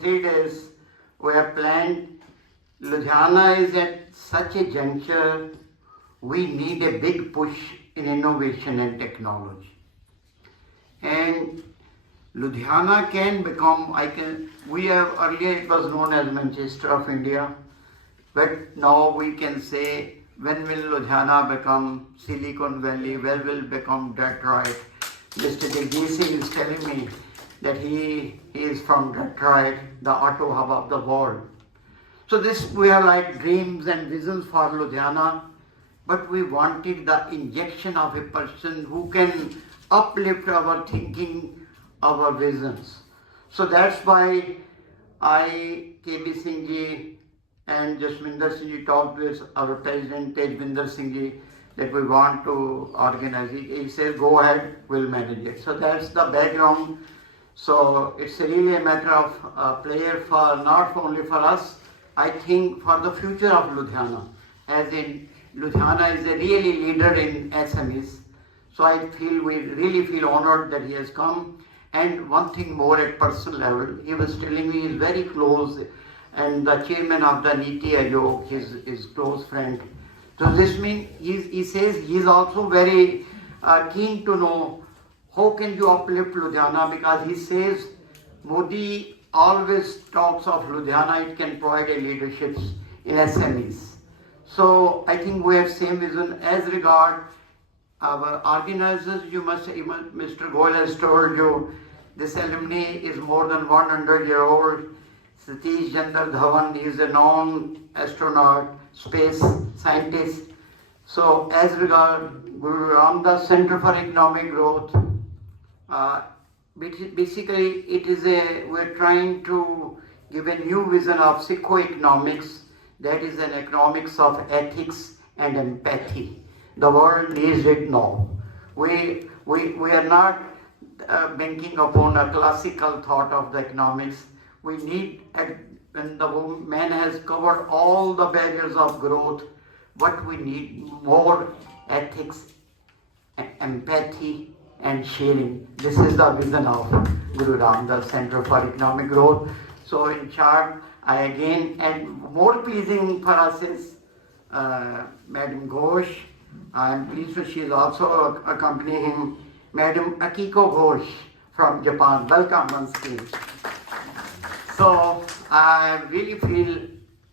3 days we have planned. Ludhiana is at such a juncture, we need a big push in innovation and technology. And Ludhiana can become, earlier it was known as Manchester of India, but now we can say, when will Ludhiana become Silicon Valley? When will become Detroit? Mr. Jagjit Singh is telling me that he is from Detroit, the auto hub of the world. So we have like dreams and visions for Ludhiana, but we wanted the injection of a person who can uplift our thinking, our visions. So that's why KB Singh ji and Jasminder Singh ji talked with our president Tejvinder Singh ji that we want to organize it. He said, go ahead, we'll manage it. So that's the background. So it's really a matter of prayer for not only for us, I think for the future of Ludhiana. As in, Ludhiana is a really leader in SMEs. So we really feel honored that he has come. And one thing more at personal level, he was telling me he's very close, and the chairman of the Niti Aayog, his close friend. So this means he says he's also very keen to know how can you uplift Ludhiana, because he says Modi always talks of Ludhiana, it can provide a leadership in SMEs. So I think we have same vision as regard our organizers. Mr. Goyal has told you, this alumni is more than 100-year-old. Satish Chandra Dhawan is a known astronaut, space scientist. So as regard Guru Ramdas Center for Economic Growth, basically we're trying to give a new vision of psycho-economics, that is an economics of ethics and empathy. The world needs it now. We are not banking upon a classical thought of the economics. We need, when the man has covered all the barriers of growth, what we need more ethics, empathy and sharing. This is the vision of Guru Ramdas Center for Economic Growth. So in short, and more pleasing for us is Madam Ghosh. I am pleased that she is also accompanying him, Madam Akiko Ghosh from Japan. Welcome once again. So I really feel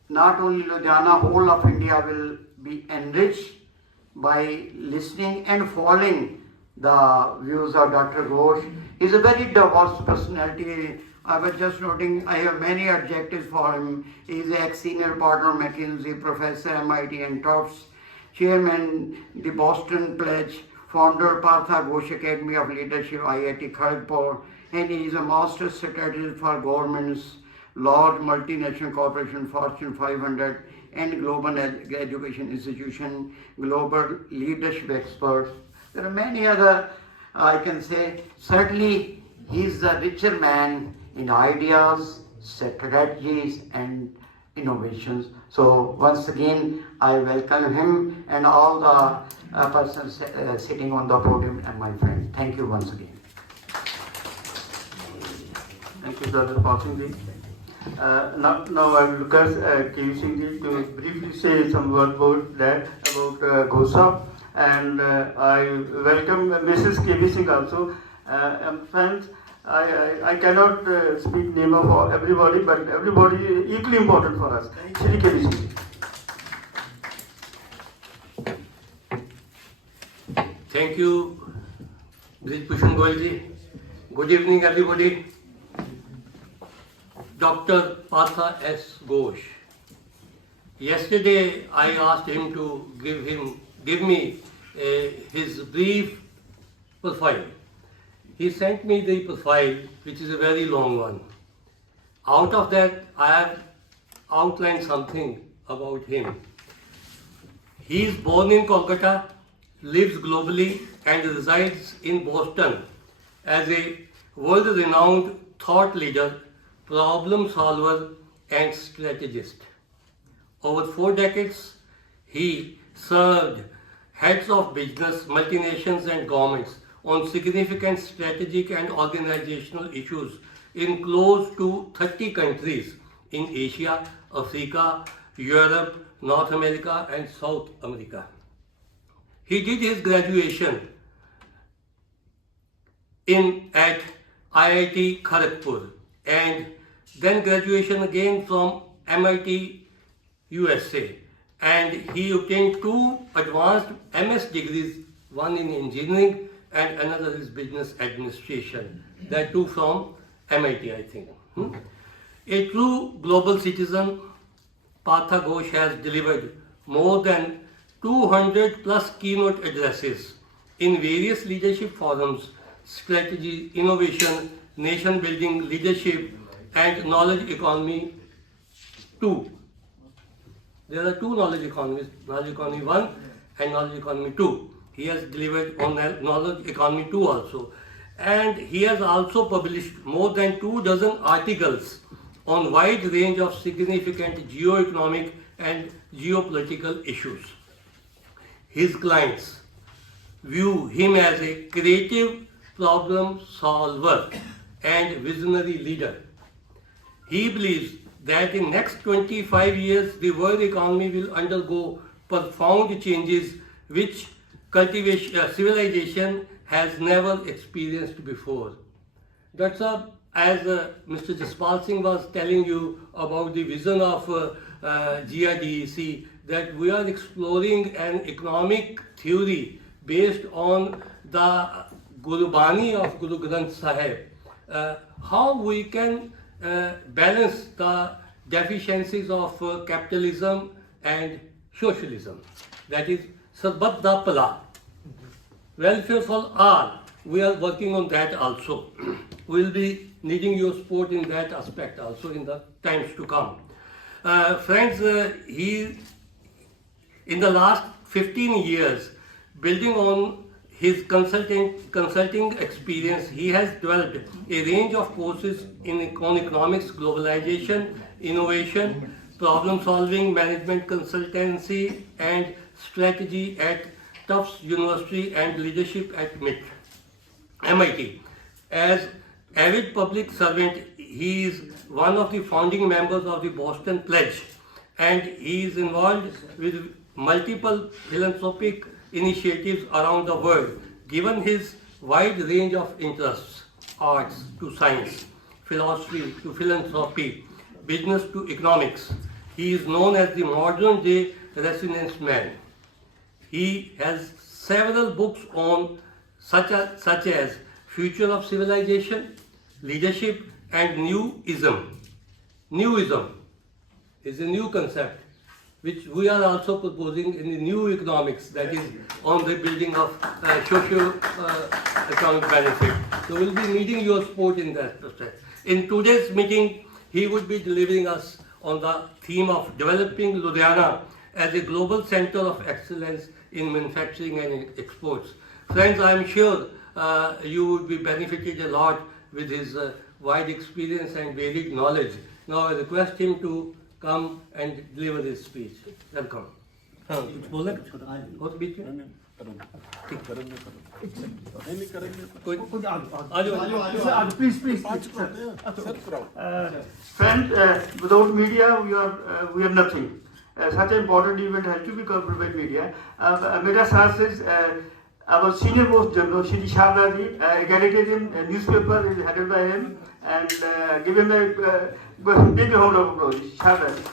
not only Ludhiana, whole of India will be enriched by listening and following the views of Dr. Ghosh. He's a very diverse personality. I was just noting, I have many adjectives for him. He's an ex-senior partner McKinsey, professor MIT and Tufts, chairman the Boston Pledge, founder Partha Ghosh Academy of Leadership, IIT Kharagpur, and he is a master strategist for governments, large multinational corporation, Fortune 500, and global education institution, global leadership experts. There are many other, I can say, certainly he's a richer man in ideas, strategies, and innovations. So once again, I welcome him and all the persons sitting on the podium and my friend. Thank you once again. Thank you, Dr. Parag G. Now I will request KB Singh Ji to briefly say some word about GOSA, and I welcome Mrs. KB Singh also. Friends, I cannot speak name of everybody, but everybody is equally important for us. Shri KB Singh. Thank you, Brij Bhushan Goyal ji. Good evening, everybody. Dr. Partha S. Ghosh. Yesterday, I asked him to give me his brief profile. He sent me the profile, which is a very long one. Out of that, I have outlined something about him. He is born in Kolkata, lives globally, and resides in Boston as a world-renowned thought leader, problem solver, and strategist. Over 4 decades, he served heads of business, multinations, and governments on significant strategic and organizational issues in close to 30 countries in Asia, Africa, Europe, North America and South America. He did his graduation at IIT Kharagpur and then graduation again from MIT USA, and he obtained 2 advanced MS degrees, one in engineering and another is business administration, that too from MIT, I think. A true global citizen, Partha Ghosh has delivered more than 200 plus keynote addresses in various leadership forums, strategy, innovation, nation building, leadership and knowledge economy 2. There are 2 knowledge economies, knowledge economy 1 and knowledge economy 2. He has delivered on knowledge economy 2 also. And he has also published more than 24 articles on wide range of significant geo-economic and geopolitical issues. His clients view him as a creative problem solver and visionary leader. He believes that in next 25 years the world economy will undergo profound changes which civilization has never experienced before. That's as Mr. Jaspal Singh was telling you about the vision of GIDEC, that we are exploring an economic theory based on the Gurbani of Guru Granth Sahib, how we can balance the deficiencies of capitalism and socialism. That is Sarbat da Pala, welfare for all. We are working on that also. We will be needing your support in that aspect also in the times to come. Friends, he in the last 15 years, building on his consulting experience, he has developed a range of courses on economics, globalization, innovation, problem solving, management consultancy and strategy at Tufts University and leadership at MIT. As avid public servant, he is one of the founding members of the Boston Pledge, and he is involved with multiple philanthropic initiatives around the world. Given his wide range of interests, arts to science, philosophy to philanthropy, business to economics, he is known as the modern day Renaissance man. He has several books on such as Future of Civilization, Leadership and Newism. Newism is a new concept which we are also proposing in the new economics, that is on the building of socio-economic benefit. So we'll be needing your support in that process. In today's meeting, he would be delivering us on the theme of developing Ludhiana as a global center of excellence in manufacturing and exports. Friends, I am sure you would be benefited a lot with his wide experience and varied knowledge. Now I request him to come and deliver his speech. Welcome. कुछ बोलना और बीच में Please. Friends, without media, we are nothing. Such an important event has to be covered by media. मेरा साथ से our senior most journal, Shri Sharda Ji, egalitarian newspaper is headed by him, and give him a big round of applause. Sharda Ji.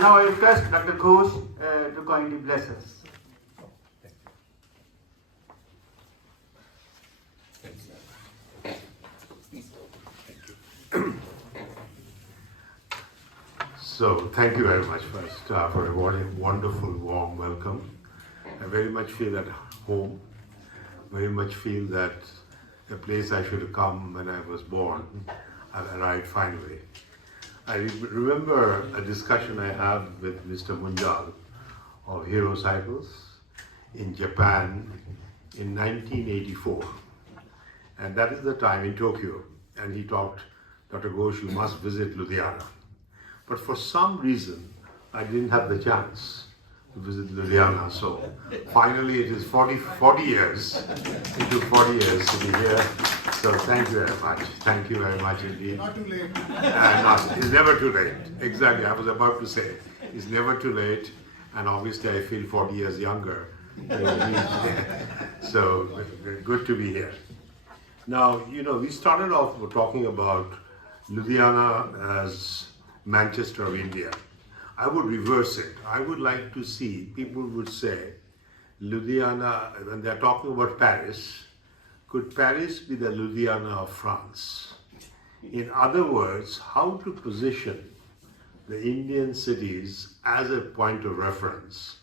Now I request Dr. Ghosh to kindly bless us. So, thank you very much first for a wonderful, warm welcome. I very much feel at home, very much feel that the place I should have come when I was born, I've arrived finally. I remember a discussion I had with Mr. Munjal of Hero Cycles in Japan in 1984. And that is the time in Tokyo. And he talked, Dr. Ghosh, you must visit Ludhiana. But for some reason, I didn't have the chance to visit Ludhiana. So finally, it is 40 years. It took 40 years to be here. So thank you very much. Thank you very much indeed. Not too late. It's never too late. Exactly. I was about to say, it's never too late. And obviously I feel 40 years younger. So good to be here. Now, we started off talking about Ludhiana as Manchester of India. I would reverse it. I would like to see, people would say, Ludhiana, when they're talking about Paris, could Paris be the Ludhiana of France? In other words, how to position the Indian cities as a point of reference,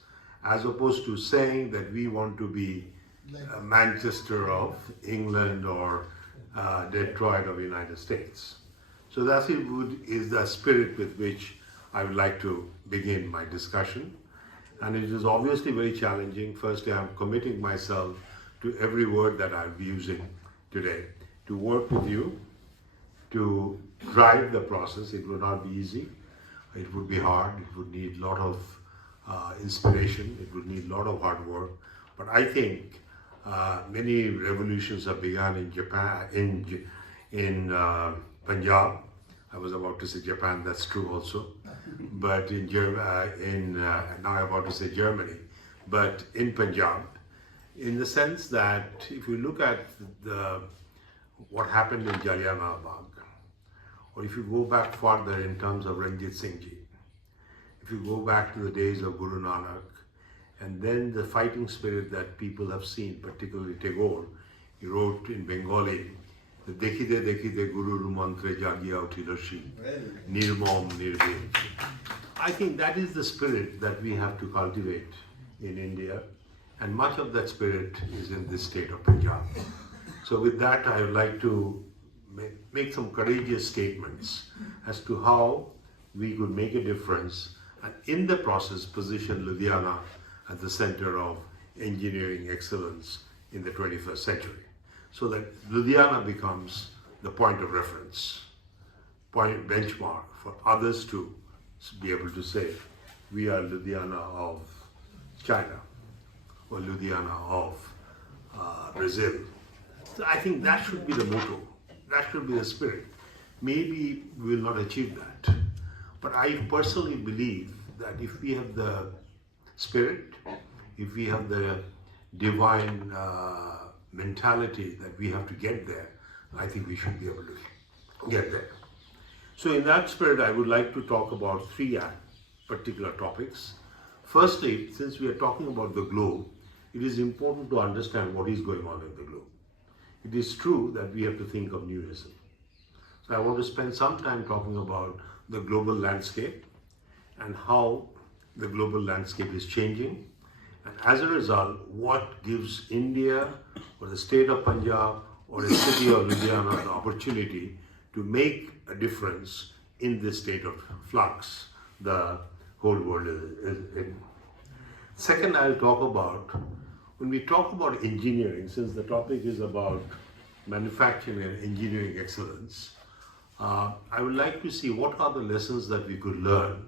as opposed to saying that we want to be Manchester of England or Detroit of the United States. So that is the spirit with which I would like to begin my discussion. And it is obviously very challenging. Firstly, I'm committing myself to every word that I'll be using today, to work with you, to drive the process. It would not be easy. It would be hard. It would need a lot of inspiration. It would need a lot of hard work. But I think many revolutions have begun in Japan, in Punjab. I was about to say Japan, that's true also. But now I'm about to say Germany, but in Punjab, in the sense that if you look at what happened in Jallianwala Bagh, or if you go back further in terms of Ranjit Singh Ji, if you go back to the days of Guru Nanak, and then the fighting spirit that people have seen, particularly Tagore, he wrote in Bengali, Dekhite dekhite Guru Mantre Jagiya Utilashi, Nirmam Nirbej. I think that is the spirit that we have to cultivate in India, and much of that spirit is in this state of Punjab. So with that, I would like to make some courageous statements as to how we could make a difference and in the process position Ludhiana at the center of engineering excellence in the 21st century, so that Ludhiana becomes the point of reference, benchmark for others to be able to say, we are Ludhiana of China or Ludhiana of Brazil. So I think that should be the motto, that should be the spirit. Maybe we will not achieve that, but I personally believe that if we have the spirit, if we have the divine mentality that we have to get there, I think we should be able to get there. So in that spirit, I would like to talk about three particular topics. Firstly, since we are talking about the globe, it is important to understand what is going on in the globe. It is true that we have to think of newism. So I want to spend some time talking about the global landscape and how the global landscape is changing. And as a result, what gives India or the state of Punjab or a city of Ludhiana the opportunity to make a difference in this state of flux the whole world is in. Second, I'll talk about, when we talk about engineering, since the topic is about manufacturing and engineering excellence, I would like to see what are the lessons that we could learn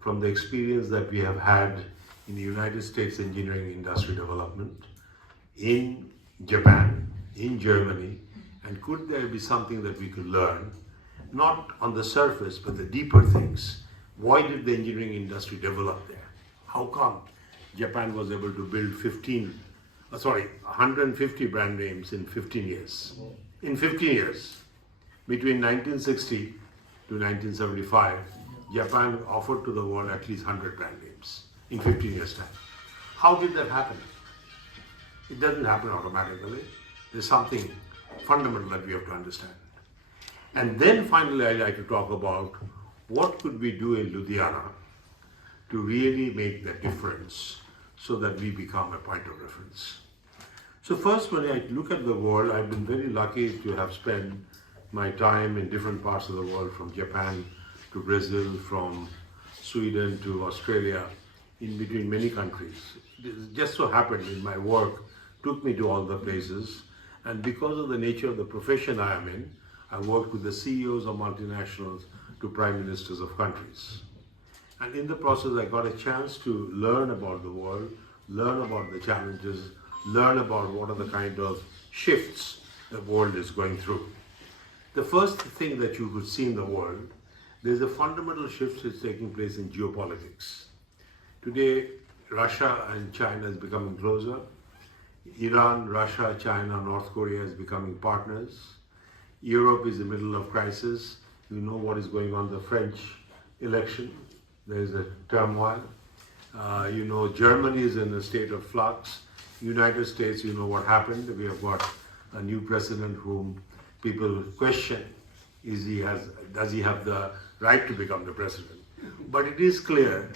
from the experience that we have had in the United States engineering industry development, in Japan, in Germany, and could there be something that we could learn, not on the surface, but the deeper things. Why did the engineering industry develop there? How come Japan was able to build 150 brand names in 15 years? In 15 years, between 1960 to 1975, Japan offered to the world at least 100 brand names in 15 years' time. How did that happen? It doesn't happen automatically. There's something fundamental that we have to understand. And then finally, I'd like to talk about what could we do in Ludhiana to really make that difference so that we become a point of reference. So first, when I look at the world, I've been very lucky to have spent my time in different parts of the world, from Japan to Brazil, from Sweden to Australia, in between many countries. It just so happened in my work took me to all the places, and because of the nature of the profession I am in, I worked with the CEOs of multinationals to prime ministers of countries. And in the process, I got a chance to learn about the world, learn about the challenges, learn about what are the kind of shifts the world is going through. The first thing that you could see in the world, there's a fundamental shift that's taking place in geopolitics. Today, Russia and China is becoming closer. Iran, Russia, China, North Korea is becoming partners. Europe is in the middle of crisis. You know what is going on in the French election. There is a turmoil. Germany is in a state of flux. United States, you know what happened. We have got a new president whom people question, does he have the right to become the president? But it is clear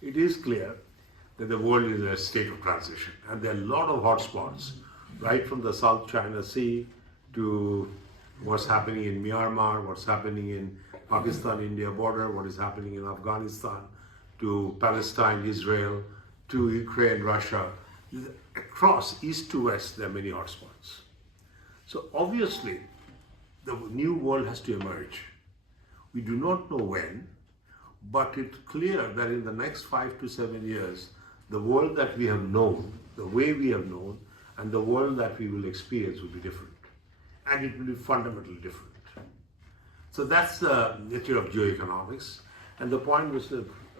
that the world is in a state of transition. And there are a lot of hotspots, right from the South China Sea to what's happening in Myanmar, what's happening in Pakistan-India border, what is happening in Afghanistan, to Palestine, Israel, to Ukraine, Russia. Across east to west, there are many hotspots. So obviously, the new world has to emerge. We do not know when, but it's clear that in the next 5 to 7 years, the world that we have known, the way we have known, and the world that we will experience will be different. And it will be fundamentally different. So that's the nature of geoeconomics. And the point was,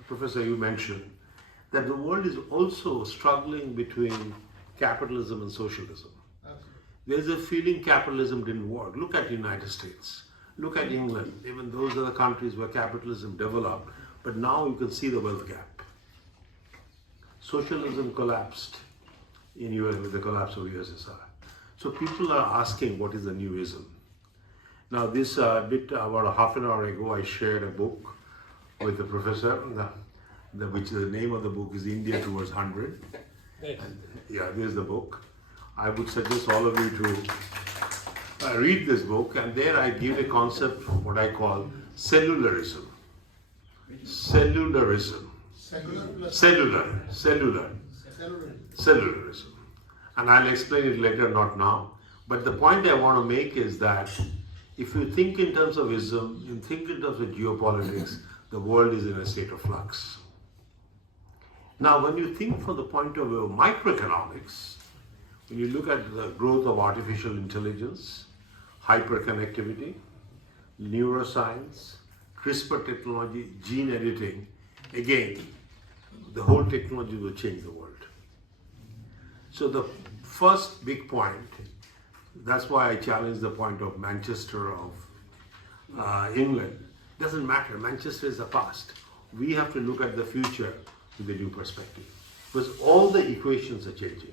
Professor, you mentioned, that the world is also struggling between capitalism and socialism. There's a feeling capitalism didn't work. Look at the United States. Look at England. Even those are the countries where capitalism developed. But now you can see the wealth gap. Socialism collapsed in US with the collapse of USSR. So people are asking, what is the new ism? Now this about a half an hour ago, I shared a book with the professor, which the name of the book is India Towards 100. Yes. And, there's the book. I would suggest all of you to read this book, and there I give a concept, what I call cellularism. Cellularism. Cellularism. And I'll explain it later, not now. But the point I want to make is that if you think in terms of ism, you think in terms of geopolitics, the world is in a state of flux. Now, when you think from the point of view of microeconomics, when you look at the growth of artificial intelligence, hyperconnectivity, neuroscience, CRISPR technology, gene editing, again, the whole technology will change the world. So the first big point, that's why I challenge the point of Manchester, of England. Doesn't matter, Manchester is the past. We have to look at the future with a new perspective. Because all the equations are changing.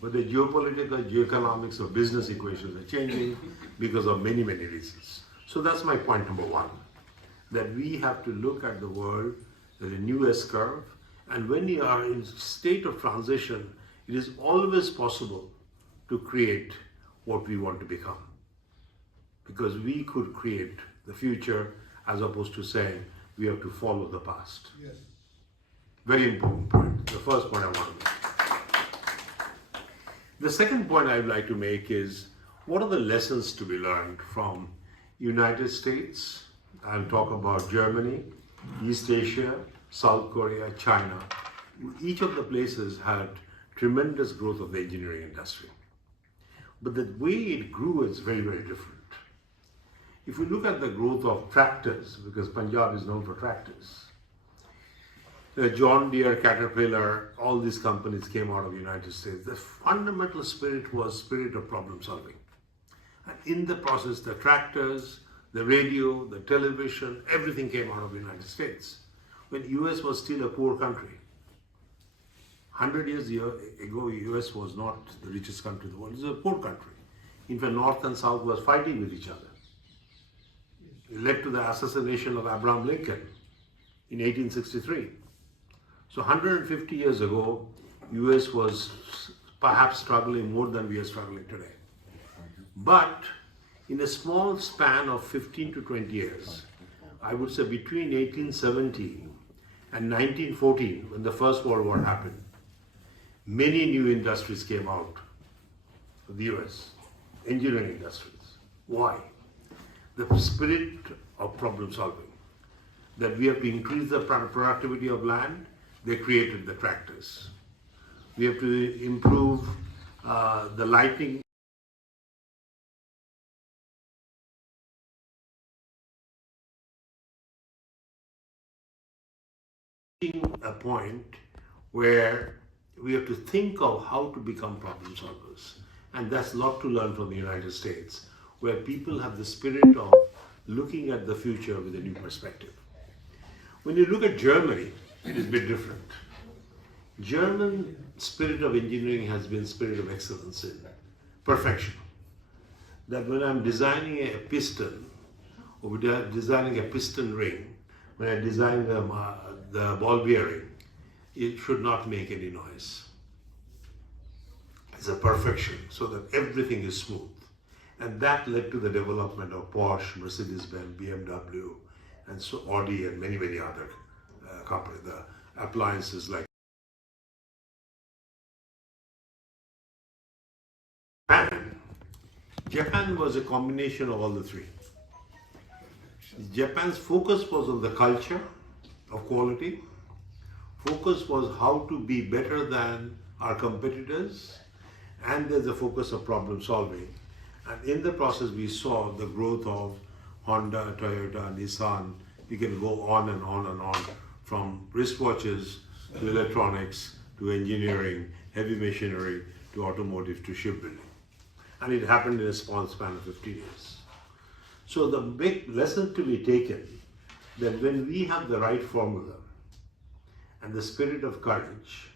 Whether geopolitical, geoeconomics, or business equations are changing because of many, many reasons. So that's my point number one. That we have to look at the world as a new S-curve. And when we are in state of transition, it is always possible to create what we want to become. Because we could create the future as opposed to saying we have to follow the past. Yes. Very important point. The first point I want to make. The second point I would like to make is, what are the lessons to be learned from United States? I'll talk about Germany, East Asia, South Korea, China. Each of the places had tremendous growth of the engineering industry. But the way it grew is very, very different. If we look at the growth of tractors, because Punjab is known for tractors, John Deere, Caterpillar, all these companies came out of the United States. The fundamental spirit was spirit of problem solving. And in the process, the tractors, the radio, the television, everything came out of the United States. When US was still a poor country. 100 years ago, US was not the richest country in the world. It was a poor country. In fact, North and South was fighting with each other. It led to the assassination of Abraham Lincoln in 1863. So 150 years ago, US was perhaps struggling more than we are struggling today. But in a small span of 15 to 20 years, I would say between 1870 and 1914, when the First World War happened, many new industries came out of the US, engineering industries. Why? The spirit of problem solving. That we have to increase the productivity of land, they created the tractors. We have to improve the lighting a point where we have to think of how to become problem solvers. And that's a lot to learn from the United States, where people have the spirit of looking at the future with a new perspective. When you look at Germany, it is a bit different. German spirit of engineering has been spirit of excellence in perfection. That when I'm designing a piston, or designing a piston ring, when I design the ball bearing, it should not make any noise. It's a perfection, so that everything is smooth. And that led to the development of Porsche, Mercedes-Benz, BMW, and so Audi and many, many other companies, the appliances like Japan. Japan was a combination of all the three. Japan's focus was on the culture of quality. Focus was how to be better than our competitors, and there's a focus of problem solving. And in the process, we saw the growth of Honda, Toyota, Nissan. We can go on and on and on, from wristwatches to electronics to engineering, heavy machinery to automotive to shipbuilding. And it happened in a small span of 15 years. So the big lesson to be taken, that when we have the right formula and the spirit of courage,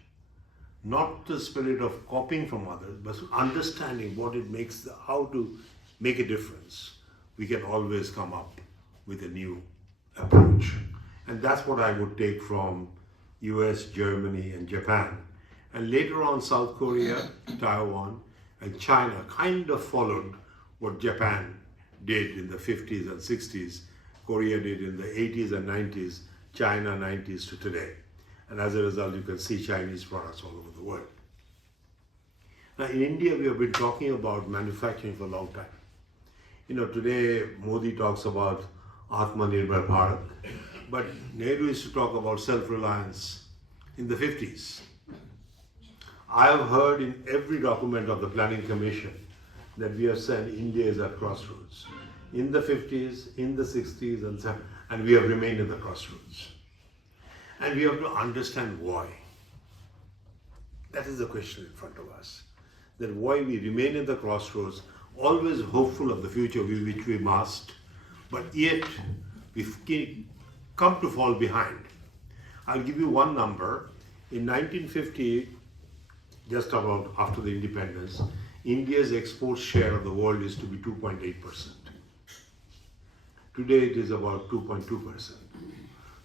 not the spirit of copying from others, but understanding what it makes, how to make a difference, we can always come up with a new approach. And that's what I would take from US, Germany, and Japan. And later on, South Korea, Taiwan, and China kind of followed what Japan did in the 50s and 60s, Korea did in the 80s and 90s, China 90s to today. And as a result, you can see Chinese products all over the world. Now in India, we have been talking about manufacturing for a long time. You know, today Modi talks about Atmanirbhar Bharat, but Nehru used to talk about self-reliance in the 50s. I have heard in every document of the Planning Commission that we have said India is at crossroads. In the 50s, in the 60s, and we have remained at the crossroads. And we have to understand why. That is the question in front of us. That why we remain at the crossroads, always hopeful of the future, which we must, but yet we come to fall behind. I'll give you one number. In 1950, just about after the independence, India's export share of the world is to be 2.8%. Today it is about 2.2%.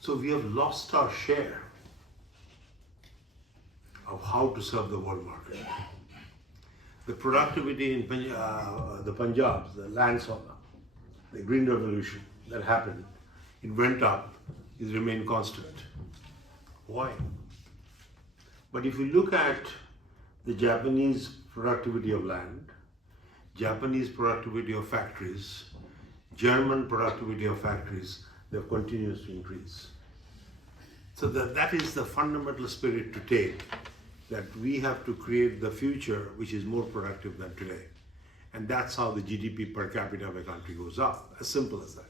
So we have lost our share of how to serve the world market. The productivity in the Punjab, the land sauna, the green revolution that happened, it went up, it remained constant. Why? But if you look at the Japanese productivity of land, Japanese productivity of factories, German productivity of factories, they continues to increase. So that is the fundamental spirit to take, that we have to create the future which is more productive than today. And that's how the GDP per capita of a country goes up, as simple as that.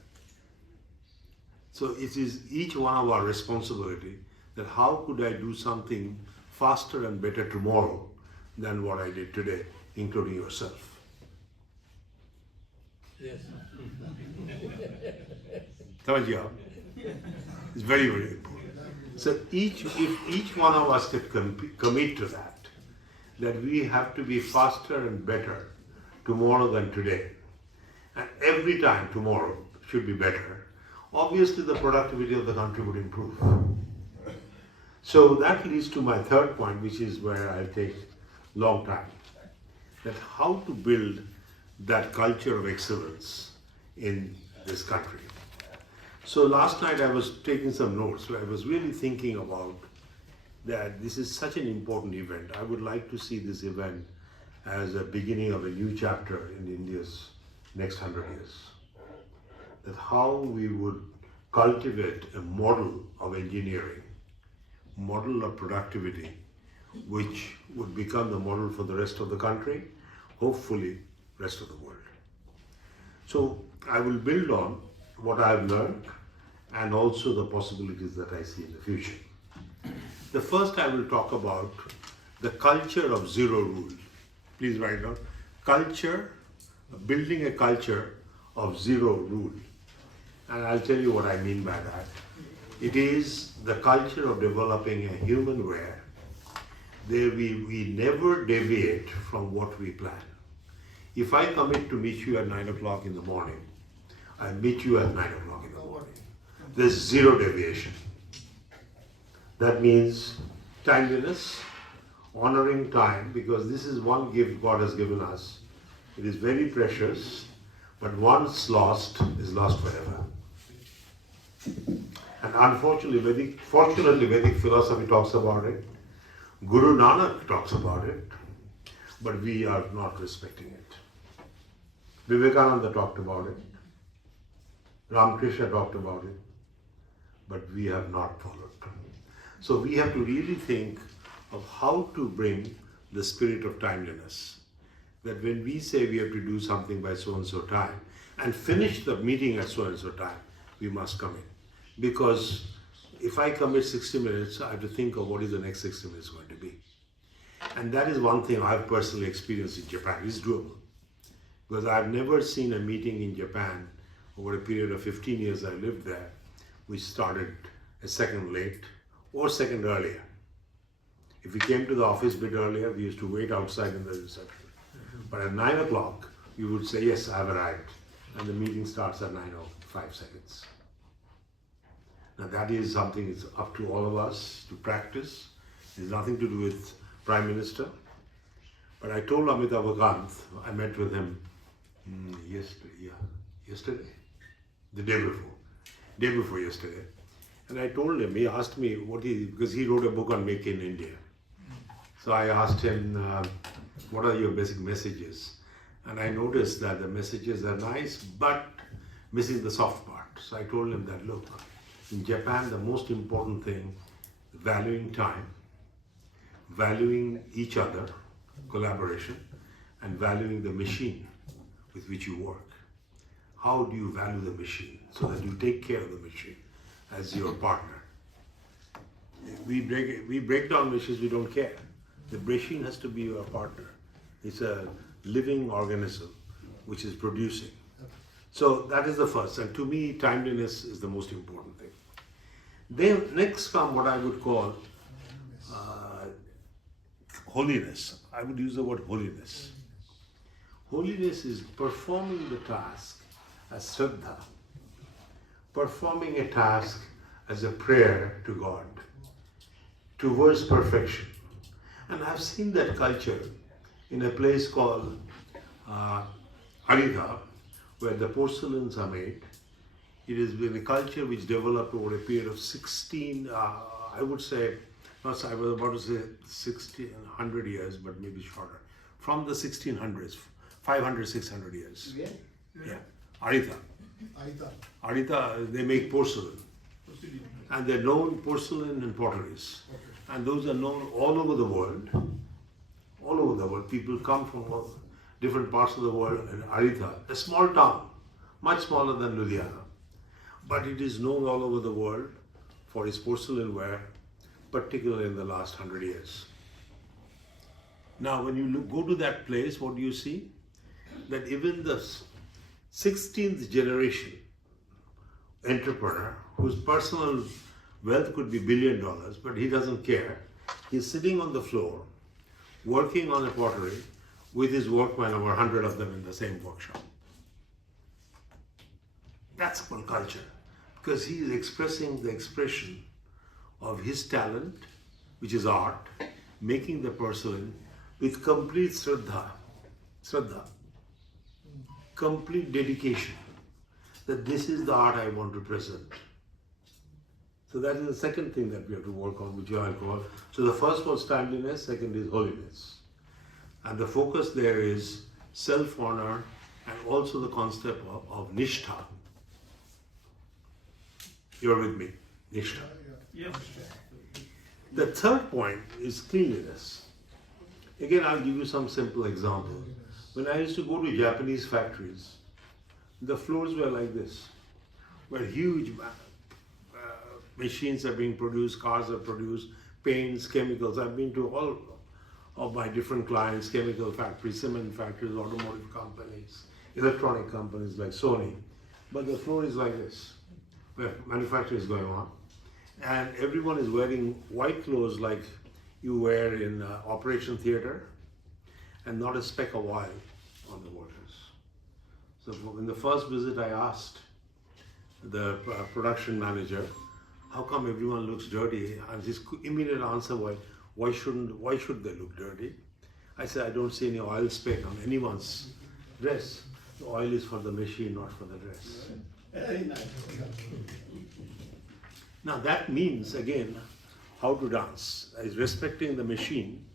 So it is each one of our responsibility that how could I do something faster and better tomorrow than what I did today, including yourself. Yes. Tawajjah. It's very, very important. So if each one of us could commit to that we have to be faster and better tomorrow than today, and every time tomorrow should be better, obviously the productivity of the country would improve. So that leads to my third point, which is where I'll take long time, that how to build that culture of excellence in this country. So last night I was taking some notes where I was really thinking about that this is such an important event. I would like to see this event as a beginning of a new chapter in India's next 100 years. That how we would cultivate a model of engineering, model of productivity, which would become the model for the rest of the country, hopefully rest of the world. So I will build on what I've learned and also the possibilities that I see in the future. The first I will talk about the culture of zero rule. Please write down. Culture, building a culture of zero rule. And I'll tell you what I mean by that. It is the culture of developing a human where we never deviate from what we plan. If I commit to meet you at 9 o'clock in the morning, I meet you at 9 o'clock in the morning. There's zero deviation. That means timeliness, honoring time, because this is one gift God has given us. It is very precious, but once lost is lost forever. And unfortunately, fortunately, Vedic philosophy talks about it. Guru Nanak talks about it, but we are not respecting it. Vivekananda talked about it. Ramakrishna talked about it, but we have not followed. So we have to really think of how to bring the spirit of timeliness. That when we say we have to do something by so and so time and finish the meeting at so and so time, we must come in. Because if I commit 60 minutes, I have to think of what is the next 60 minutes going to be. And that is one thing I've personally experienced in Japan. It's doable. Because I've never seen a meeting in Japan over a period of 15 years I lived there, which started a second late or second earlier. If we came to the office a bit earlier, we used to wait outside in the reception. But at 9 o'clock, we would say, yes, I've arrived. And the meeting starts at 9:05 seconds. Now that is something it's up to all of us to practice. It has nothing to do with Prime Minister. But I told Amitabh Kant, I met with him yesterday, the day before yesterday. And I told him, he asked me because he wrote a book on Make in India. So I asked him, what are your basic messages? And I noticed that the messages are nice, but missing the soft part. So I told him that, look, in Japan, the most important thing, valuing time, valuing each other, collaboration, and valuing the machine with which you work. How do you value the machine so that you take care of the machine as your partner? We break down machines, we don't care. The machine has to be your partner. It's a living organism which is producing. So that is the first. And to me, timeliness is the most important thing. Then next come what I would call holiness. I would use the word holiness. Holiness is performing the task as Shraddha, performing a task as a prayer to God, towards perfection. And I've seen that culture in a place called Haridha, where the porcelains are made. It has been a culture which developed over a period of 16, I would say, I was about to say 1600 years, but maybe shorter. From the 1600s, 500, 600 years. Yeah. Haridha. Haridha, they make porcelain. And they're known porcelain and potteries. And those are known all over the world. All over the world. People come from all different parts of the world. And Haridha, a small town, much smaller than Ludhiana. But it is known all over the world for its porcelain ware, particularly in the last 100 years. Now, when you go to that place, what do you see? That even the 16th generation entrepreneur, whose personal wealth could be $1 billion, but he doesn't care. He's sitting on the floor, working on a pottery with his workmen, over 100 of them in the same workshop. That's called culture, because he is expressing the expression of his talent, which is art, making the porcelain with complete Shraddha, complete dedication, that this is the art I want to present. So that is the second thing that we have to work on, which I call. So the first was timeliness, second is holiness. And the focus there is self-honor and also the concept of nishtha. You're with me? Nishtha. Yes. The third point is cleanliness. Again, I'll give you some simple example. When I used to go to Japanese factories, the floors were like this, where huge machines are being produced, cars are produced, paints, chemicals. I've been to all of my different clients, chemical factories, cement factories, automotive companies, electronic companies like Sony. But the floor is like this, where manufacturing is going on. And everyone is wearing white clothes like you wear in operation theater, and not a speck of oil on the waters. So in the first visit I asked the production manager, how come everyone looks dirty? And his immediate answer was, why should they look dirty? I said, I don't see any oil speck on anyone's dress. The oil is for the machine, not for the dress. Very nice. Now that means, again, how to dance. Is respecting the machine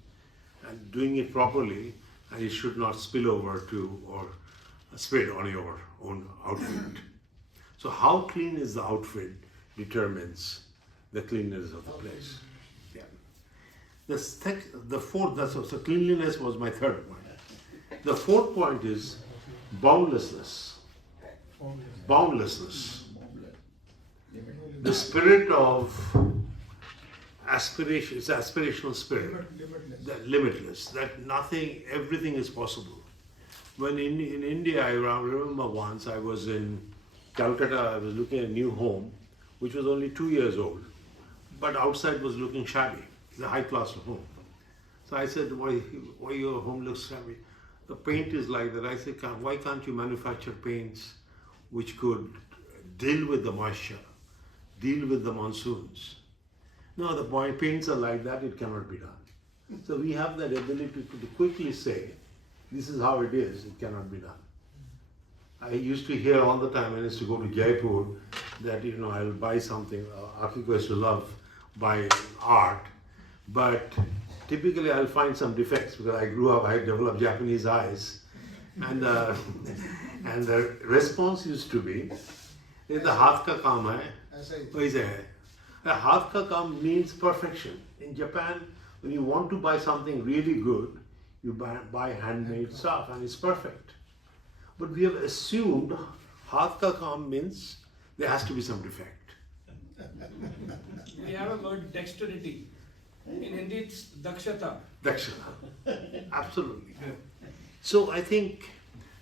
and doing it properly, and it should not spill over to or spread on your own outfit. So how clean is the outfit determines the cleanliness of the place. Yeah. The fourth, so cleanliness was my third point. The fourth point is boundlessness. Boundlessness. The spirit of aspiration, it's aspirational spirit. Limitless. That nothing, everything is possible. When in India, I remember once I was in Calcutta, I was looking at a new home, which was only 2 years old, but outside was looking shabby. It's a high-class home. So I said, why your home looks shabby? The paint is like that. I said, why can't you manufacture paints which could deal with the moisture, deal with the monsoons? No, the paints are like that, it cannot be done. So we have that ability to quickly say, this is how it is, it cannot be done. I used to hear all the time when I used to go to Jaipur that, I'll buy something, Akiko used to love buy art, but typically I'll find some defects because I grew up, I developed Japanese eyes, and the response used to be, the haath ka kaam hai, waise hai. The haath ka kaam means perfection. In Japan, when you want to buy something really good, you buy handmade stuff and it's perfect. But we have assumed haath ka kaam means there has to be some defect. We have a word dexterity. In Hindi it's dakshata. Dakshata. Absolutely. So I think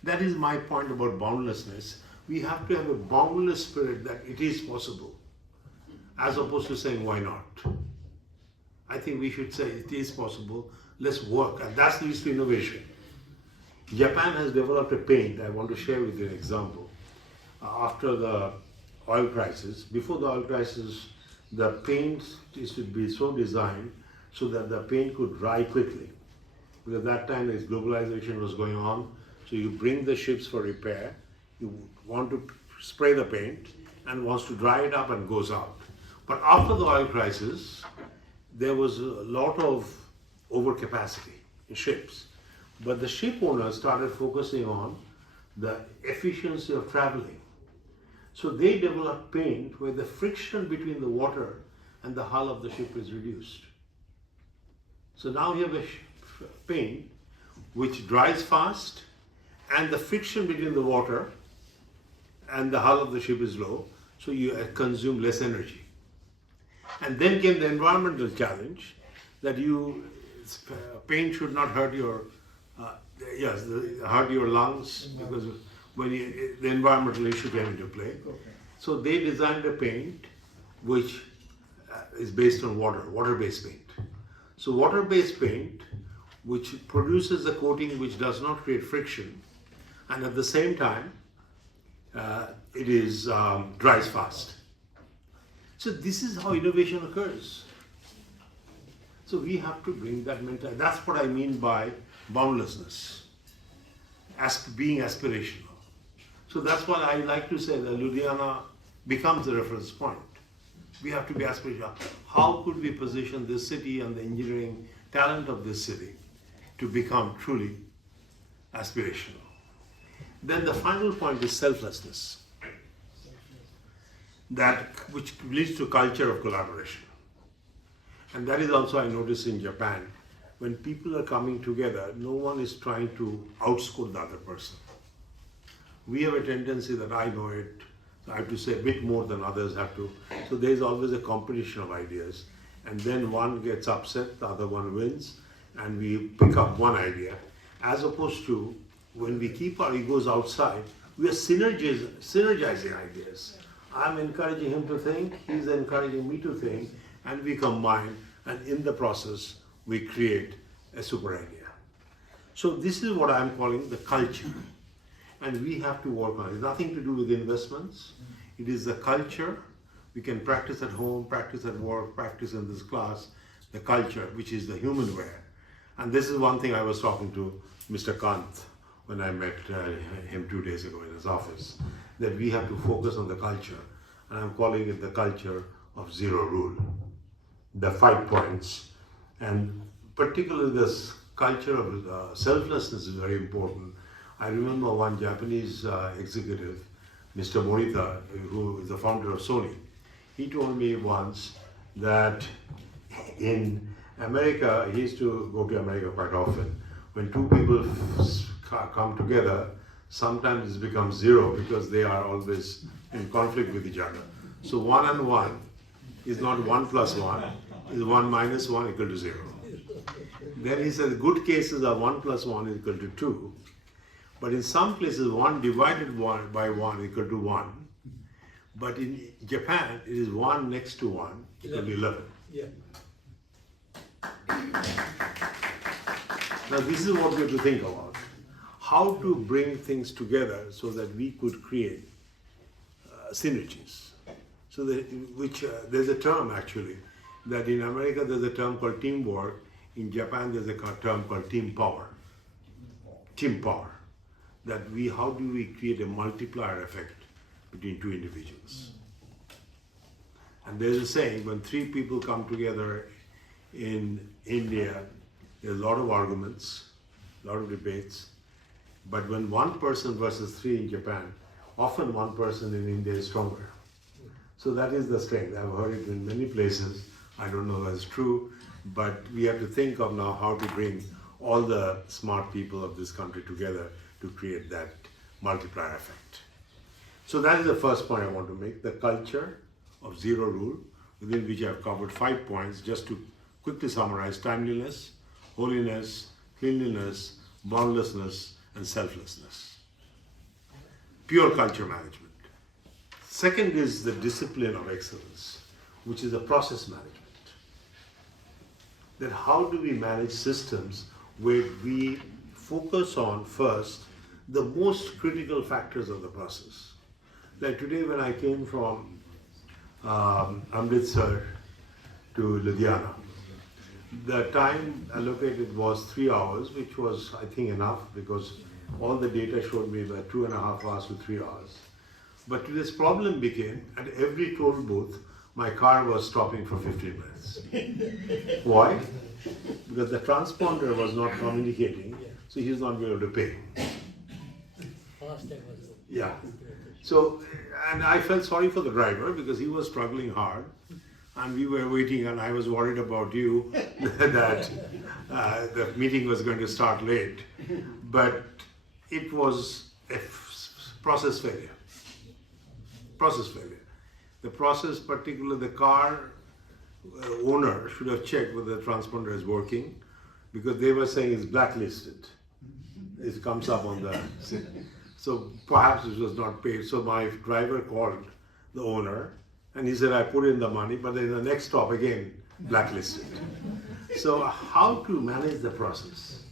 that is my point about boundlessness. We have to have a boundless spirit that it is possible, as opposed to saying why not. I think we should say it is possible, let's work, and that leads to innovation. Japan has developed a paint, I want to share with you an example. After the oil crisis, before the oil crisis, the paint is to be so designed so that the paint could dry quickly. Because at that time, as globalization was going on, so you bring the ships for repair, you want to spray the paint and wants to dry it up and goes out. But after the oil crisis, there was a lot of overcapacity in ships. But the ship owners started focusing on the efficiency of traveling. So they developed paint where the friction between the water and the hull of the ship is reduced. So now you have a paint which dries fast and the friction between the water and the hull of the ship is low, so you consume less energy. And then came the environmental challenge that paint should not hurt your hurt your lungs, because when the environmental issue came into play. So they designed a paint which is based on water-based paint. So water-based paint which produces a coating which does not create friction, and at the same time it is dries fast. So this is how innovation occurs. So we have to bring that mentality. That's what I mean by boundlessness, being aspirational. So that's why I like to say that Ludhiana becomes the reference point. We have to be aspirational. How could we position this city and the engineering talent of this city to become truly aspirational? Then the final point is selflessness, which leads to culture of collaboration. And that is also I notice in Japan. When people are coming together, no one is trying to outscore the other person. We have a tendency that I know it, so I have to say a bit more than others have to. So there is always a competition of ideas. and then one gets upset, the other one wins, and we pick up one idea, as opposed to when we keep our egos outside, we are synergizing ideas. I'm encouraging him to think, he's encouraging me to think, and we combine, and in the process, we create a super idea. So this is what I'm calling the culture. And we have to work on it. It's nothing to do with investments. It is the culture. We can practice at home, practice at work, practice in this class, the culture, which is the human wear. And this is one thing I was talking to Mr. Kant when I met him 2 days ago in his office, that we have to focus on the culture. And I'm calling it the culture of zero rule. The 5 points. And particularly this culture of selflessness is very important. I remember one Japanese executive, Mr. Morita, who is the founder of Sony. He told me once that in America, he used to go to America quite often. When two people come together, sometimes it becomes zero because they are always in conflict with each other. So 1 and 1 is not 1 plus 1, is 1 minus 1 equal to 0. Then he said good cases are 1 plus 1 is equal to 2. But in some places 1 divided by 1 equal to 1. But in Japan, it is 1 next to 1 equal to 11. Yeah. Now this is what we have to think about. How to bring things together so that we could create synergies. So that, there's a term actually, that in America there's a term called teamwork. In Japan there's a term called team power. Team power. That how do we create a multiplier effect between two individuals? And there's a saying, when 3 people come together in India, there's a lot of arguments, a lot of debates. But when 1 person versus 3 in Japan, often 1 person in India is stronger. So that is the strength. I've heard it in many places. I don't know if that's true, but we have to think of now how to bring all the smart people of this country together to create that multiplier effect. So that is the first point I want to make, the culture of zero rule, within which I've covered 5 points. Just to quickly summarize: timeliness, holiness, cleanliness, boundlessness, and selflessness. Pure culture management. Second is the discipline of excellence, which is a process management. That how do we manage systems where we focus on first the most critical factors of the process. Like today when I came from Amritsar to Ludhiana, the time allocated was 3 hours, which was, I think, enough because all the data showed me that 2.5 hours to 3 hours. But this problem became, at every toll booth, my car was stopping for 15 minutes. Why? Because the transponder was not communicating, so he was not able to pay. Yeah. So, and I felt sorry for the driver because he was struggling hard, and we were waiting, and I was worried about you that the meeting was going to start late. But it was a process failure. Process failure. The process, particularly the car owner, should have checked whether the transponder is working, because they were saying it's blacklisted. It comes up on the... So perhaps it was not paid. So my driver called the owner and he said, I put in the money, but then the next stop again, blacklisted. So how to manage the process?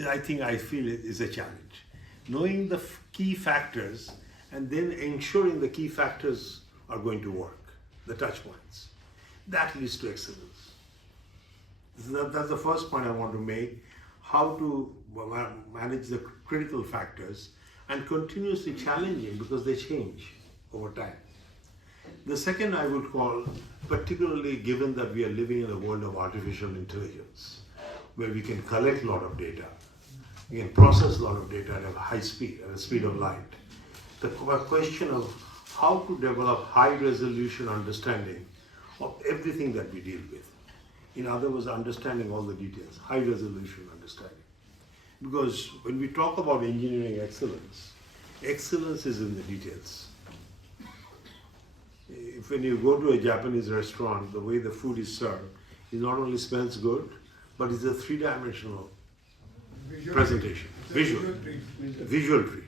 I feel it is a challenge. Knowing the key factors and then ensuring the key factors are going to work, the touch points. That leads to excellence. That's the first point I want to make, how to manage the critical factors and continuously challenging because they change over time. The second I would call, particularly given that we are living in a world of artificial intelligence, where we can collect a lot of data, we can process a lot of data at a high speed, at the speed of light. The question of how to develop high resolution understanding of everything that we deal with. In other words, understanding all the details, high resolution understanding. Because when we talk about engineering excellence, excellence is in the details. if when you go to a Japanese restaurant, the way the food is served, it not only smells good, but it's a three-dimensional presentation, visual treat.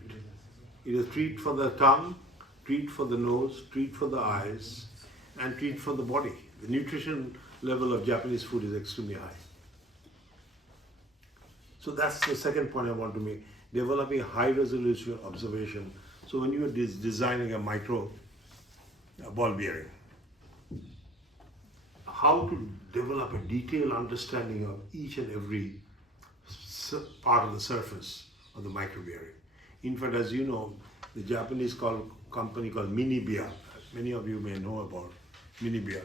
It is treat for the tongue, treat for the nose, treat for the eyes, and treat for the body. The nutrition level of Japanese food is extremely high. So that's the second point I want to make, developing high resolution observation. So when you are designing a micro ball bearing, how to develop a detailed understanding of each and every part of the surface of the micro bearing. In fact, as you know, the Japanese company called Minebea, many of you may know about Minebea,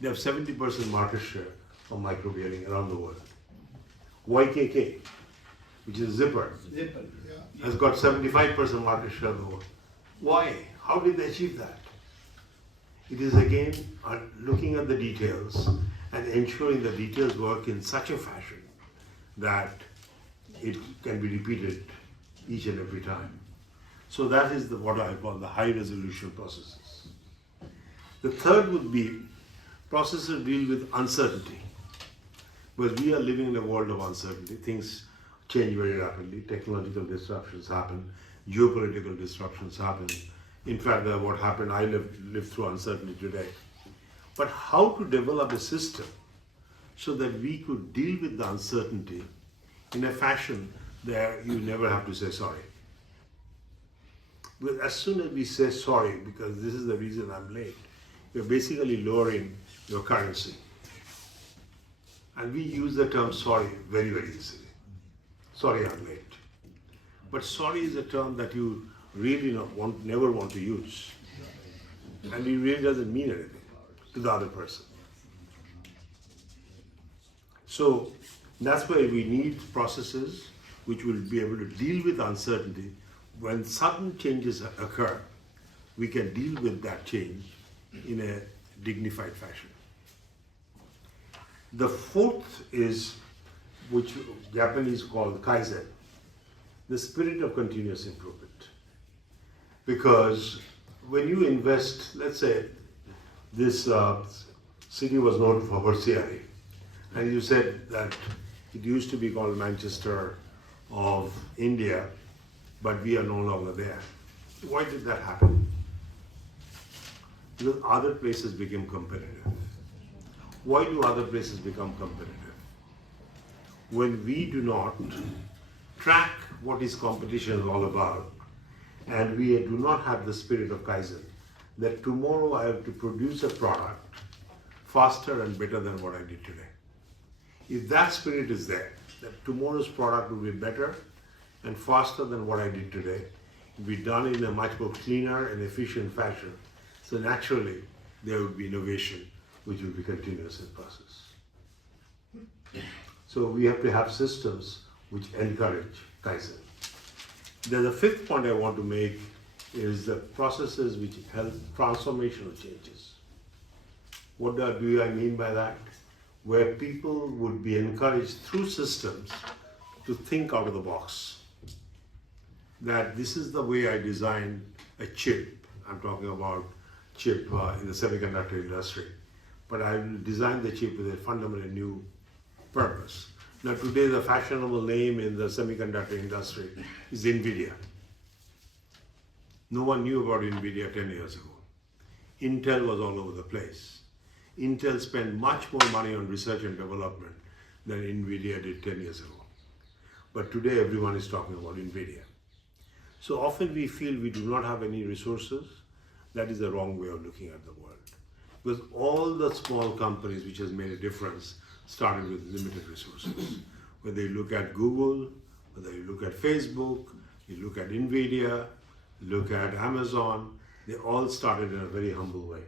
they have 70% market share of micro bearing around the world. YKK, which is zipper, has got 75% market share of the world. Why? How did they achieve that? It is again looking at the details and ensuring the details work in such a fashion that it can be repeated each and every time. So that is what I call the high resolution processes. The third would be processes deal with uncertainty. Because we are living in a world of uncertainty. Things change very rapidly. Technological disruptions happen. Geopolitical disruptions happen. In fact, what happened, I lived through uncertainty today. But how to develop a system so that we could deal with the uncertainty in a fashion that you never have to say sorry. But as soon as we say sorry, because this is the reason I'm late, you're basically lowering your currency. And we use the term sorry very, very easily. Sorry, I'm late. But sorry is a term that you really never want to use. And it really doesn't mean anything to the other person. So that's why we need processes which will be able to deal with uncertainty. When sudden changes occur, we can deal with that change in a dignified fashion. The fourth is, which Japanese call Kaizen, the spirit of continuous improvement. Because when you invest, let's say this city was known for Horsiari, and you said that it used to be called Manchester of India, but we are no longer there. Why did that happen? Because other places became competitive. Why do other places become competitive? When we do not track what is competition is all about, and we do not have the spirit of Kaizen, that tomorrow I have to produce a product faster and better than what I did today. If that spirit is there, that tomorrow's product will be better and faster than what I did today, it will be done in a much more cleaner and efficient fashion. So naturally, there will be innovation, which will be continuous in process. So we have to have systems which encourage Kaizen. Then the fifth point I want to make is the processes which help transformational changes. What do I mean by that? Where people would be encouraged through systems to think out of the box. That this is the way I design a chip. I'm talking about chip in the semiconductor industry. But I will design the chip with a fundamentally new purpose. Now today the fashionable name in the semiconductor industry is NVIDIA. No one knew about NVIDIA 10 years ago. Intel was all over the place. Intel spent much more money on research and development than NVIDIA did 10 years ago. But today everyone is talking about NVIDIA. So often we feel we do not have any resources. That is the wrong way of looking at the world. Because all the small companies which has made a difference started with limited resources. Whether you look at Google, whether you look at Facebook, you look at NVIDIA, look at Amazon, they all started in a very humble way.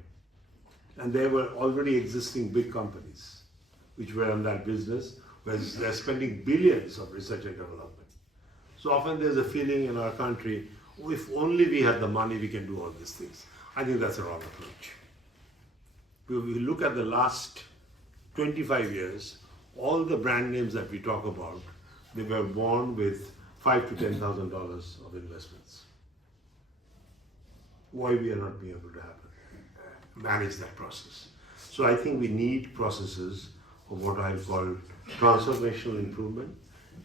And there were already existing big companies which were in that business, where they're spending billions of research and development. So often there's a feeling in our country, oh, if only we had the money, we can do all these things. I think that's a wrong approach. If we look at the last 25 years, all the brand names that we talk about, they were born with $5,000 to $10,000 of investments. Why we are not being able to happen? manage that process. So I think we need processes of what I call transformational improvement.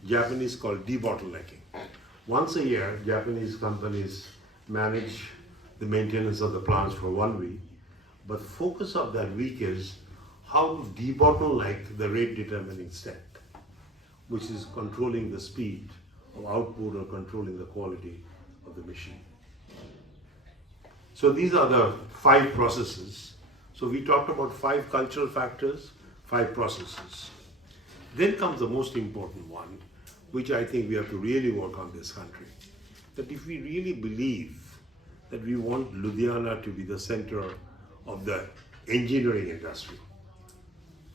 Japanese call debottlenecking. Once a year, Japanese companies manage the maintenance of the plants for 1 week, but focus of that week is how to debottleneck the rate determining step, which is controlling the speed of output or controlling the quality of the machine. So these are the 5 processes. So we talked about 5 cultural factors, 5 processes. Then comes the most important one, which I think we have to really work on this country. That if we really believe that we want Ludhiana to be the center of the engineering industry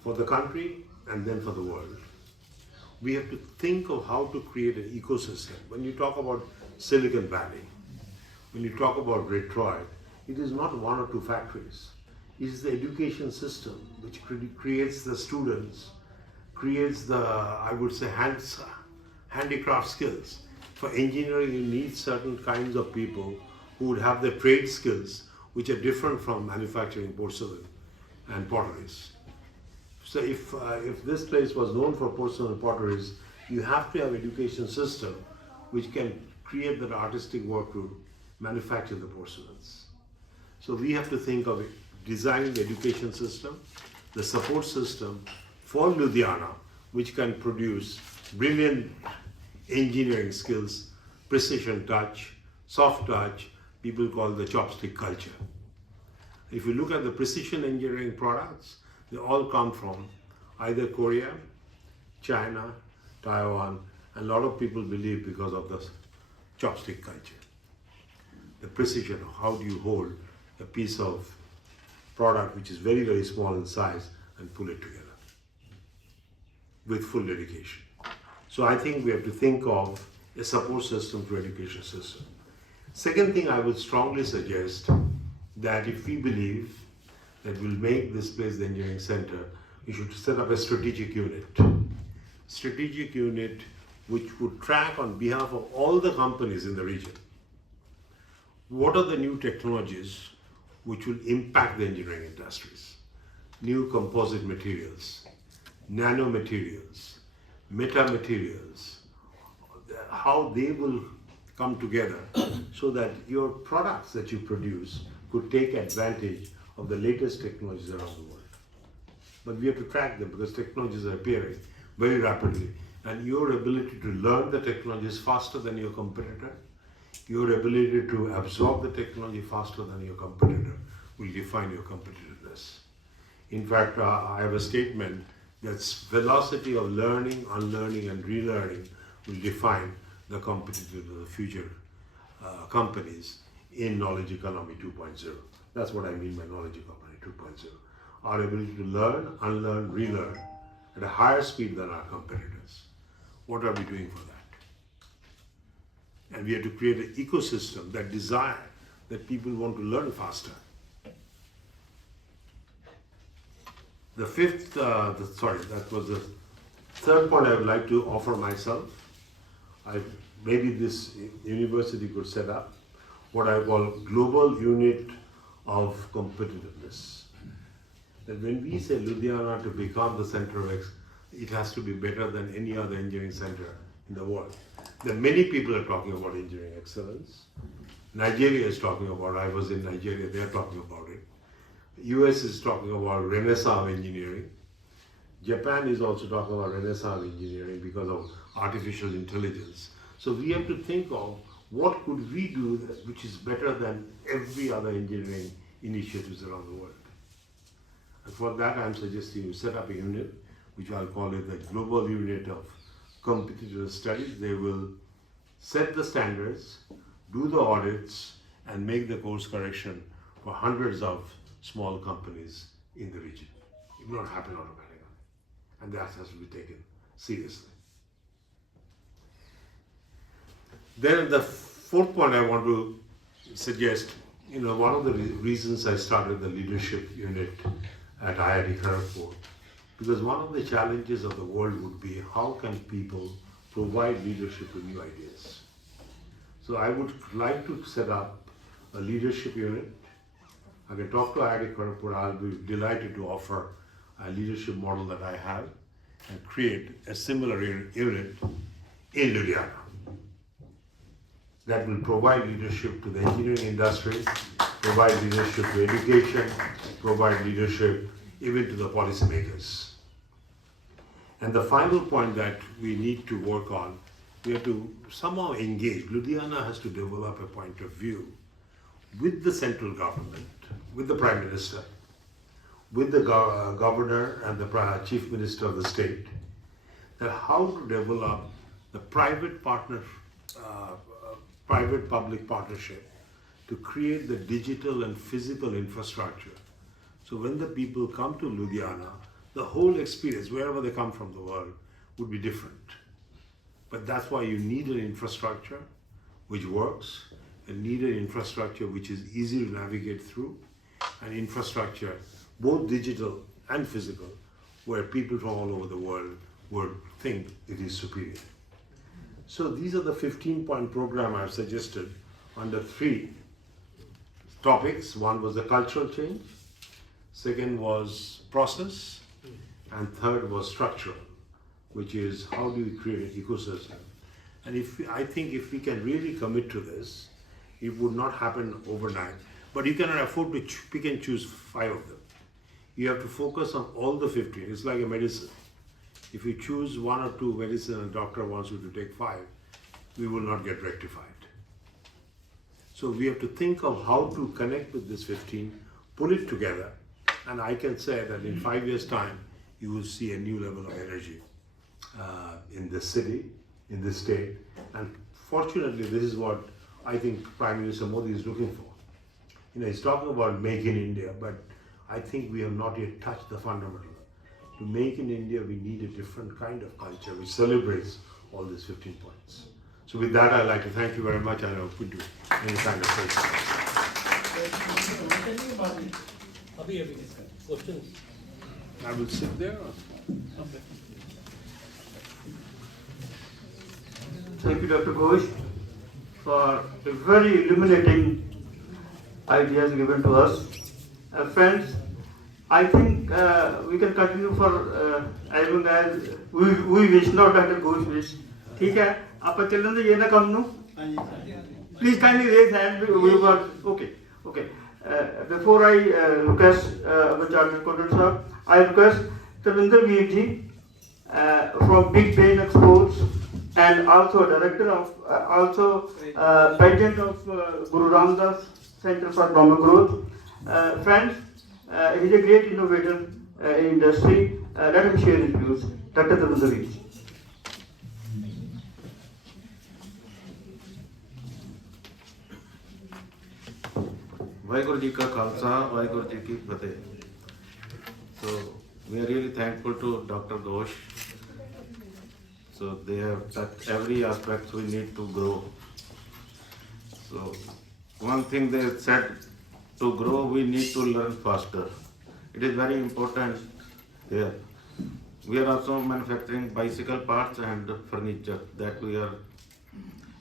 for the country and then for the world, we have to think of how to create an ecosystem. When you talk about Silicon Valley, when you talk about Detroit, it is not 1 or 2 factories. It is the education system which creates the students, creates the, I would say, handicraft skills. For engineering, you need certain kinds of people who would have the trade skills which are different from manufacturing porcelain and potteries. So if this place was known for porcelain and potteries, you have to have education system which can create that artistic work to manufacture the porcelains. So we have to think of designing the education system, the support system for Ludhiana, which can produce brilliant engineering skills, precision touch, soft touch, people call the chopstick culture. If you look at the precision engineering products, they all come from either Korea, China, Taiwan, and a lot of people believe because of the chopstick culture. The precision of how do you hold a piece of product which is very, very small in size and pull it together with full dedication. So I think we have to think of a support system to education system. Second thing I would strongly suggest that if we believe that we'll make this place the engineering center, we should set up a strategic unit. Strategic unit which would track on behalf of all the companies in the region. What are the new technologies which will impact the engineering industries? New composite materials, nanomaterials, metamaterials, how they will come together so that your products that you produce could take advantage of the latest technologies around the world. But we have to track them because technologies are appearing very rapidly, and your ability to learn the technologies faster than your competitor, your ability to absorb the technology faster than your competitor will define your competitiveness. In fact, I have a statement that velocity of learning, unlearning, and relearning will define the competitiveness of the future companies in knowledge economy 2.0. That's what I mean by knowledge economy 2.0. Our ability to learn, unlearn, relearn at a higher speed than our competitors. What are we doing for that? And we have to create an ecosystem that desire that people want to learn faster. The fifth, that was the third point I would like to offer myself. Maybe this university could set up what I call global unit of competitiveness. That when we say Ludhiana to become the center of excellence, it has to be better than any other engineering center in the world. There are many people are talking about engineering excellence. Nigeria is talking about, I was in Nigeria, they're talking about it. US is talking about renaissance engineering. Japan is also talking about renaissance engineering because of artificial intelligence. So we have to think of what could we do which is better than every other engineering initiatives around the world. And for that I'm suggesting we set up a unit, which I'll call it the Global Unit of Competitive Studies. They will set the standards, do the audits, and make the course correction for hundreds of small companies in the region. It will not happen automatically, and that has to be taken seriously. Then the fourth point I want to suggest, one of the reasons I started the leadership unit at IIT Kharagpur, because one of the challenges of the world would be how can people provide leadership with new ideas. So I would like to set up a leadership unit I can talk to IIT Kharagpur. I'll be delighted to offer a leadership model that I have and create a similar unit in Ludhiana that will provide leadership to the engineering industry, provide leadership to education, provide leadership even to the policymakers. And the final point that we need to work on, we have to somehow engage. Ludhiana has to develop a point of view with the central government, with the Prime Minister, with the Governor and the Chief Minister of the state, that how to develop the private-public partnership to create the digital and physical infrastructure. So when the people come to Ludhiana, the whole experience, wherever they come from the world, would be different. But that's why you need an infrastructure which works, and need an infrastructure which is easy to navigate through, an infrastructure, both digital and physical, where people from all over the world would think it is superior. So these are the 15-point program I've suggested under 3 topics. One was the cultural change, second was process, and third was structural, which is how do we create an ecosystem. And I think if we can really commit to this, it would not happen overnight. But you cannot afford to pick and choose 5 of them. You have to focus on all the 15. It's like a medicine. If you choose 1 or 2 medicine and doctor wants you to take 5, we will not get rectified. So we have to think of how to connect with this 15, pull it together, and I can say that in 5 years' time, you will see a new level of energy in this city, in this state. And fortunately, this is what I think Prime Minister Modi is looking for. He's talking about make in India, but I think we have not yet touched the fundamental. To make in India, we need a different kind of culture which celebrates all these 15 points. So with that, I'd like to thank you very much, and I'm open to any kind of questions. Questions? I will sit there. Thank you, Dr. Ghosh, for a very illuminating ideas given to us. Friends, I think we can continue for as long as we wish, not Dr. Ghosh wish. ठीक है, आप चलन ये ना कम no. Please kindly raise hand. We got okay. Before I request our Chartered Accountant sir, I request Tavinder Veer ji from Big Pain Exports and also director of president of Guru Ramdas Center for Economic Growth. Friends, he's a great innovator in industry. Let him share his views. Dr. Tavinder Veer ji. Vaheguru Ji Ka Khalsa, Vaheguru Ji Ki Fateh. So we are really thankful to Dr. Ghosh. So they have touched every aspect we need to grow. So one thing they said, to grow we need to learn faster. It is very important here. We are also manufacturing bicycle parts and furniture that we are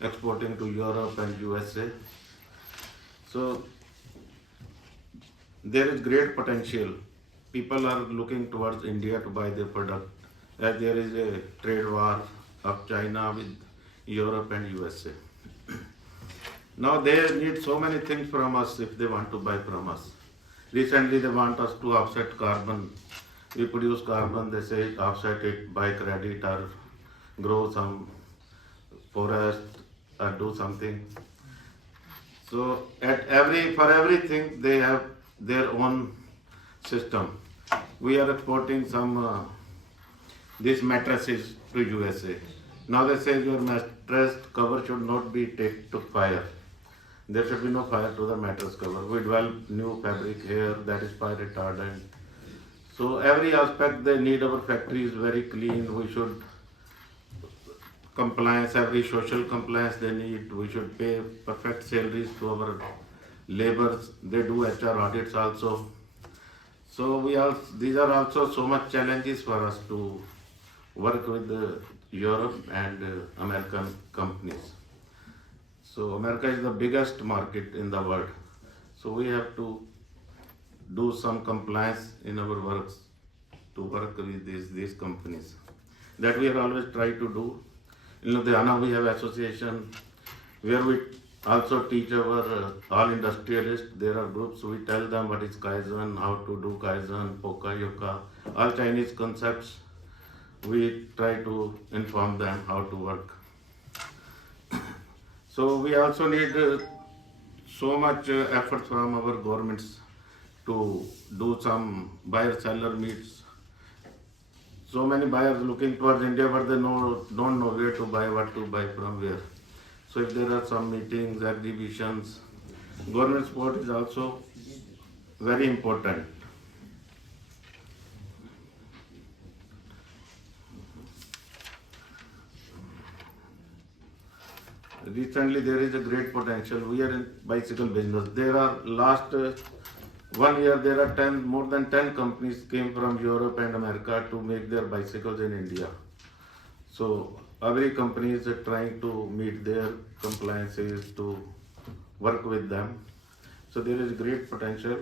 exporting to Europe and USA. So there is great potential. People are looking towards India to buy their product, as there is a trade war of China with Europe and USA. Now they need so many things from us if they want to buy from us. Recently they want us to offset carbon. We produce carbon, they say offset it by credit or grow some forest or do something. So for everything they have their own system. We are exporting some these mattresses to USA. Now they say your mattress cover should not be took fire. There should be no fire to the mattress cover. We develop new fabric here that is fire retardant. So every aspect they need our factory is very clean. We should compliance, every social compliance they need. We should pay perfect salaries to our laborers. They do HR audits also. So these are also so much challenges for us to work with Europe and American companies. So America is the biggest market in the world. So we have to do some compliance in our works to work with these companies. That we are always try to do. In Ludhiana we have association where we also teach our all industrialists. There are groups, we tell them what is Kaizen, how to do Kaizen, Poka Yoka, all Chinese concepts. We try to inform them how to work. So we also need so much effort from our governments to do some buyer-seller meets. So many buyers looking towards India, but they don't know where to buy, what to buy from where. So if there are some meetings, exhibitions, government support is also very important. Recently there is a great potential. We are in bicycle business. There are last 1 year there are more than 10 companies came from Europe and America to make their bicycles in India. So every company is trying to meet their compliances, to work with them. So there is great potential,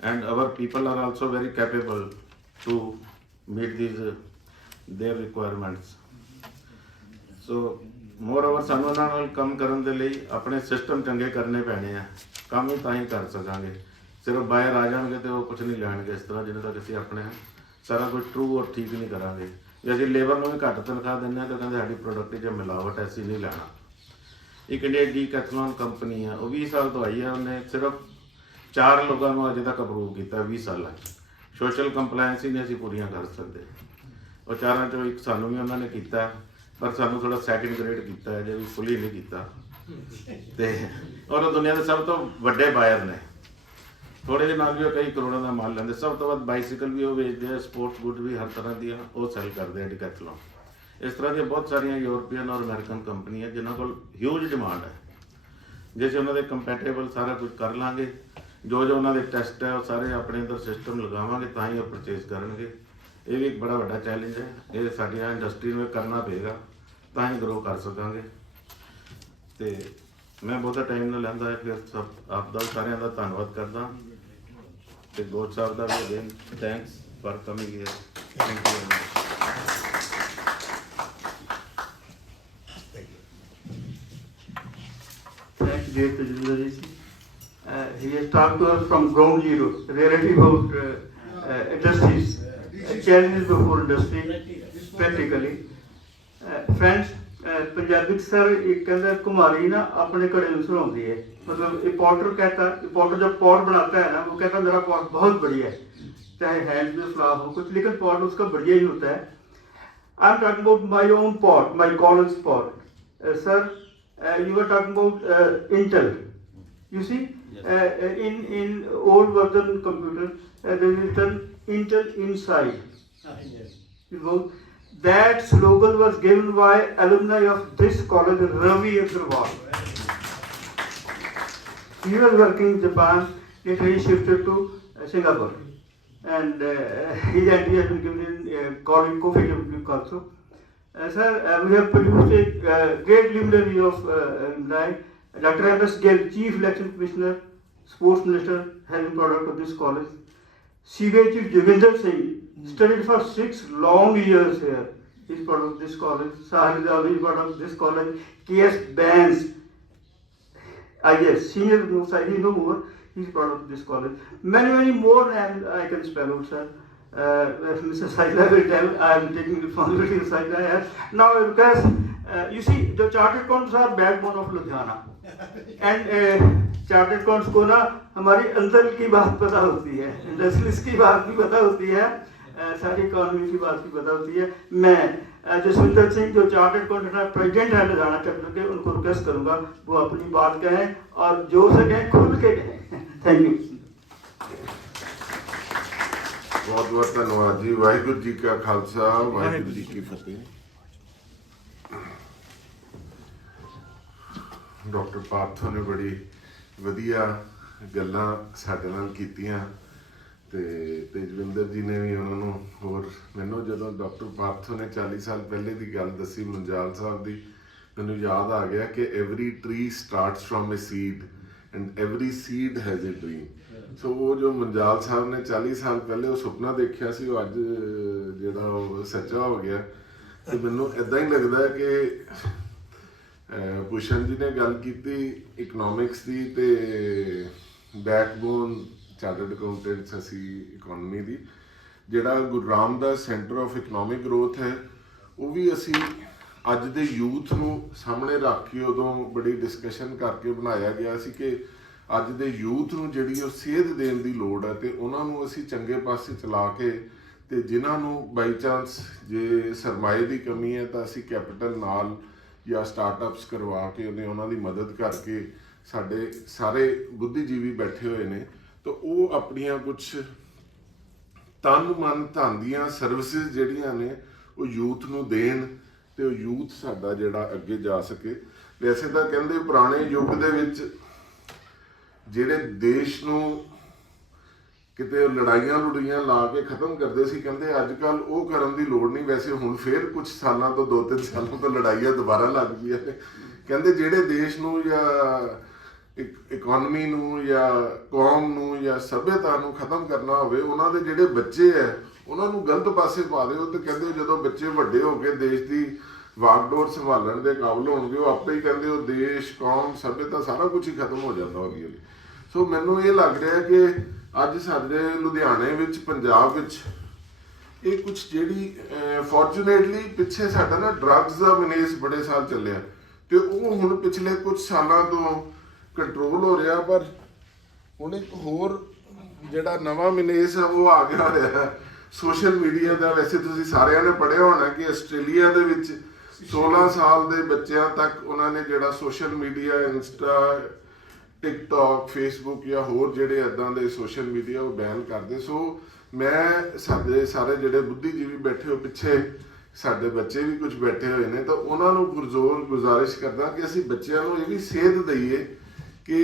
and our people are also very capable to meet these their requirements. So moreover ਸਾਨੂੰ ਉਹਨਾਂ ਨਾਲ ਕੰਮ ਕਰਨ ਦੇ ਲਈ ਆਪਣੇ system ਚੰਗੇ ਕਰਨੇ ਪੈਣੇ ਆ, ਕੰਮ ਹੀ ਤਾਂ ਹੀ ਕਰ ਸਕਾਂਗੇ। ਸਿਰਫ ਬਾਹਰ ਆ ਜਾਣਗੇ ਤੇ ਉਹ ਕੁਝ ਨਹੀਂ ਲੈਣਗੇ, ਇਸ ਤਰ੍ਹਾਂ ਜਿੰਨੇ ਤੱਕ ਅਸੀਂ ਆਪਣੇ ਸਾਰਾ ਕੁਝ ਟਰੂ ਔਰ ਠੀਕ ਨਹੀਂ ਕਰਾਂਗੇ। ਜੇ ਅਸੀਂ ਲੇਬਰ ਨੂੰ ਵੀ ਘੱਟ ਤਨਖਾਹ ਦਿੰਦੇ ਹਾਂ ਤਾਂ ਕਹਿੰਦੇ ਸਾਡੀ ਪ੍ਰੋਡਕਟ 'ਚ ਮਿਲਾਵਟ ਹੈ, ਅਸੀਂ ਨਹੀਂ ਲੈਣਾ। ਇੱਕ ਇੰਡੀਆ ਡੀਕੈਥਲੋਨ ਕੰਪਨੀ ਆ, ਉਹ 20 ਸਾਲ ਤੋਂ ਆਈ ਆ, ਉਹਨੇ ਸਿਰਫ 4 ਲੋਕਾਂ ਨੂੰ ਅਜੇ ਤੱਕ ਅਪਰੂਵ ਕੀਤਾ 20 ਸਾਲਾਂ 'ਚ। ਸੋਸ਼ਲ ਕੰਪਲਾਇੰਸ ਹੀ ਨਹੀਂ ਅਸੀਂ ਪੂਰੀਆਂ ਕਰ ਸਕਦੇ। ਉਹ 4 'ਚੋਂ ਇੱਕ ਸਾਨੂੰ ਵੀ ਉਹਨਾਂ ਨੇ ਕੀਤਾ, ਪਰ ਸਾਨੂੰ ਥੋੜਾ ਸੈਕਿੰਡ ਗ੍ਰੇਡ ਕੀਤਾ ਹੈ, ਜੇ ਵੀ ਫੁੱਲੀ ਨਹੀਂ ਕੀਤਾ। ਤੇ ਔਰ ਦੁਨੀਆ ਦੇ ਸਭ ਤੋਂ ਵੱਡੇ ਬਾਇਰ ਨੇ, ਥੋੜੇ ਜਿਹੇ ਨਾਲ ਵੀ ਉਹ ਕਈ ਕਰੋੜਾਂ ਦਾ ਮਾਲ ਲੈਂਦੇ। ਸਭ ਤੋਂ ਵੱਧ ਬਾਈਸਿਕਲ ਵੀ ਉਹ ਵੇਚਦੇ ਆ, ਸਪੋਰਟਸ ਗੁੱਡ ਵੀ ਹਰ ਤਰ੍ਹਾਂ ਦੀਆਂ ਉਹ ਸੈਲ ਕਰਦੇ ਆ ਡਿਕੈਥਲੋਨ। ਇਸ ਤਰ੍ਹਾਂ ਦੀਆਂ ਬਹੁਤ ਸਾਰੀਆਂ ਯੂਰਪੀਅਨ ਔਰ ਅਮਰੀਕਨ ਕੰਪਨੀਆਂ ਜਿਨ੍ਹਾਂ ਕੋਲ ਹਿਊਜ ਡਿਮਾਂਡ ਹੈ। ਜੇ ਅਸੀਂ ਉਹਨਾਂ ਦੇ ਕੰਪੈਟੇਬਲ ਸਾਰਾ ਕੁਝ ਕਰ ਲਾਂਗੇ, ਜੋ ਜੋ ਉਹਨਾਂ ਦੇ ਟੈਸਟ ਹੈ ਉਹ ਸਾਰੇ ਆਪਣੇ ਅੰਦਰ ਸਿਸਟਮ ਲਗਾਵਾਂਗੇ ਤਾਂ ਹੀ ਉਹ ਪਰਚੇਜ਼ ਕਰਨਗੇ। ਇਹ ਵੀ ਇੱਕ ਬੜਾ ਵੱਡਾ ਚੈਲੰਜ ਹੈ, ਇਹ ਸਾਡੀਆਂ ਇੰਡਸਟਰੀ ਨੂੰ ਕਰਨਾ ਪਏਗਾ ਤਾਂ ਹੀ ਗਰੋ ਕਰ ਸਕਾਂਗੇ। ਤੇ ਮੈਂ ਬਹੁਤਾ ਟਾਈਮ ਨਾ ਲੈਂਦਾ ਹੈ, ਫਿਰ ਸਭ ਆਪ ਦਾ ਸਾਰਿਆਂ ਦਾ ਧੰਨਵਾਦ ਕਰਦਾ ਤੇ ਗੋਡ ਸਾਹਿਬ ਦਾ ਵੀ again thanks for coming here. Thank you very much. Thanks, dear Tajinder ji. He has talked to us from ground zero, reality about industries, challenges before industry, practically. Friends, Punjabi sir एक कहता है कुमारी ना अपने घड़े में सुनाती है, मतलब रिपोर्टर कहता है, रिपोर्टर जब पॉट बनाता है ना वो कहता है मेरा पॉट बहुत बढ़िया है, चाहे हैंड में फ्लावर हो कुछ, लेकिन पॉट उसका बढ़िया ही होता है। I am talking about my own pot, my college pot. Sir, you were talking about Intel. You see, in old version computer there is written Intel inside. You know, that slogan was given by alumni of this college, Ravi Agarwal. He was working in Japan, later he shifted to Singapore, and his idea has been given in college Coffee Republic also. Sir, we have produced a great luminary of alumni. Dr. M.S. Gill, Chief Election Commissioner, Sports Minister, has been product of this college. CBI Chief Joginder Singh studied for 6 long years here. He is part of this college. Sahil Dal is part of this college. K.S. Banks, IS, senior most, he no more. He is part of this college. Many more names I can spell out, sir. Mr. Saila will tell, I am taking responsibility of Saila. Now, because you see, the chartered accountants are backbone of Ludhiana. And chartered accounts को ना हमारी अंदर की बात पता होती है, industries की बात भी पता होती है, सारी इकोनॉमी की बात भी पता होती है। मैं जसविंदर सिंह जो चार्टर्ड अकाउंटेंट प्रेसिडेंट है लुधियाना चैप्टर के, उनको रिक्वेस्ट करूंगा वो अपनी बात कहें और जो सकें खुल के कहें। Thank you. बहुत बहुत धन्यवाद जी। वाहिगुरू जी का खालसा, वाहिगुरू जी की फतेह। डॉक्टर पार्थो ने बड़ी ਵਧੀਆ ਗੱਲਾਂ ਸਾਡੇ ਨਾਲ ਕੀਤੀਆਂ ਤੇ ਤੇਜਵਿੰਦਰ ਜੀ ਨੇ ਵੀ ਉਹਨਾਂ ਨੂੰ, ਹੋਰ ਮੈਨੂੰ ਜਦੋਂ ਡਾਕਟਰ ਪਾਰਥੋ ਨੇ 40 ਸਾਲ ਪਹਿਲੇ ਦੀ ਗੱਲ ਦੱਸੀ ਮੁੰਜਾਲ ਸਾਹਿਬ ਦੀ, ਮੈਨੂੰ ਯਾਦ ਆ ਗਿਆ ਕਿ every tree starts from a seed and every seed has a dream. So ਉਹ ਜੋ ਮੰਜਾਲ ਸਾਹਿਬ ਨੇ 40 ਸਾਲ ਪਹਿਲੇ ਉਹ ਸੁਪਨਾ ਦੇਖਿਆ ਸੀ, ਉਹ ਅੱਜ ਜਿਹੜਾ ਉਹ ਸੱਚਾ ਹੋ ਗਿਆ। ਤੇ ਮੈਨੂੰ ਇਦਾਂ ਹੀ ਲੱਗਦਾ ਕਿ ਭੂਸ਼ਣ ਜੀ ਨੇ ਗੱਲ ਕੀਤੀ ਇਕਨੋਮਿਕਸ ਦੀ, ਤੇ ਬੈਕਬੋਨ ਚਾਰਟਰਡ ਅਕਾਊਂਟੈਂਟਸ ਅਸੀਂ ਇਕਨੋਮੀ ਦੀ, ਜਿਹੜਾ Guru Ramdas centre of economic growth ਹੈ, ਉਹ ਵੀ ਅਸੀਂ ਅੱਜ ਦੇ ਯੂਥ ਨੂੰ ਸਾਹਮਣੇ ਰੱਖ ਕੇ ਉਦੋਂ ਬੜੀ ਡਿਸਕਸ਼ਨ ਕਰਕੇ ਬਣਾਇਆ ਗਿਆ ਸੀ ਕਿ ਅੱਜ ਦੇ ਯੂਥ ਨੂੰ ਜਿਹੜੀ ਉਹ ਸੇਧ ਦੇਣ ਦੀ ਲੋੜ ਹੈ, ਤੇ ਉਹਨਾਂ ਨੂੰ ਅਸੀਂ ਚੰਗੇ ਪਾਸੇ ਚਲਾ ਕੇ, ਤੇ ਜਿਨ੍ਹਾਂ ਨੂੰ ਬਾਈ ਚਾਂਸ ਜੇ ਸਰਮਾਏ ਦੀ ਕਮੀ ਹੈ ਤਾਂ ਅਸੀਂ ਕੈਪੀਟਲ ਨਾਲ ਜਾਂ ਸਟਾਰਟਅਪਸ ਕਰਵਾ ਕੇ ਉਹਨਾਂ ਦੀ ਮਦਦ ਕਰਕੇ, ਸਾਡੇ ਸਾਰੇ ਬੁੱਧੀਜੀਵੀ ਬੈਠੇ ਹੋਏ ਨੇ, ਤਾਂ ਉਹ ਆਪਣੀਆਂ ਕੁਛ ਤਨ ਮਨ ਧਨ ਦੀਆਂ ਸਰਵਿਸਿਜ਼ ਜਿਹੜੀਆਂ ਨੇ ਉਹ ਯੂਥ ਨੂੰ ਦੇਣ, ਤੇ ਉਹ ਯੂਥ ਸਾਡਾ ਜਿਹੜਾ ਅੱਗੇ ਜਾ ਸਕੇ। ਵੈਸੇ ਤਾਂ ਕਹਿੰਦੇ ਪੁਰਾਣੇ ਯੁੱਗ ਦੇ ਵਿੱਚ ਜਿਹੜੇ ਦੇਸ਼ ਨੂੰ ਕਿਤੇ ਲੜਾਈਆਂ ਲੁੜੀਆਂ ਲਾ ਕੇ ਖਤਮ ਕਰਦੇ ਸੀ, ਕਹਿੰਦੇ ਅੱਜ ਕੱਲ ਉਹ ਕਰਨ ਦੀ ਲੋੜ ਨਹੀਂ। ਵੈਸੇ ਹੁਣ ਫੇਰ ਕੁਝ ਸਾਲਾਂ ਤੋਂ 2-3 ਸਾਲਾਂ ਤੋਂ ਲੜਾਈਆਂ ਦੁਬਾਰਾ ਲੱਗ ਗਈਆਂ ਨੇ। ਕਹਿੰਦੇ ਜਿਹੜੇ ਦੇਸ਼ ਨੂੰ ਜਾਂ ਇਕਨੋਮੀ ਨੂੰ ਜਾਂ ਕੌਮ ਨੂੰ ਜਾਂ ਸੱਭਿਅਤਾ ਨੂੰ ਖਤਮ ਕਰਨਾ ਹੋਵੇ, ਉਹਨਾਂ ਦੇ ਜਿਹੜੇ ਬੱਚੇ ਹੈ ਉਹਨਾਂ ਨੂੰ ਗਲਤ ਪਾਸੇ ਪਾ ਦਿਓ, ਤੇ ਕਹਿੰਦੇ ਜਦੋਂ ਬੱਚੇ ਵੱਡੇ ਹੋ ਕੇ ਦੇਸ਼ ਦੀ ਵਾਗਡੋਰ ਸੰਭਾਲਣ ਦੇ ਕਾਬਲ ਹੋਣਗੇ, ਉਹ ਆਪੇ ਹੀ ਕਹਿੰਦੇ ਉਹ ਦੇਸ਼ ਕੌਮ ਸੱਭਿਅਤਾ ਸਾਰਾ ਕੁਝ ਹੀ ਖਤਮ ਹੋ ਜਾਂਦਾ ਹੌਲੀ ਹੌਲੀ। ਸੋ ਮੈਨੂੰ ਇਹ ਲੱਗ ਰਿਹਾ ਕਿ ਅੱਜ ਸਾਡੇ ਲੁਧਿਆਣੇ ਵਿੱਚ, ਪੰਜਾਬ ਵਿੱਚ ਇਹ ਕੁਝ ਜਿਹੜੀ ਫੋਰਚੂਨੇਟਲੀ ਪਿੱਛੇ ਸਾਡਾ ਨਾ ਡਰੱਗਸ ਦਾ ਬਿਜ਼ਨਸ ਬੜੇ ਸਾਲ ਚੱਲਿਆ, ਤੇ ਉਹ ਹੁਣ ਪਿਛਲੇ ਕੁਝ ਸਾਲਾਂ ਤੋਂ ਕੰਟਰੋਲ ਹੋ ਰਿਹਾ। ਪਰ ਹੁਣ ਇੱਕ ਹੋਰ ਜਿਹੜਾ ਨਵਾਂ ਬਿਜ਼ਨਸ ਹੈ ਉਹ ਆ ਗਿਆ ਰਿਹਾ ਸੋਸ਼ਲ ਮੀਡੀਆ ਦਾ। ਵੈਸੇ ਤੁਸੀਂ ਸਾਰਿਆਂ ਨੇ ਪੜ੍ਹਿਆ ਹੋਣਾ ਕਿ ਆਸਟ੍ਰੇਲੀਆ ਦੇ ਵਿੱਚ 16 ਸਾਲ ਦੇ ਬੱਚਿਆਂ ਤੱਕ ਉਹਨਾਂ ਨੇ ਜਿਹੜਾ social media, Insta, TikTok, Facebook ਜਾਂ ਹੋਰ ਜਿਹੜੇ ਇੱਦਾਂ ਦੇ ਸੋਸ਼ਲ ਮੀਡੀਆ ਉਹ ਬੈਨ ਕਰਦੇ। ਸੋ ਮੈਂ ਸਾਡੇ ਸਾਰੇ ਜਿਹੜੇ ਬੁੱਧੀਜੀਵੀ ਬੈਠੇ ਹੋ ਪਿੱਛੇ, ਸਾਡੇ ਬੱਚੇ ਵੀ ਕੁਝ ਬੈਠੇ ਹੋਏ ਨੇ, ਤਾਂ ਉਹਨਾਂ ਨੂੰ ਪੁਰਜ਼ੋਰ ਗੁਜ਼ਾਰਿਸ਼ ਕਰਦਾ ਕਿ ਅਸੀਂ ਬੱਚਿਆਂ ਨੂੰ ਇਹ ਵੀ ਸੇਧ ਦਈਏ ਕਿ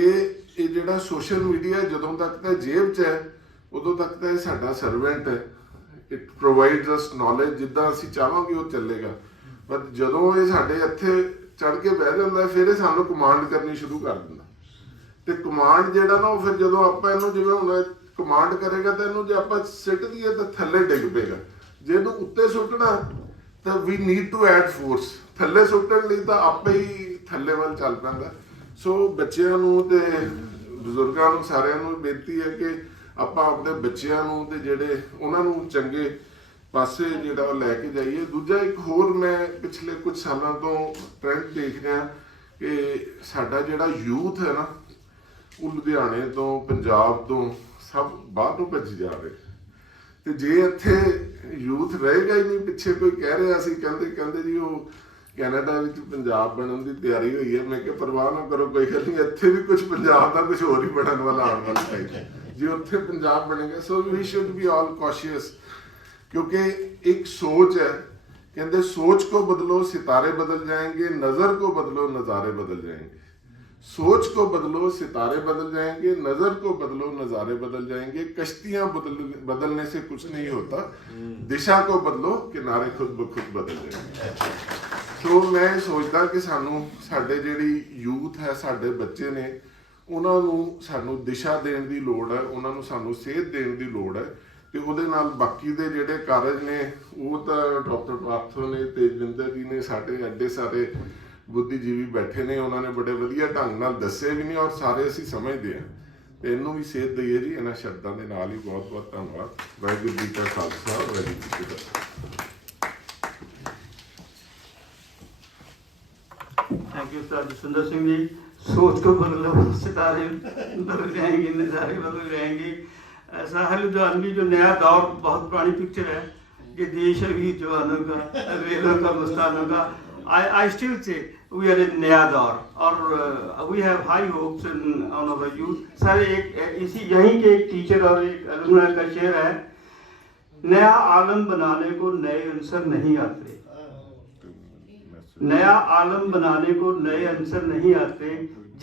ਇਹ ਜਿਹੜਾ ਸੋਸ਼ਲ ਮੀਡੀਆ ਜਦੋਂ ਤੱਕ ਤਾਂ ਜੇਬ 'ਚ ਹੈ ਉਦੋਂ ਤੱਕ ਤਾਂ ਇਹ ਸਾਡਾ ਸਰਵੈਂਟ ਹੈ। ਇਟ ਪ੍ਰੋਵਾਈਡਸ ਅਸ ਨੌਲੇਜ, ਜਿੱਦਾਂ ਅਸੀਂ ਚਾਹਾਂਗੇ ਉਹ ਚੱਲੇਗਾ। ਪਰ ਜਦੋਂ ਇਹ ਸਾਡੇ ਇੱਥੇ ਚੜ ਕੇ ਬਹਿ ਜਾਂਦਾ ਫਿਰ ਇਹ ਸਾਨੂੰ ਕਮਾਂਡ ਕਰਨੀ ਸ਼ੁਰੂ ਕਰ ਦਿੰਦਾ, ਤੇ ਕਮਾਂਡ ਜਿਹੜਾ ਨਾ ਉਹ ਫਿਰ ਜਦੋਂ ਆਪਾਂ ਇਹਨੂੰ ਜਿਵੇਂ ਹੁਣ ਕਮਾਂਡ ਕਰੇਗਾ ਤਾਂ ਇਹਨੂੰ ਜੇ ਆਪਾਂ ਸਿੱਟ ਦਈਏ ਤਾਂ ਥੱਲੇ ਡਿੱਗ ਪਏਗਾ। ਜੇ ਇਹਨੂੰ ਉੱਤੇ ਸੁੱਟਣਾ ਤਾਂ ਵੀ ਨੀਡ ਟੂ ਐਡ ਫੋਰਸ, ਥੱਲੇ ਸੁੱਟਣ ਲਈ ਤਾਂ ਆਪੇ ਹੀ ਥੱਲੇ ਵੱਲ ਚੱਲ ਪੈਂਦਾ। ਸੋ ਬੱਚਿਆਂ ਨੂੰ ਤੇ ਬਜ਼ੁਰਗਾਂ ਨੂੰ ਸਾਰਿਆਂ ਨੂੰ ਬੇਨਤੀ ਹੈ ਕਿ ਆਪਾਂ ਆਪਣੇ ਬੱਚਿਆਂ ਨੂੰ ਤੇ ਜਿਹੜੇ ਉਹਨਾਂ ਨੂੰ ਚੰਗੇ ਪਾਸੇ ਜਿਹੜਾ ਉਹ ਲੈ ਕੇ ਜਾਈਏ। ਦੂਜਾ ਇੱਕ ਹੋਰ ਮੈਂ ਪਿਛਲੇ ਕੁਝ ਸਾਲਾਂ ਤੋਂ ਟ੍ਰੈਂਡ ਦੇਖ ਰਿਹਾ ਕਿ ਸਾਡਾ ਜਿਹੜਾ ਯੂਥ ਹੈ ਨਾ ਉਹ ਲੁਧਿਆਣੇ ਤੋਂ, ਪੰਜਾਬ ਤੋਂ ਸਭ ਬਾਹਰ ਨੂੰ ਭੱਜ ਜਾ ਰਹੇ, ਤੇ ਜੇ ਇੱਥੇ ਯੂਥ ਰਹੇਗਾ ਹੀ ਨਹੀਂ। ਪਿੱਛੇ ਕੋਈ ਕਹਿ ਰਿਹਾ ਸੀ, ਕਹਿੰਦੇ ਜੀ ਉਹ ਕੈਨੇਡਾ ਵਿੱਚ ਪੰਜਾਬ ਬਣਨ ਦੀ ਤਿਆਰੀ ਹੋਈ ਹੈ। ਮੈਂ ਕਿਹਾ ਪਰਵਾਹ ਨਾ ਕਰੋ, ਕੋਈ ਗੱਲ ਨਹੀਂ, ਇੱਥੇ ਵੀ ਕੁਝ ਪੰਜਾਬ ਦਾ ਕੁਝ ਹੋਰ ਹੀ ਬਣਨ ਵਾਲਾ ਆਉਣ ਵਾਲਾ ਹੈ ਜੇ ਉੱਥੇ ਪੰਜਾਬ ਬਣੇਗਾ। So we should be all cautious, क्योंकि एक सोच है, कहते सोच को बदलो सितारे बदल जाएंगे, नजर को बदलो नजारे बदल जाएंगे। सोच को बदलो सितारे बदल जाएंगे, नजर को बदलो नजारे बदल जाएंगे। कश्तियां बदलने से कुछ नहीं होता, दिशा को बदलो किनारे खुद ब खुद बदल जाएंगे। सो मैं सोचता कि सानू साडे जिहड़ी यूथ है, साडे बच्चे ने, ਉਹਨਾਂ ਨੂੰ ਸਾਨੂੰ ਦਿਸ਼ਾ ਦੇਣ ਦੀ ਲੋੜ ਹੈ, ਉਹਨਾਂ ਨੂੰ ਸਾਨੂੰ ਸੇਧ ਦੇਣ ਦੀ ਲੋੜ ਹੈ। ਤੇ ਉਹਦੇ ਨਾਲ ਬਾਕੀ ਦੇ ਜਿਹੜੇ ਕਾਰਜ ਨੇ ਉਹ ਤਾਂ ਡਾਕਟਰ ਪਾਰਥੋ ਨੇ, ਤੇਜਵਿੰਦਰ ਜੀ ਨੇ, ਸਾਡੇ ਐਡੇ ਸਾਰੇ ਬੁੱਧੀਜੀਵੀ ਬੈਠੇ ਨੇ, ਉਹਨਾਂ ਨੇ ਬੜੇ ਵਧੀਆ ਢੰਗ ਨਾਲ ਦੱਸੇ ਵੀ ਨੇ ਔਰ ਸਾਰੇ ਅਸੀਂ ਸਮਝਦੇ ਹਾਂ। ਤੇ ਇਹਨੂੰ ਵੀ ਸੇਧ ਦਈਏ ਜੀ ਇਹਨਾਂ ਸ਼ਬਦਾਂ ਦੇ ਨਾਲ ਹੀ। ਬਹੁਤ ਬਹੁਤ ਧੰਨਵਾਦ। ਵਾਹਿਗੁਰੂ ਜੀ ਕਾ ਖਾਲਸਾ, ਵਾਹਿਗੁਰੂ ਜੀ ਕੀ ਫਤਿਹ। थैंक यू सर सुंदर सिंह जी। सोच को बदलो सितारे बदल जाएंगे, नज़ारे बदल जाएंगे। ऐसा है लुधियानवी जो नया दौर, बहुत पुरानी पिक्चर है कि देश अभी जवानों का, रेलों का, मुस्तानों का। I still say we are in नया दौर और we have high hopes on our youth। Sir एक इसी यहीं के एक टीचर और एक अलुमना का शेर है, नया आलम बनाने को नए अंसर नहीं आते, नया आलम बनाने को नए अंसर नहीं आते,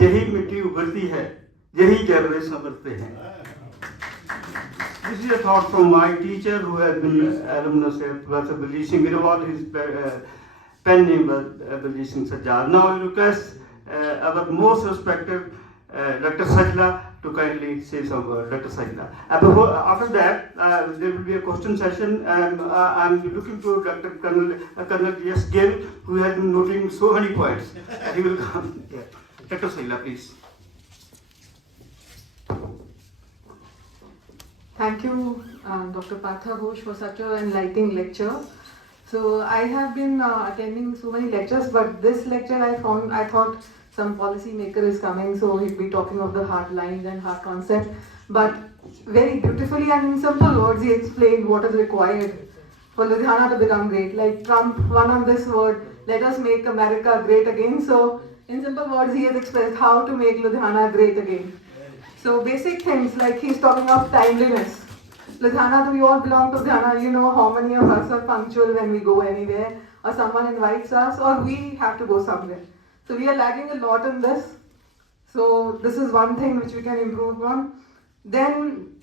यही मिट्टी उभरती है, यही जर्रे संभरते हैं। This is a thought from my teacher who has been alumnus at Professor Baljeet Singh Girewal. His pen name was Baljeet Singh Sajjad. Now I request our most respected Dr. Sajla to kindly say some word, Dr. Saila. After that, there will be a question session. I'm looking to Dr. Colonel Yes Gill, who has been noting so many points. He will come. Yeah. Dr. Saila, please. Thank you, Dr. Partha Ghosh, for such an enlightening lecture. So I have been attending so many lectures, but this lecture I thought some policy maker is coming, so he'd be talking of the hard lines and hard concept. But very beautifully and in simple words, he explained what is required for Ludhiana to become great. Like Trump won on this word, let us make America great again. So in simple words, he has expressed how to make Ludhiana great again. So basic things like he's talking of timeliness. Ludhiana, we all belong to Ludhiana. You know how many of us are punctual when we go anywhere, or someone invites us, or we have to go somewhere. So we are lagging a lot in this. So this is one thing which we can improve on. Then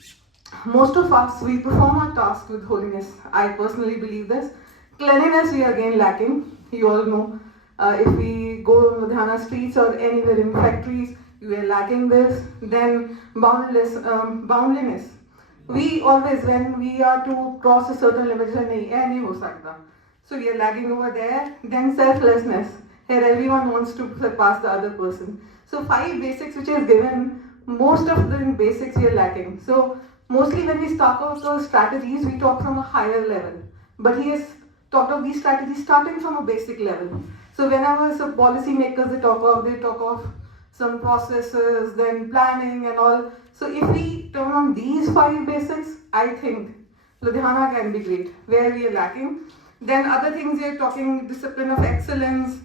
most of us, we perform our task with holiness. I personally believe this. Cleanliness we are again lacking. You all know. If we go on Ludhiana streets or anywhere in factories, we are lacking this. Then boundliness. We always, when we are to cross a certain limit, so we are lagging over there. Then selflessness. Here everyone wants to surpass the other person. So 5 basics which is given, most of the basics we are lacking. So mostly when we talk of those strategies, we talk from a higher level. But he has talked of these strategies starting from a basic level. So whenever some policy makers they talk of some processes, then planning and all. So if we turn on these 5 basics, I think Ludhiana can be great, where we are lacking. Then other things we are talking, discipline of excellence,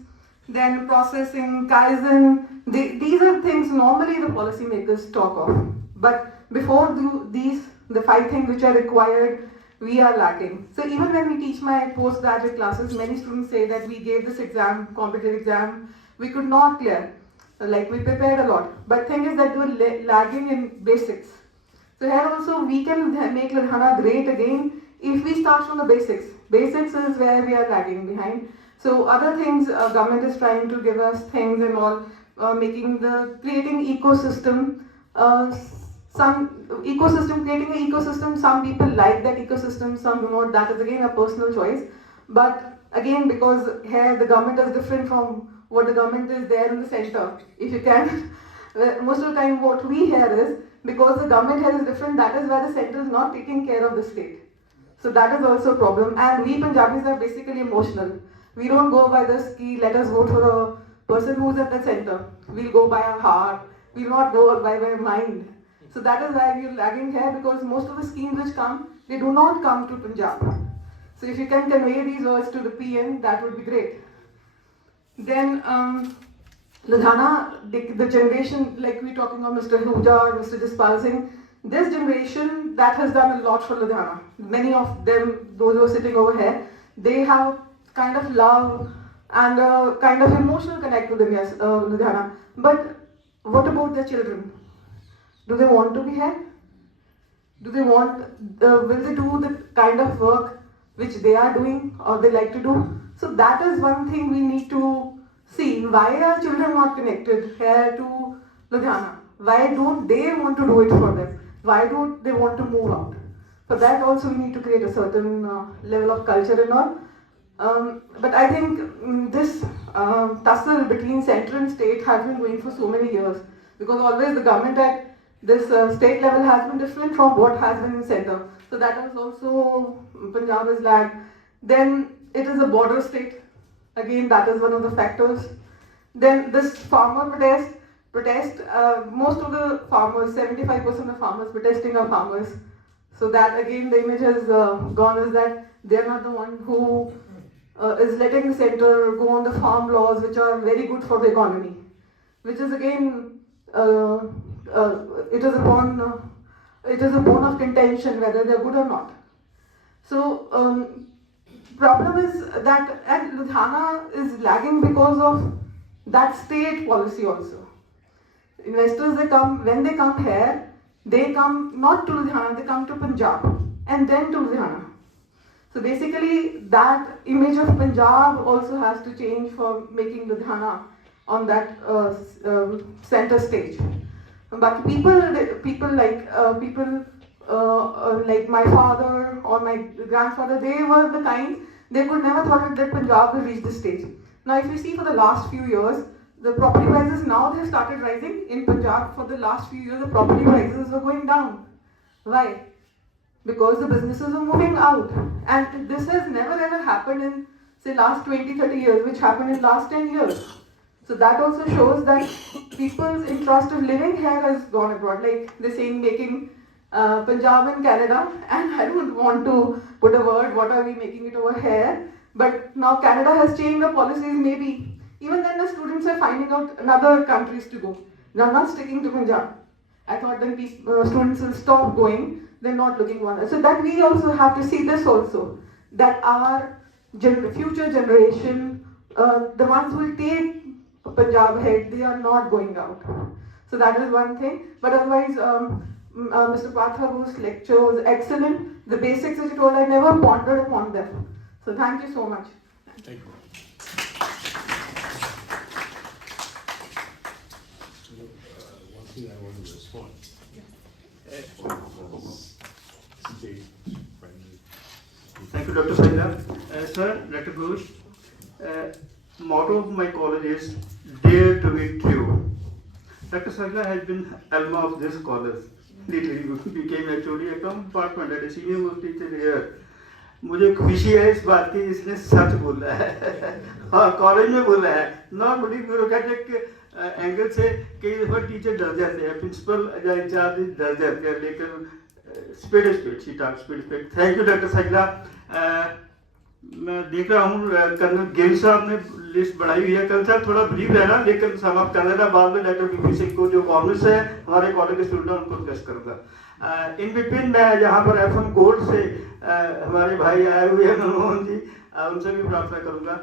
then processing, Kaizen. These are things normally the policy makers talk of. But before the 5 things which are required, we are lacking. So even when we teach my postgraduate classes, many students say that we gave this exam, competitive exam, we could not clear. Like we prepared a lot. But thing is that we were lagging in basics. So here also we can make Ludhiana great again if we start from the basics. Basics is where we are lagging behind. So other things, government is trying to give us things and all, creating ecosystem. Creating an ecosystem, some people like that ecosystem, some do not. That is again a personal choice. But again, because here the government is different from what the government is there in the center. If you can, most of the time what we hear is, because the government here is different, that is why the center is not taking care of the state. So that is also a problem. And we Punjabis are basically emotional. We don't go by this key, let us vote for a person who's at the center. We'll go by our heart. We'll not go by our mind. So that is why we're lagging here, because most of the schemes which come, they do not come to Punjab. So if you can convey these words to the PM, that would be great. Then Ludhiana, the generation, like we're talking about Mr. Huja or Mr. Jaspal Singh, this generation that has done a lot for Ludhiana. Many of them, those who are sitting over here, they have kind of love and a kind of emotional connect with Ludhiana. But what about their children? Do they want to be here? Do they want, will they do the kind of work which they are doing or they like to do? So that is one thing we need to see. Why are children not connected here to Ludhiana? Why don't they want to do it for them? Why don't they want to move out? For that also we need to create a certain level of culture and all. But I think this tussle between center and state has been going for so many years, because always the government at this state level has been different from what has been in center. So that is also Punjab is lagged. Then it is a border state. Again, that is one of the factors. Then this farmer protest, most of the farmers, 75% of farmers protesting are farmers. So that again, the image has gone is that they are not the one who is letting the center go on the farm laws, which are very good for the economy. Which is again, it is a bone of contention whether they are good or not. So problem is that and Ludhiana is lagging because of that state policy also. Investors, when they come here, they come not to Ludhiana, they come to Punjab and then to Ludhiana. So basically that image of Punjab also has to change for making Ludhiana on that center stage. But people like my father or my grandfather, they were the kind, they could never thought that Punjab will reach this stage. Now if you see for the last few years, the property prices now they have started rising. In Punjab for the last few years the property prices were going down. Why? Because the businesses are moving out. And this has never ever happened in say last 20-30 years, which happened in last 10 years. So that also shows that people's interest of living here has gone abroad. Like they're saying making Punjab and Canada, and I don't want to put a word, what are we making it over here? But now Canada has changed the policies maybe. Even then the students are finding out another countries to go. They're not sticking to Punjab. I thought then students will stop going, they're not looking one. So that we also have to see this also, that our future generation, the ones who will take Punjab ahead, they are not going out. So that is one thing. But otherwise, Mr. Patha's lecture was excellent. The basics that he told, I never pondered upon them. So thank you so much. Thank you. One thing I want to respond. Thank you, Dr. Saida. Sir, Dr. Ghosh, motto of my college is dare to be true. Dr. Saida has been alma of this college. Literally became HOD, a compartment at a senior most teacher here. मुझे खुशी है इस बात की, इसने सच बोला है और कॉलेज में बोला है, नॉट बड़ी ब्यूरोक्रेटिक एंगल से कई दफा टीचर डर जाते हैं, प्रिंसिपल या इंचार्ज डर जाते हैं, लेकिन speed she talk speed. Thank you doctor Saila. मैं देख रहा हूँ कर्नल गिल साहब ने लिस्ट बढ़ाई हुई है, कल साहब थोड़ा ब्रीफ रहना, लेकिन समाप्त कर देना, बाद में डॉक्टर बीपी सिंह को जो कॉमर्स है हमारे कॉलेज के स्टूडेंट उनको रिक्वेस्ट करूँगा। इन बिटवीन मैं यहाँ पर FM गोल्ड से हमारे भाई आए हुए हैं मनमोहन जी, उनसे भी प्रार्थना करूँगा,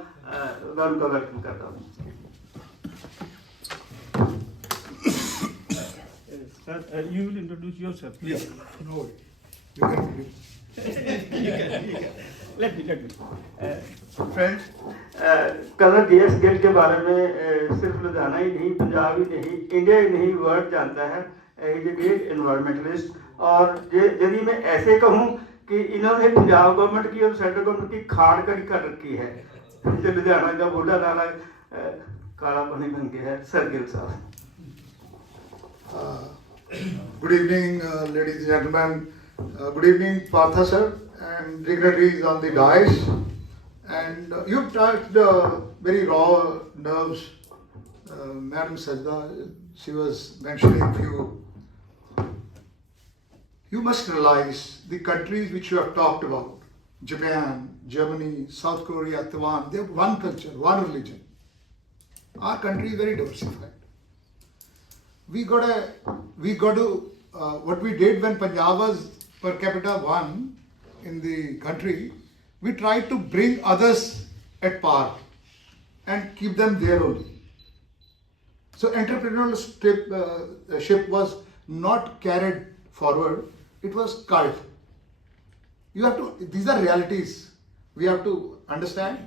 मैं उनका वेलकम करता हूँ। Sir, you will introduce yourself, please. Yeah, no, you can begin. Let me. Friends, colonel GS Gill के बारे में सिर्फ लुधियाना ही नहीं, पंजाब ही नहीं, इंडिया ही नहीं, वर्ल्ड जानता है। इज ए ग्रेट एनवायरमेंटलिस्ट, और यदि मैं ऐसे कहूँ कि इन्होंने पंजाब गवर्नमेंट की और सेंट्रल गवर्नमेंट की खाड़ कड़ी कर रखी है, जो लुधियाना का बूढ़ा नाला काला पानी बन गया है। सर गिल साहब। Good evening, ladies and gentlemen. Good evening, Partha sir and dignitaries on the dais. And you've touched very raw nerves. Madam Sajda, she was mentioning few. You must realize the countries which you have talked about, Japan, Germany, South Korea, Taiwan, they have one culture, one religion. Our country is very diversified. We got to, what we did when Punjab was per capita 1 in the country, we tried to bring others at par and keep them there only. So entrepreneurship was not carried forward, it was culled. You have to, these are realities, we have to understand.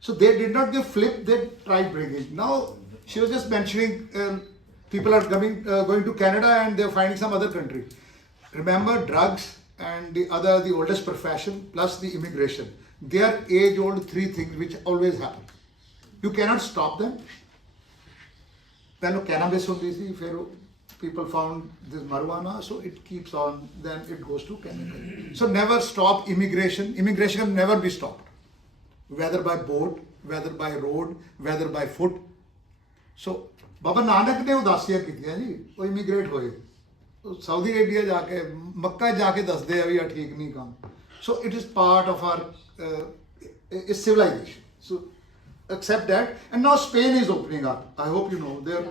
So they did not give flip, they tried bringing. Now, she was just mentioning, people are going to Canada and they're finding some other country. Remember, drugs and the oldest profession plus the immigration. They are age-old 3 things which always happen. You cannot stop them. Then cannabis people found this marijuana, so it keeps on, then it goes to chemical. So never stop immigration. Immigration can never be stopped. Whether by boat, whether by road, whether by foot. So Baba Nanak ने उदासियां कीतियां जी, वो इमीग्रेट होए, Saudi Arabia जाके मक्का जाके दसदे आ भी ठीक नहीं काम. So it is part of our civilization. So accept that. And now Spain is opening up. I hope you know their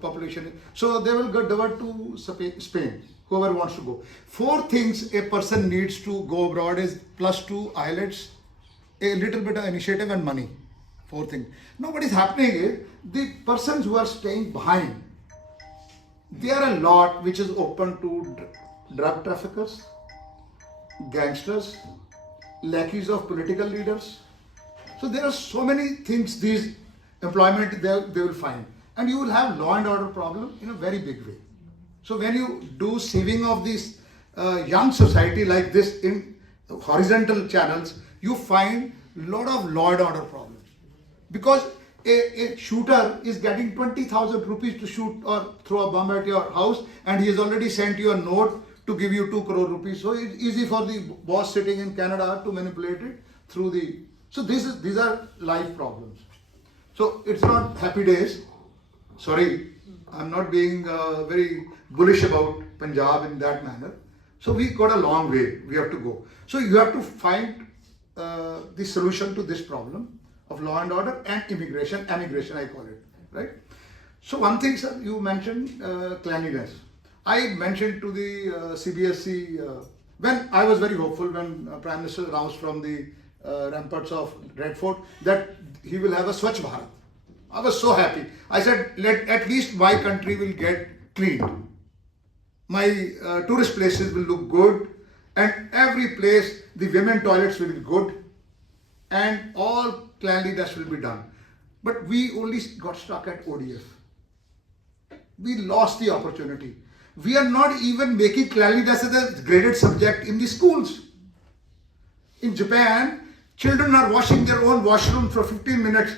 population. So they will get divert to Spain. Whoever wants to go. 4 things a person needs to go abroad is +2 IELTS, a little bit of initiative and money. 4 things. Now what is happening is the persons who are staying behind, there are a lot which is open to drug traffickers, gangsters, lackeys of political leaders. So there are so many things, these employment they will find, and you will have law and order problem in a very big way. So when you do sieving of this young society like this in horizontal channels, you find lot of law and order problems. Because a shooter is getting 20,000 rupees to shoot or throw a bomb at your house, and he has already sent you a note to give you 2 crore rupees. So it's easy for the boss sitting in Canada to manipulate it through the. So these are life problems. So it's not happy days. Sorry, I'm not being very bullish about Punjab in that manner. So we got a long way we have to go. So you have to find the solution to this problem of law and order and emigration I call it, right? So one thing, sir, you mentioned cleanliness. I mentioned to the CBSE, when I was very hopeful when Prime Minister announced from the ramparts of Red Fort that he will have a Swachh Bharat. I was so happy. I said, at least my country will get cleaned. My tourist places will look good, and every place, the women toilets will be good, and all cleanliness will be done. But we only got stuck at ODF. We lost the opportunity. We are not even making cleanliness as a graded subject in the schools. In Japan, children are washing their own washroom for 15 minutes.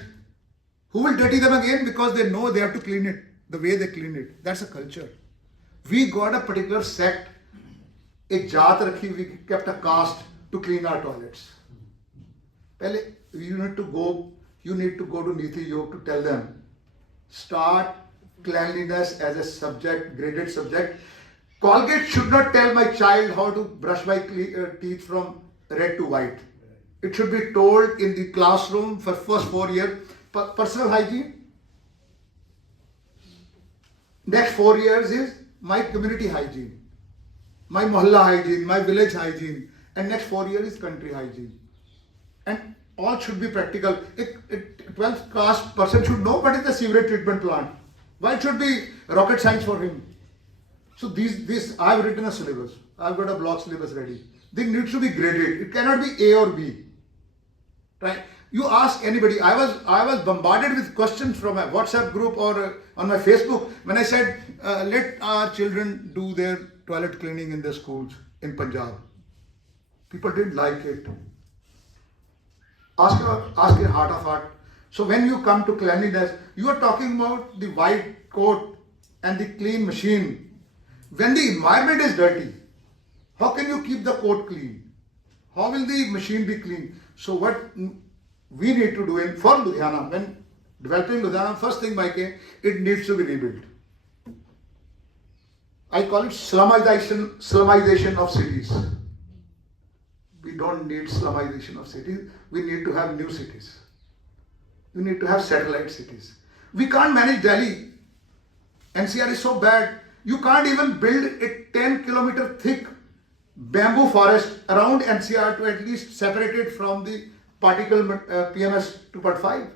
Who will dirty them again? Because they know they have to clean it the way they clean it. That's a culture. We got a particular sect, a jaat rakhi, we kept a caste to clean our toilets. Pehle, you need to go to Niti Yog to tell them, start cleanliness as a subject, graded subject. Colgate should not tell my child how to brush my teeth from red to white. It should be told in the classroom for first 4 years. Personal hygiene. Next 4 years is my community hygiene, my mohalla hygiene, my village hygiene, and next 4 years is country hygiene. And all should be practical. A 12th class person should know what is the sewage treatment plant. Why it should be rocket science for him? So this I have written a syllabus. I have got a block syllabus ready. They need to be graded. It cannot be A or B. Right? You ask anybody. I was bombarded with questions from a WhatsApp group or on my Facebook when I said, let our children do their toilet cleaning in the schools in Punjab. People didn't like it. Ask your heart of heart. So when you come to cleanliness, you are talking about the white coat and the clean machine. When the environment is dirty, how can you keep the coat clean? How will the machine be clean? So what we need to do for Ludhiana, when developing Ludhiana, first thing it needs to be rebuilt. I call it slumization of cities. We don't need slumization of cities. We need to have new cities. We need to have satellite cities. We can't manage Delhi. NCR is so bad. You can't even build a 10-kilometer thick bamboo forest around NCR to at least separate it from the particle PMS 2.5.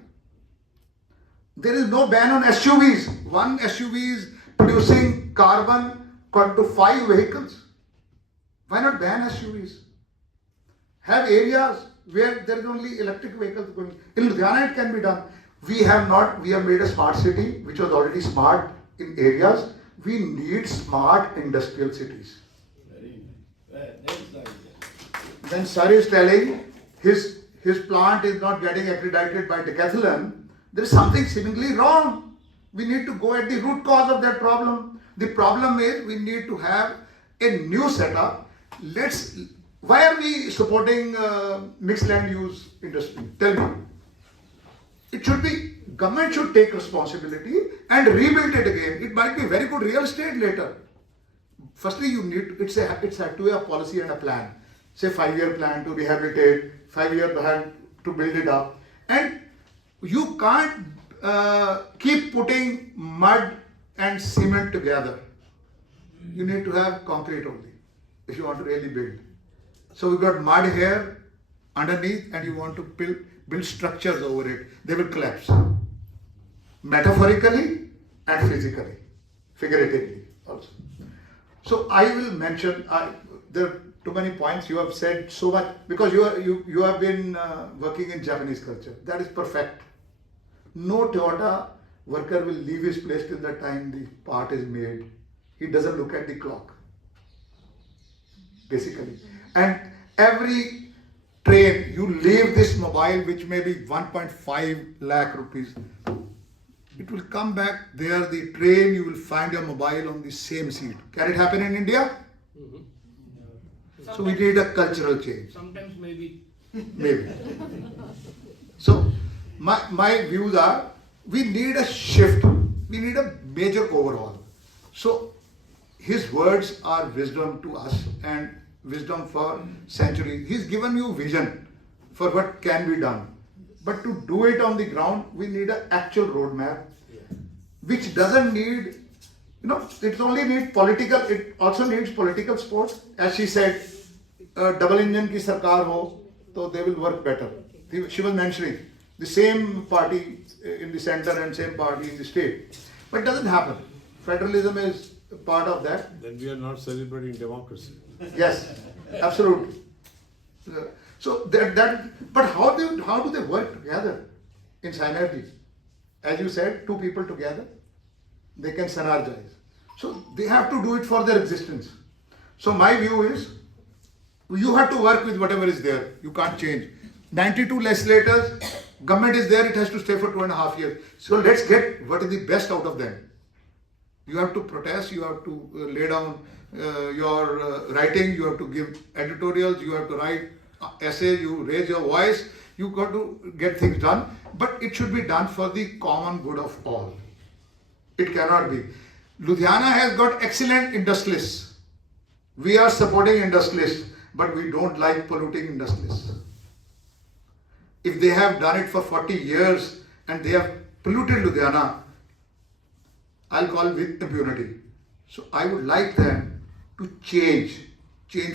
There is no ban on SUVs. One SUV is producing carbon to 5 vehicles. Why not ban SUVs? Have areas where there is only electric vehicles going. In Ludhiana it can be done. We have made a smart city which was already smart in areas. We need smart industrial cities. When Sir is telling his plant is not getting accredited by Decathlon, there is something seemingly wrong. We need to go at the root cause of that problem. The problem is we need to have a new setup. Why are we supporting mixed land use industry? Tell me. It should be, government should take responsibility and rebuild it again. It might be very good real estate later. Firstly, it's had to be a policy and a plan. Say 5-year plan to rehabilitate, 5-year plan to build it up. And you can't keep putting mud and cement together. You need to have concrete only if you want to really build. So we got mud here underneath and you want to build structures over it. They will collapse. Metaphorically and physically, figuratively also. So I will mention, there are too many points you have said so much because you have been working in Japanese culture. That is perfect. No Toyota worker will leave his place till the time the part is made. he doesn't look at the clock. Basically. And every train, you leave this mobile, which may be 1.5 lakh rupees. It will come back there, the train, you will find your mobile on the same seat. Can it happen in India? So we need a cultural change. Sometimes maybe. Maybe. So my views are, we need a shift. We need a major overhaul. So his words are wisdom to us and wisdom for centuries. He's given you vision for what can be done. But to do it on the ground, we need an actual roadmap, which doesn't need, it only needs political, it also needs political support. As she said, double engine ki sarkar ho, so they will work better. She was mentioning the same party in the center and same party in the state. But it doesn't happen. Federalism is part of that. Then we are not celebrating democracy. Yes, absolutely. So but how do they work together in synergy? As you said, two people together, they can synergize. So they have to do it for their existence. So my view is, you have to work with whatever is there. You can't change. 92 legislators, government is there, it has to stay for 2.5 years. So let's get what is the best out of them. You have to protest, you have to lay down your writing, you have to give editorials, you have to write essays, you raise your voice, you got to get things done. But it should be done for the common good of all. It cannot be. Ludhiana has got excellent industrialists. We are supporting industrialists, but we don't like polluting industrialists. If they have done it for 40 years and they have polluted Ludhiana, I'll call it with impunity. So I would like them to change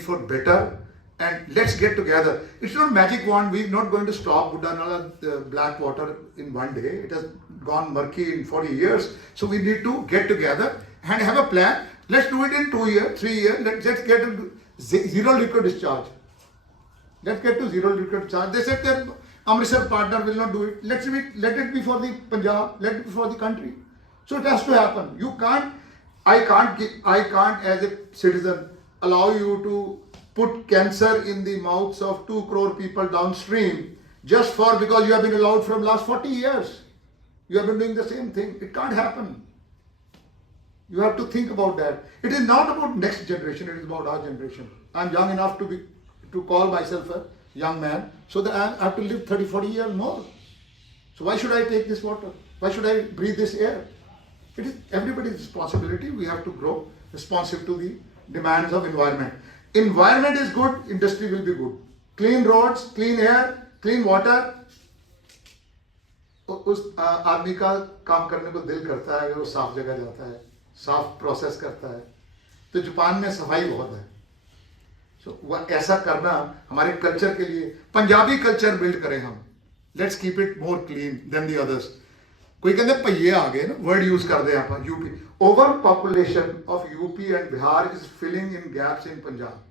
for better, and let's get together. It's not magic wand. We're not going to stop Buddha black water in one day. It has gone murky in 40 years. So we need to get together and have a plan. Let's do it in 2 years, 3 years. Let's get to zero liquid discharge. Let's get to zero liquid discharge. They said that Amritsar partner will not do it. Let it be for the Punjab. Let it be for the country. So it has to happen. I can't as a citizen allow you to put cancer in the mouths of 2 crore people downstream just because you have been allowed from last 40 years. You have been doing the same thing. It can't happen. You have to think about that. It is not about next generation, it is about our generation. I'm young enough to call myself a young man, so that I have to live 30, 40 years more. So why should I take this water? Why should I breathe this air? It is everybody's responsibility. We have to grow responsive to the demands of environment. Environment is good, industry will be good. Clean roads, clean air, clean water. उस आदमी का काम करने को दिल करता है, वो साफ जगह जाता है, साफ प्रोसेस करता है. तो जापान में सफाई बहुत है. So ऐसा करना हमारे कल्चर के लिए, पंजाबी कल्चर बिल्ड करें हम. Let's keep it more clean than the others. कोई कहते पहिए आ गए ना, वर्ड यूज कर दे आप. UP, over population of UP and Bihar is filling in gaps in Punjab.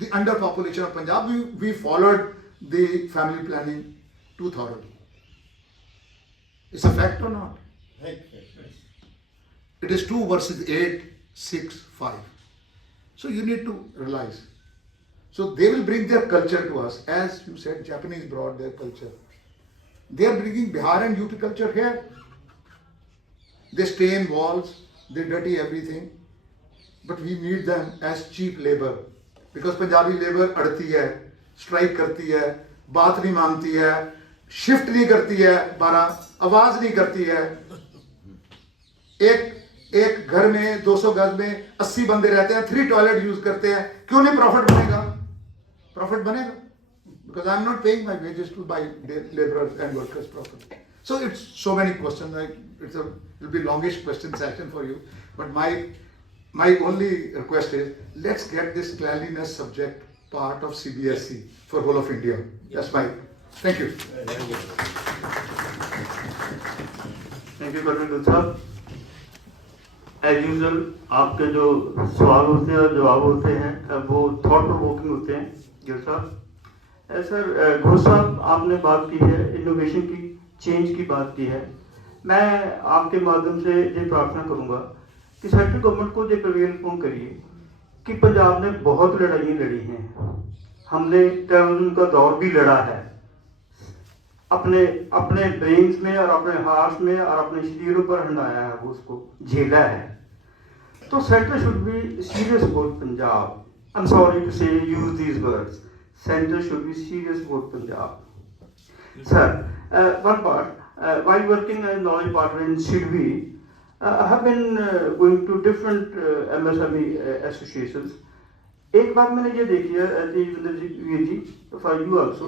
The underpopulation of Punjab, we followed the family planning too thoroughly. It's a fact or not? It is 2 versus 8, 6, 5. So you need to realize. So they will bring their culture to us. As you said, Japanese brought their culture. They are bringing Bihar and UP culture here. They stain walls, they dirty everything. But we need them as cheap labor. Because Punjabi labor अड़ती है, strike करती है, बात नहीं मानती है, shift नहीं करती है, 12 आवाज नहीं करती है. एक घर में 200 गज में 80 बंदे रहते हैं, 3 टॉयलेट यूज करते हैं. क्यों नहीं प्रॉफिट बनेगा? प्रॉफिट बनेगा. Because I am not paying my wages to my laborers and workers properly. So it's so many questions. It will be longish question session for you. But my only request is, let's get this cleanliness subject part of CBSE for whole of India. That's my. Thank you. Thank you Parmendra sahab. As usual आपके जो सवाल होते हैं और जवाब होते हैं वो थॉट प्रोवोकिंग होते हैं. गिल साहब, सर घोष साहब, आपने बात की है इनोवेशन की, चेंज की बात की है. मैं आपके माध्यम से ये प्रार्थना करूंगा कि सेंट्रल गवर्नमेंट को ये प्रिवेल करिए कि पंजाब ने बहुत लड़ाइयाँ लड़ी हैं, हमने टेररिज्म का दौर भी लड़ा है, अपने अपने ब्रेन्स में और अपने हार्ट में और अपने शरीरों पर हंडाया है, वो उसको झेला है। तो centre should be serious about Punjab. I'm sorry to say use these words. Center should be serious about Punjab. Sir, one part, while working in knowledge partner in Sidvi, I have been going to different MSME associations. एक बात मैंने ये देखी है जी, for you also,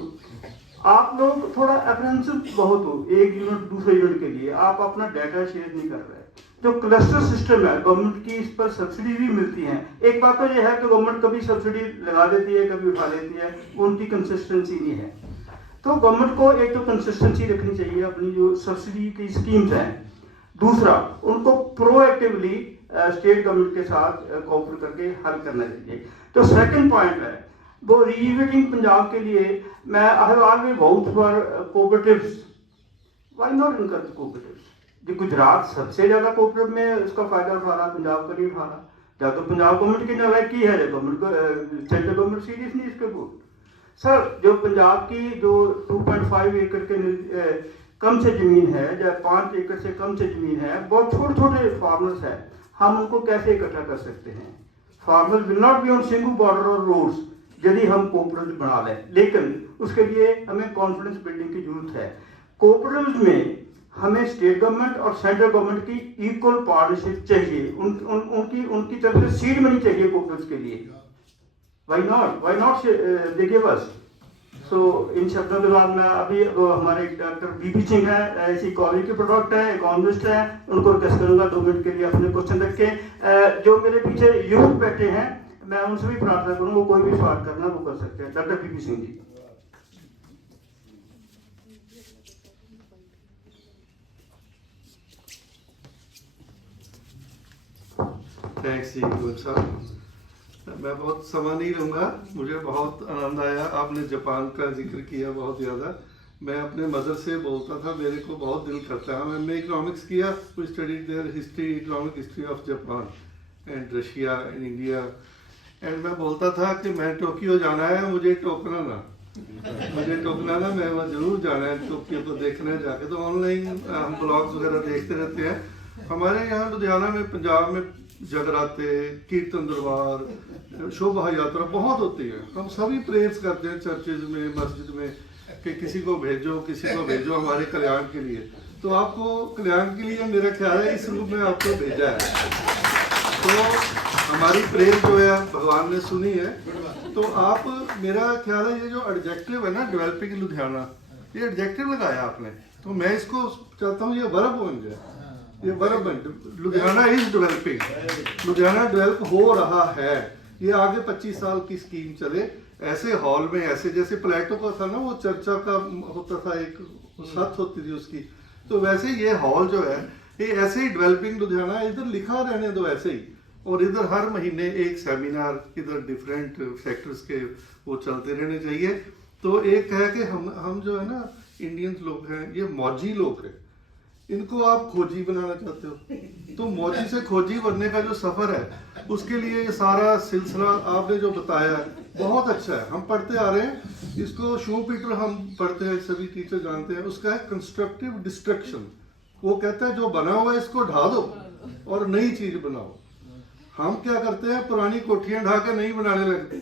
आप लोग थोड़ा अप्रेंसिव बहुत हो एक यूनिट दूसरे यूनिट के लिए, आप अपना डाटा शेयर नहीं कर रहे। जो क्लस्टर सिस्टम है गवर्नमेंट की, इस पर सब्सिडी भी मिलती है। एक बात तो यह है कि गवर्नमेंट कभी सब्सिडी लगा देती है, कभी उठा लेती है, उनकी कंसिस्टेंसी नहीं है। तो गवर्नमेंट को एक तो कंसिस्टेंसी रखनी चाहिए अपनी जो सब्सिडी की स्कीम्स हैं, दूसरा उनको प्रोएक्टिवली स्टेट गवर्नमेंट के साथ कोऑपरेट करके हल करना चाहिए। तो सेकंड पॉइंट है वो रीयूनिटिंग पंजाब के लिए मैं I have always vouched for cooperatives, why not encourage cooperatives. जो गुजरात सबसे ज्यादा कोऑपरेटिव में उसका फायदा उठा रहा, पंजाब का नहीं उठा रहा। या तो पंजाब गवर्नमेंट की नलायकी है, गवर्नमेंट को सेंट्रल गवर्नमेंट सीरियस नहीं इसके ऊपर। सर जो पंजाब की जो 2.5 एकड़ के कम से जमीन है या 5 एकड़ से कम से जमीन है, बहुत छोटे छोटे फार्मर्स है, हम उनको कैसे इकट्ठा कर सकते हैं? Farmers will not be on single border और रोड्स यदि हम कोऑपरेटिव बना लें, लेकिन उसके लिए हमें कॉन्फिडेंस बिल्डिंग की जरूरत है। कोऑपरेटिव में हमें स्टेट गवर्नमेंट और सेंट्रल गवर्नमेंट की इक्वल पार्टनरशिप चाहिए, उनकी तरफ से सीड मनी चाहिए कोऑपरेटिव के लिए। Why not they give us. So इन शब्दों के बाद मैं अभी हमारे डॉक्टर बीबी सिंह है, ऐसी कॉलेज के प्रोडक्ट है, इकोनॉमिस्ट है, उनको रिक्वेस्ट करूंगा 2 मिनट के लिए अपने क्वेश्चन रख के। जो मेरे पीछे यूथ बैठे हैं मैं उनसे भी प्रार्थना करूंगा, कोई भी सवाल करना वो कर सकते हैं। डॉक्टर बीबी सिंह जी। थैंक्स जी गोल साहब, मैं बहुत समय नहीं लूँगा। मुझे बहुत आनंद आया, आपने जापान का जिक्र किया बहुत ज़्यादा। मैं अपने मदर से बोलता था, मेरे को बहुत दिल करता है। मैंने इकोनॉमिक्स किया, we studied their history, economic history of Japan and Russia and India. And मैं बोलता था कि मैं टोक्यो जाना है, मुझे टोकना ना, मैं वहाँ जरूर जाना है, टोक्यो को देखना है जाके। तो ऑनलाइन हम ब्लॉग्स वगैरह देखते रहते हैं। हमारे यहाँ लुधियाना में, पंजाब में जगराते, कीर्तन दरबार, शोभा यात्रा बहुत होती है। हम सभी प्रेयर्स करते हैं चर्चेज में, मस्जिद में कि किसी को भेजो हमारे कल्याण के लिए। तो आपको कल्याण के लिए मेरा ख्याल है इस रूप में आपको भेजा है। तो हमारी प्रेयर जो है भगवान ने सुनी है। तो आप, मेरा ख्याल है ये जो एडजेक्टिव है ना, डेवलपिंग लुधियाना, ये एडजेक्टिव लगाया आपने, तो मैं इसको चाहता हूँ ये वर्ब बन जाए। ये verb Ludhiana is developing, Ludhiana develop हो रहा है। ये आगे 25 साल की स्कीम चले, ऐसे हॉल में, ऐसे जैसे प्लेटो का था ना, वो चर्चा का होता था, एक सत होती थी उसकी, तो वैसे ये हॉल जो है ये ऐसे ही डेवलपिंग लुधियाना, इधर लिखा रहने दो ऐसे ही। और इधर हर महीने एक सेमिनार, इधर डिफरेंट सेक्टर्स के वो चलते रहने चाहिए। तो एक है कि हम जो है ना इंडियंस लोग हैं, ये मौजी लोग हैं, इनको आप खोजी बनाना चाहते हो। तो मौजी से खोजी बनने का जो सफर है, उसके लिए ये सारा सिलसिला आपने जो बताया बहुत अच्छा है। हम पढ़ते आ रहे हैं इसको, शूपीटर हम पढ़ते हैं, सभी टीचर जानते हैं, उसका है कंस्ट्रक्टिव डिस्ट्रक्शन। वो कहता है जो बना हुआ है इसको ढा दो और नई चीज बनाओ। हम क्या करते हैं, पुरानी कोठियां ढा के नई बनाने लगते।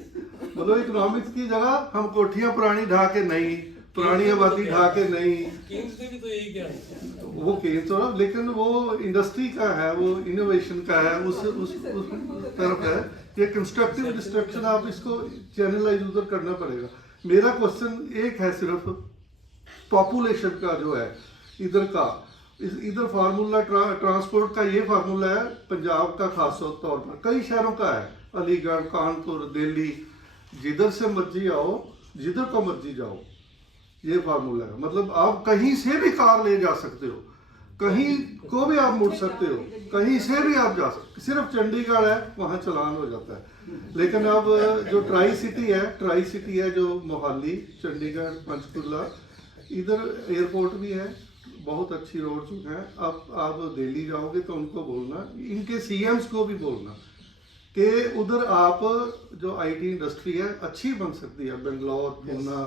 मतलब इकोनॉमिक्स की जगह हम कोठियां पुरानी ढा के नई, पुरानी आबादी ढा के नई, तो यही क्या है वो केस हो, लेकिन वो इंडस्ट्री का है, वो इनोवेशन का है, उस तरफ है। ये कंस्ट्रक्टिव डिस्ट्रक्शन आप इसको चैनलाइज उधर करना पड़ेगा। मेरा क्वेश्चन एक है सिर्फ, पॉपुलेशन का जो है इधर का, इधर फार्मूला ट्रांसपोर्ट का ये फार्मूला है पंजाब का खास तौर पर, कई शहरों का है, अलीगढ़, कानपुर, दिल्ली, जिधर से मर्जी आओ, जिधर को मर्जी जाओ, ये फार्मूला है। मतलब आप कहीं से भी कार ले जा सकते हो, कहीं को भी आप मुड़ सकते हो, कहीं से भी आप जा सकते, सिर्फ चंडीगढ़ है वहाँ चलान हो जाता है। लेकिन अब जो ट्राई सिटी है जो मोहाली, चंडीगढ़, पंचकुला, इधर एयरपोर्ट भी है, बहुत अच्छी रोड्स हैं। आप दिल्ली जाओगे तो उनको बोलना, इनके सीएम्स को भी बोलना कि उधर आप जो आईटी इंडस्ट्री है अच्छी बन सकती है, बेंगलोर पूना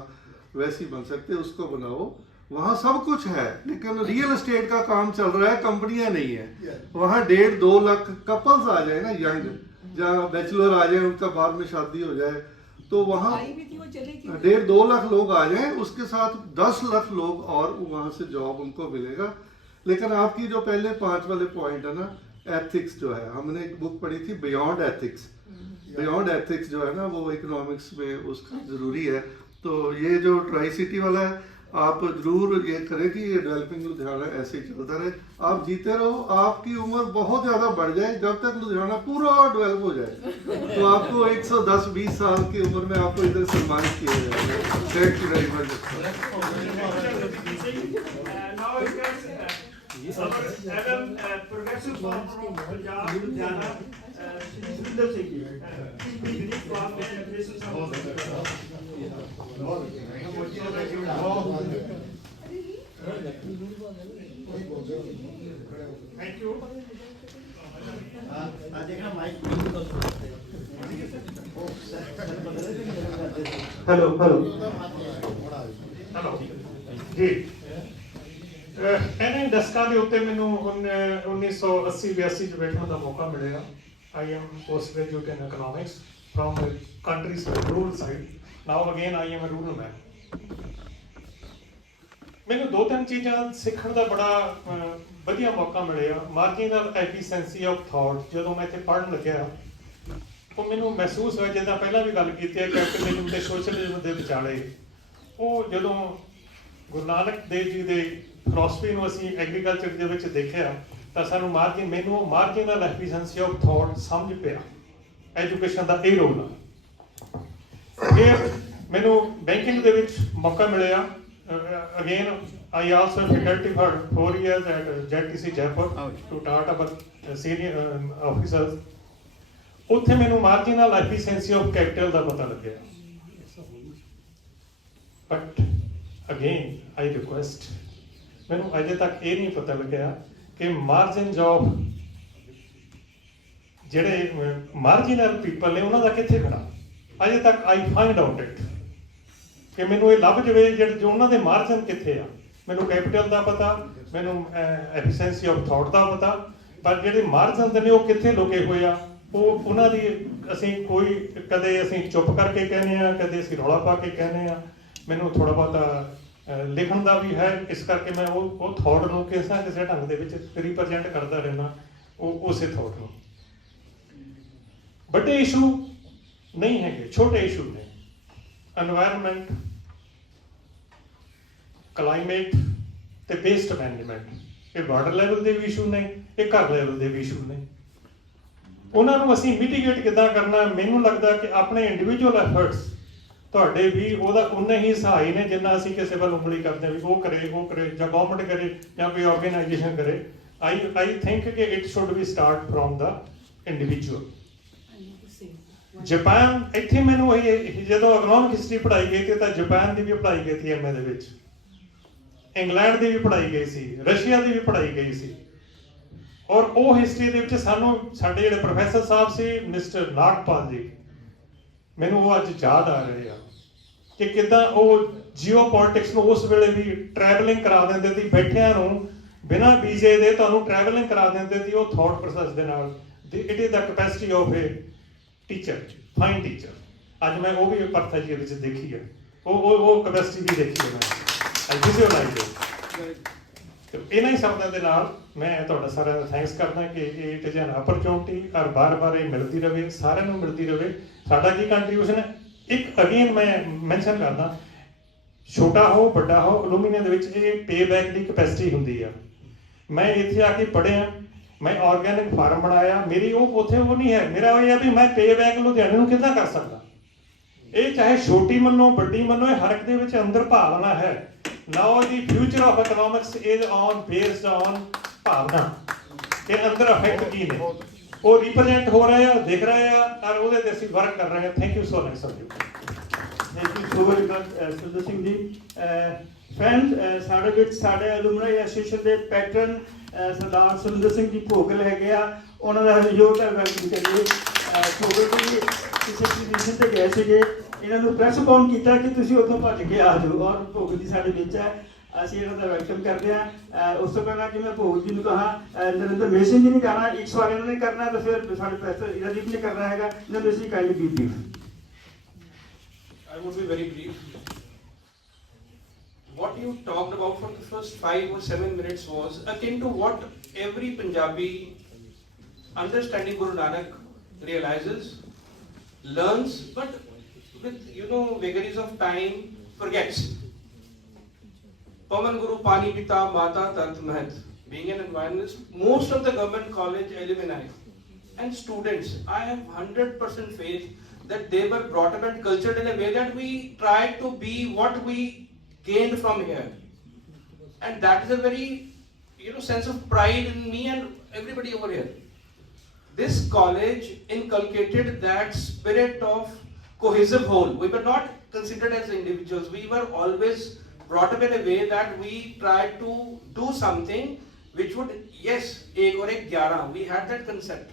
वैसी बन सकती है, उसको बनाओ। वहाँ सब कुछ है लेकिन रियल एस्टेट का काम चल रहा है, कंपनियां नहीं है। वहाँ 1.5-2 लाख कपल्स आ जाए ना, यंग, जहाँ बैचलर आ जाए, उनका बाद में शादी हो जाए, तो वहाँ 1.5-2 लाख लोग आ जाएं, उसके साथ 10 लाख लोग और वहाँ से जॉब उनको मिलेगा। लेकिन आपकी जो पहले 5 वाले पॉइंट है ना, एथिक्स जो है, हमने एक बुक पढ़ी थी बियॉन्ड एथिक्स। बियॉन्ड एथिक्स जो है ना, वो इकोनॉमिक्स में उसका ज़रूरी है। तो ये जो ट्राई सिटी वाला है, आप जरूर ये करें कि ये डेवलपिंग लुधियाना ऐसे ही चलता रहे, आप जीते रहो, आपकी उम्र बहुत ज़्यादा बढ़ जाए, जब तक लुधियाना पूरा डेवलप हो जाए तो आपको 110-20 साल की उम्र में आपको इधर सम्मानित किया जाएगा। Thank you very much. progressive from Punjab, Ludhiana, Shri Sundar Singh ji. Please be brief to ask the questions Thank you. Hello. जी ਇਹਨਾਂ ਦਸਕਾਂ ਦੇ ਉੱਤੇ ਮੈਨੂੰ 1980-82 ਚ ਬੈਠਣ ਦਾ ਮੌਕਾ ਮਿਲਿਆ। I am post-graduate in economics from the country's rural side. Now again I am a rural man. ਮੈਨੂੰ 2-3 ਚੀਜ਼ਾਂ ਸਿੱਖਣ ਦਾ ਬੜਾ ਵਧੀਆ ਮੌਕਾ ਮਿਲਿਆ। ਮਾਰਜਨਲ ਐਫੀਸ਼ੀਐਂਸੀ ਆਫ ਥਾਟ, ਜਦੋਂ ਮੈਂ ਇੱਥੇ ਪੜ੍ਹਨ ਲੱਗਿਆ ਉਹ ਮੈਨੂੰ ਮਹਿਸੂਸ ਹੋਇਆ, ਜਿੱਦਾਂ ਪਹਿਲਾਂ ਵੀ ਗੱਲ ਕੀਤੀ ਹੈ, ਕੈਪੀਟਲਿਜ਼ਮ ਤੇ ਸੋਸ਼ਲਿਜ਼ਮ ਦੇ ਵਿਚਾਲੇ। ਉਹ ਜਦੋਂ ਗੁਰੂ ਨਾਨਕ ਦੇਵ ਜੀ ਦੇ ਫਿਲਾਸਫੀ ਨੂੰ ਅਸੀਂ ਐਗਰੀਕਲਚਰ ਦੇ ਵਿੱਚ ਦੇਖਿਆ ਤਾਂ ਸਾਨੂੰ ਮੈਨੂੰ ਮਾਰਜਨਲ ਐਫੀਸ਼ੀਐਂਸੀ ਆਫ ਥਾਟ ਸਮਝ ਪਿਆ, ਐਜੂਕੇਸ਼ਨ ਦਾ ਇਹ ਰੋਲ ਆ। ਫਿਰ ਮੈਨੂੰ ਬੈਂਕਿੰਗ ਦੇ ਵਿੱਚ ਮੌਕਾ ਮਿਲਿਆ। Again, I also faculty for 4 years at JTC Jaipur to taught our senior officers. ਉੱਥੇ ਮੈਨੂੰ ਮਾਰਜਨਲ ਐਫੀਸ਼ੀਐਂਸੀ ਆਫ ਕੈਪੀਟਲ ਦਾ ਪਤਾ ਲੱਗਿਆ। ਬਟ ਅਗੇਨ ਆਈ ਰਿਕੁਐਸਟ, ਮੈਨੂੰ ਅਜੇ ਤੱਕ ਇਹ ਨਹੀਂ ਪਤਾ ਲੱਗਿਆ ਕਿ ਮਾਰਜਨਸ ਆਫ ਜਿਹੜੇ ਮਾਰਜਨਲ ਪੀਪਲ ਨੇ ਉਹਨਾਂ ਦਾ ਕਿੱਥੇ ਖੜਾ। ਅਜੇ ਤੱਕ ਆਈ ਫਾਈਂਡ ਆਊਟ ਇਟ ਕਿ ਮੈਨੂੰ ਇਹ ਲੱਭ ਜਾਵੇ ਜੋ ਉਹਨਾਂ ਦੇ ਮਾਰਜਨ ਕਿੱਥੇ ਆ। ਮੈਨੂੰ ਕੈਪੀਟਲ ਦਾ ਪਤਾ, ਮੈਨੂੰ ਐਫੀਸ਼ੀਐਂਸੀ ਆਫ ਥਾਟ ਦਾ ਪਤਾ, ਪਰ ਜਿਹੜੇ ਮਾਰਜਨ ਨੇ ਉਹ ਕਿੱਥੇ ਲੁਕੇ ਹੋਏ ਆ, ਉਹ ਉਹਨਾਂ ਦੀ ਅਸੀਂ ਕਦੇ ਅਸੀਂ ਚੁੱਪ ਕਰਕੇ ਕਹਿੰਦੇ ਆ, ਕਦੇ ਅਸੀਂ ਰੌਲਾ ਪਾ ਕੇ ਕਹਿੰਦੇ ਆ। ਮੈਨੂੰ ਥੋੜ੍ਹਾ ਬਹੁਤਾ ਲਿਖਣ ਦਾ ਵੀ ਹੈ, ਇਸ ਕਰਕੇ ਮੈਂ ਉਹ ਥਾਟ ਨੂੰ ਕਿਸੇ ਨਾ ਕਿਸੇ ਢੰਗ ਦੇ ਵਿੱਚ ਰਿਪਰਜੈਂਟ ਕਰਦਾ ਰਹਿਣਾ, ਉਸੇ ਥਾਟ ਨੂੰ। ਵੱਡੇ ਇਸ਼ੂ ਨਹੀਂ ਹੈਗੇ, ਛੋਟੇ ਇਸ਼ੂ ਨੇ। एनवायरमेंट, क्लाइमेट ਤੇ वेस्ट मैनेजमेंट, ਇਹ ਬਾਰਡਰ ਲੈਵਲ ਦੇ ਵੀ ਇਸ਼ੂ ਨੇ, ਇਹ ਘਰ ਲੈਵਲ ਦੇ ਵੀ ਇਸ਼ੂ ਨੇ। ਉਹਨਾਂ ਨੂੰ ਅਸੀਂ ਮਿਟੀਗੇਟ ਕਿੱਦਾਂ ਕਰਨਾ, ਮੈਨੂੰ ਲੱਗਦਾ ਕਿ ਆਪਣੇ ਇੰਡੀਵਿਜੂਅਲ ਐਫਰਟਸ ਤੁਹਾਡੇ ਵੀ ਉਹਦਾ ਉਨਾ ਹੀ ਸਹਾਈ ਨੇ ਜਿੰਨਾ ਅਸੀਂ ਕਿਸੇ ਵੱਲ ਉਂਗਲੀ ਕਰਦੇ ਵੀ ਉਹ ਕਰੇ ਜਾਂ ਗਵਰਨਮੈਂਟ ਕਰੇ ਜਾਂ ਕੋਈ ਆਰਗੇਨਾਈਜੇਸ਼ਨ ਕਰੇ। ਆਈ ਥਿੰਕ ਕਿ it should be start from the individual. Japan, ਇੱਥੇ ਮੈਨੂੰ ਜਦੋਂ ਇਕਨੋਮਿਕ ਹਿਸਟਰੀ ਪੜ੍ਹਾਈ ਗਈ ਸੀ ਤਾਂ ਜਾਪਾਨ ਦੀ ਵੀ ਪੜ੍ਹਾਈ ਗਈ ਸੀ MA ਦੇ ਵਿੱਚ, ਇੰਗਲੈਂਡ ਦੀ ਵੀ ਪੜ੍ਹਾਈ ਗਈ ਸੀ, ਰਸ਼ੀਆ ਦੀ ਵੀ ਪੜ੍ਹਾਈ ਗਈ ਸੀ। ਔਰ ਉਹ ਹਿਸਟਰੀ ਦੇ ਵਿੱਚ ਸਾਨੂੰ ਸਾਡੇ ਜਿਹੜੇ ਪ੍ਰੋਫੈਸਰ ਸਾਹਿਬ ਸੀ ਮਿਸਟਰ ਨਾਗਪਾਲ ਜੀ, ਮੈਨੂੰ ਉਹ ਅੱਜ ਯਾਦ ਆ ਰਹੇ ਆ ਕਿ ਕਿੱਦਾਂ ਉਹ ਜੀਓ ਪੋਲਿਟਿਕਸ ਨੂੰ ਉਸ ਵੇਲੇ ਵੀ ਟਰੈਵਲਿੰਗ ਕਰਾ ਦਿੰਦੇ ਸੀ, ਬੈਠਿਆਂ ਨੂੰ ਬਿਨਾਂ ਵੀਜ਼ੇ ਦੇ ਤੁਹਾਨੂੰ ਟਰੈਵਲਿੰਗ ਕਰਾ ਦਿੰਦੇ ਸੀ ਉਹ ਥਾਟ ਪ੍ਰੋਸੈਸ ਦੇ ਨਾਲ। It is the capacity of a teacher, fine teacher. ਅੱਜ ਮੈਂ ਉਹ ਵੀ ਪਰਥਾ ਜੀ ਵਿੱਚ ਦੇਖੀ ਹੈ, ਉਹ ਕੈਪੈਸਿਟੀ ਵੀ ਦੇਖੀ ਹੈ ਮੈਂ, ਆਈ ਵਿਜ਼ੂਅਲਾਈਜ਼ ਇਟ। ਇਹਨਾਂ ਹੀ ਸ਼ਬਦਾਂ ਦੇ ਨਾਲ ਮੈਂ ਤੁਹਾਡਾ ਸਾਰਿਆਂ ਦਾ ਥੈਂਕਸ ਕਰਦਾ ਕਿ ਇਹ ਇਟ ਇਜ਼ ਐਨ ਅਪਰਚੁਨਿਟੀ, ਔਰ ਬਾਰ-ਬਾਰ ਇਹ ਮਿਲਦੀ ਰਹੇ, ਸਾਰਿਆਂ ਨੂੰ ਮਿਲਦੀ ਰਹੇ। ਸਾਡਾ ਕੀ ਕੰਟਰੀਬਿਊਸ਼ਨ ਹੈ, ਇੱਕ ਅਗੇਨ ਮੈਂ ਮੈਂਸ਼ਨ ਕਰਦਾ, ਛੋਟਾ ਹੋ ਵੱਡਾ ਹੋ, ਅਲੂਮੀਨੀਅਮ ਦੇ ਵਿੱਚ ਇਹ ਪੇ ਬੈਕ ਦੀ ਕੈਪੈਸਿਟੀ ਹੁੰਦੀ ਆ। ਮੈਂ ਇੱਥੇ ਆ ਕੇ ਪੜ੍ਹਿਆ, ਮੈਂ ਆਰਗੈਨਿਕ ਫਾਰਮ ਬਣਾਇਆ, ਮੇਰੀ ਉੱਥੇ ਉਹ ਨਹੀਂ ਹੈ। ਮੇਰਾ ਇਹ ਹੈ ਵੀ ਮੈਂ ਪੇ ਬੈਕ ਲੁਧਿਆਣੇ ਨੂੰ ਕਿੱਦਾਂ ਕਰ ਸਕਦਾ। ਇਹ ਚਾਹੇ ਛੋਟੀ ਮੰਨੋ ਵੱਡੀ ਮੰਨੋ, ਇਹ ਹਰ ਇੱਕ ਦੇ ਵਿੱਚ ਅੰਦਰ ਭਾਵਨਾ ਹੈ। ਨਾਓ ਦੀ future of economics is on based on ਭਾਵਨਾ, ਇਹ ਅੰਦਰ ਅਫੈਕਟ ਕੀ ਨੇ, ਉਹ ਰਿਪਰਜੈਂਟ ਹੋ ਰਹੇ ਆ, ਦਿਖ ਰਹੇ ਆ, ਔਰ ਉਹਦੇ ਤੇ ਅਸੀਂ ਵਰਕ ਕਰ ਰਹੇ ਹਾਂ। Thank you so much sir. Thank you so very much, Sundar Singh ji. Friend ਸਾਡੇ ਵਿੱਚ ਸਾਡੇ ਐਲੂਮਨਾਈ ਐਸੋਸੀਏਸ਼ਨ ਦੇ ਪੈਟਰਨ ਸਰਦਾਰ ਸੁਰਿੰਦਰ ਸਿੰਘ ਜੀ ਭੋਗਲ ਹੈਗੇ ਆ, ਉਹਨਾਂ ਦਾ ਯੋਗਦਾਨ ਵੈਲਕਮ ਕਰੀਏ। ਭੋਗਲ ਜੀ ਕਿਸੇ ਪੋਜੀਸ਼ਨ ਤੇ ਗਏ ਸੀਗੇ, ਇਹਨਾਂ ਨੂੰ ਪ੍ਰੈਸ ਬਾਉਂਡ ਕੀਤਾ ਕਿ ਤੁਸੀਂ ਉੱਥੋਂ ਭੱਜ ਕੇ ਆ ਜਾਓ, ਔਰ ਭੋਗਲ ਜੀ ਸਾਡੇ ਵਿੱਚ ਹੈ, ਅਸੀਂ ਇਹਨਾਂ ਦਾ ਵੈਲਕਮ ਕਰਦੇ ਹਾਂ। ਉਸ ਤੋਂ ਪਹਿਲਾਂ ਕਿ ਮੈਂ ਭੋਗਲ ਜੀ ਨੂੰ ਕਹਾਂ ਨਰਿੰਦਰ ਮੇਸ਼ਨ ਜੀ ਨੇ ਕਹਿਣਾ, ਇੱਕ ਸਵਾਲ ਇਹਨਾਂ ਨੇ ਕਰਨਾ ਤਾਂ ਫਿਰ ਸਾਡੇ ਪ੍ਰੋਫੈਸਰ ਇਰਾਦੀਪ ਨੇ ਕਰਨਾ ਹੈਗਾ। ਨਰਿੰਦਰ ਜੀ kindly B brief. I would be very brief. What you talked about for the first 5 or 7 minutes was akin to what every Punjabi understanding Guru Nanak realizes, learns, but with vagaries of time forgets. Paman Guru Pani Pita Mata Tat Mahat. Being an environmentalist, most of the government college alumni and students, I have 100% faith that they were brought up and cultured in a way that we tried to be what we gained from here. And that is a very sense of pride in me and everybody over here. This college inculcated that spirit of cohesive whole. We were not considered as individuals. We were always brought up in a way that we tried to do something which would, yes, ek aur ek 11. We had that concept.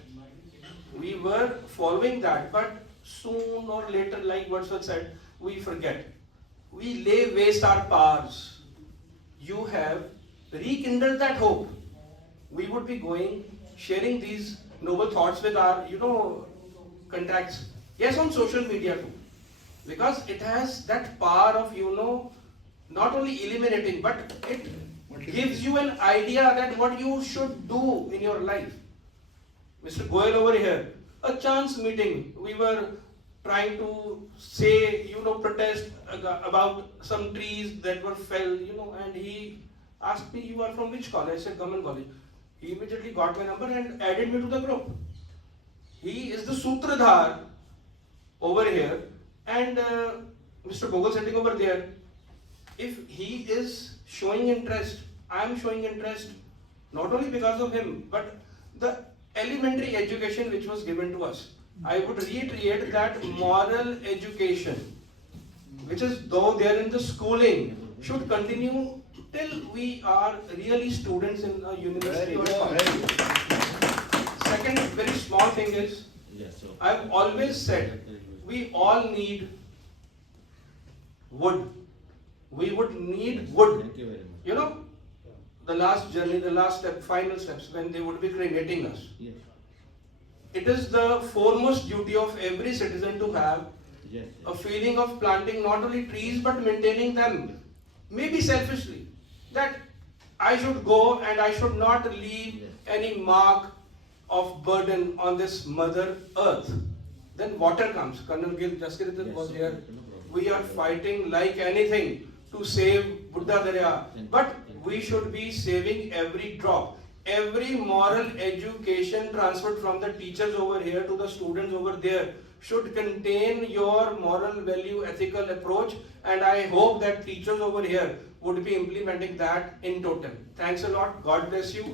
We were following that, but soon or later, like Wordsworth said, we forget. We lay waste our powers. You have rekindled that hope. We would be going, sharing these noble thoughts with our, contacts. Yes, on social media too. Because it has that power of, not only eliminating, but it gives you an idea that what you should do in your life. Mr. Goyal over here, a chance meeting. We were trying to say, protest about some trees that were felled, and he asked me, you are from which college? I said, government college. He immediately got my number and added me to the group. He is the Sutradhar over here, and Mr. Gogol sitting over there. If he is showing interest, I am showing interest, not only because of him, but the elementary education which was given to us. I would reiterate that moral education, which is though there in the schooling, should continue till we are really students in a university or college. Second very small thing is, I've always said, we all need wood. We would need wood. Thank you very much. The last journey, the last step, final steps, when they would be cremating us. Yes. It is the foremost duty of every citizen to have a feeling of planting not only trees but maintaining them, maybe selfishly, that I should go and I should not leave any mark of burden on this mother earth. Then water comes. Colonel Gil Jaskiritan was here. We are fighting like anything to save Buddha Darya, but we should be saving every drop. Every moral education transferred from the teachers over here to the students over there should contain your moral value ethical approach, and I hope that teachers over here would be implementing that in total. Thanks a lot. God bless you.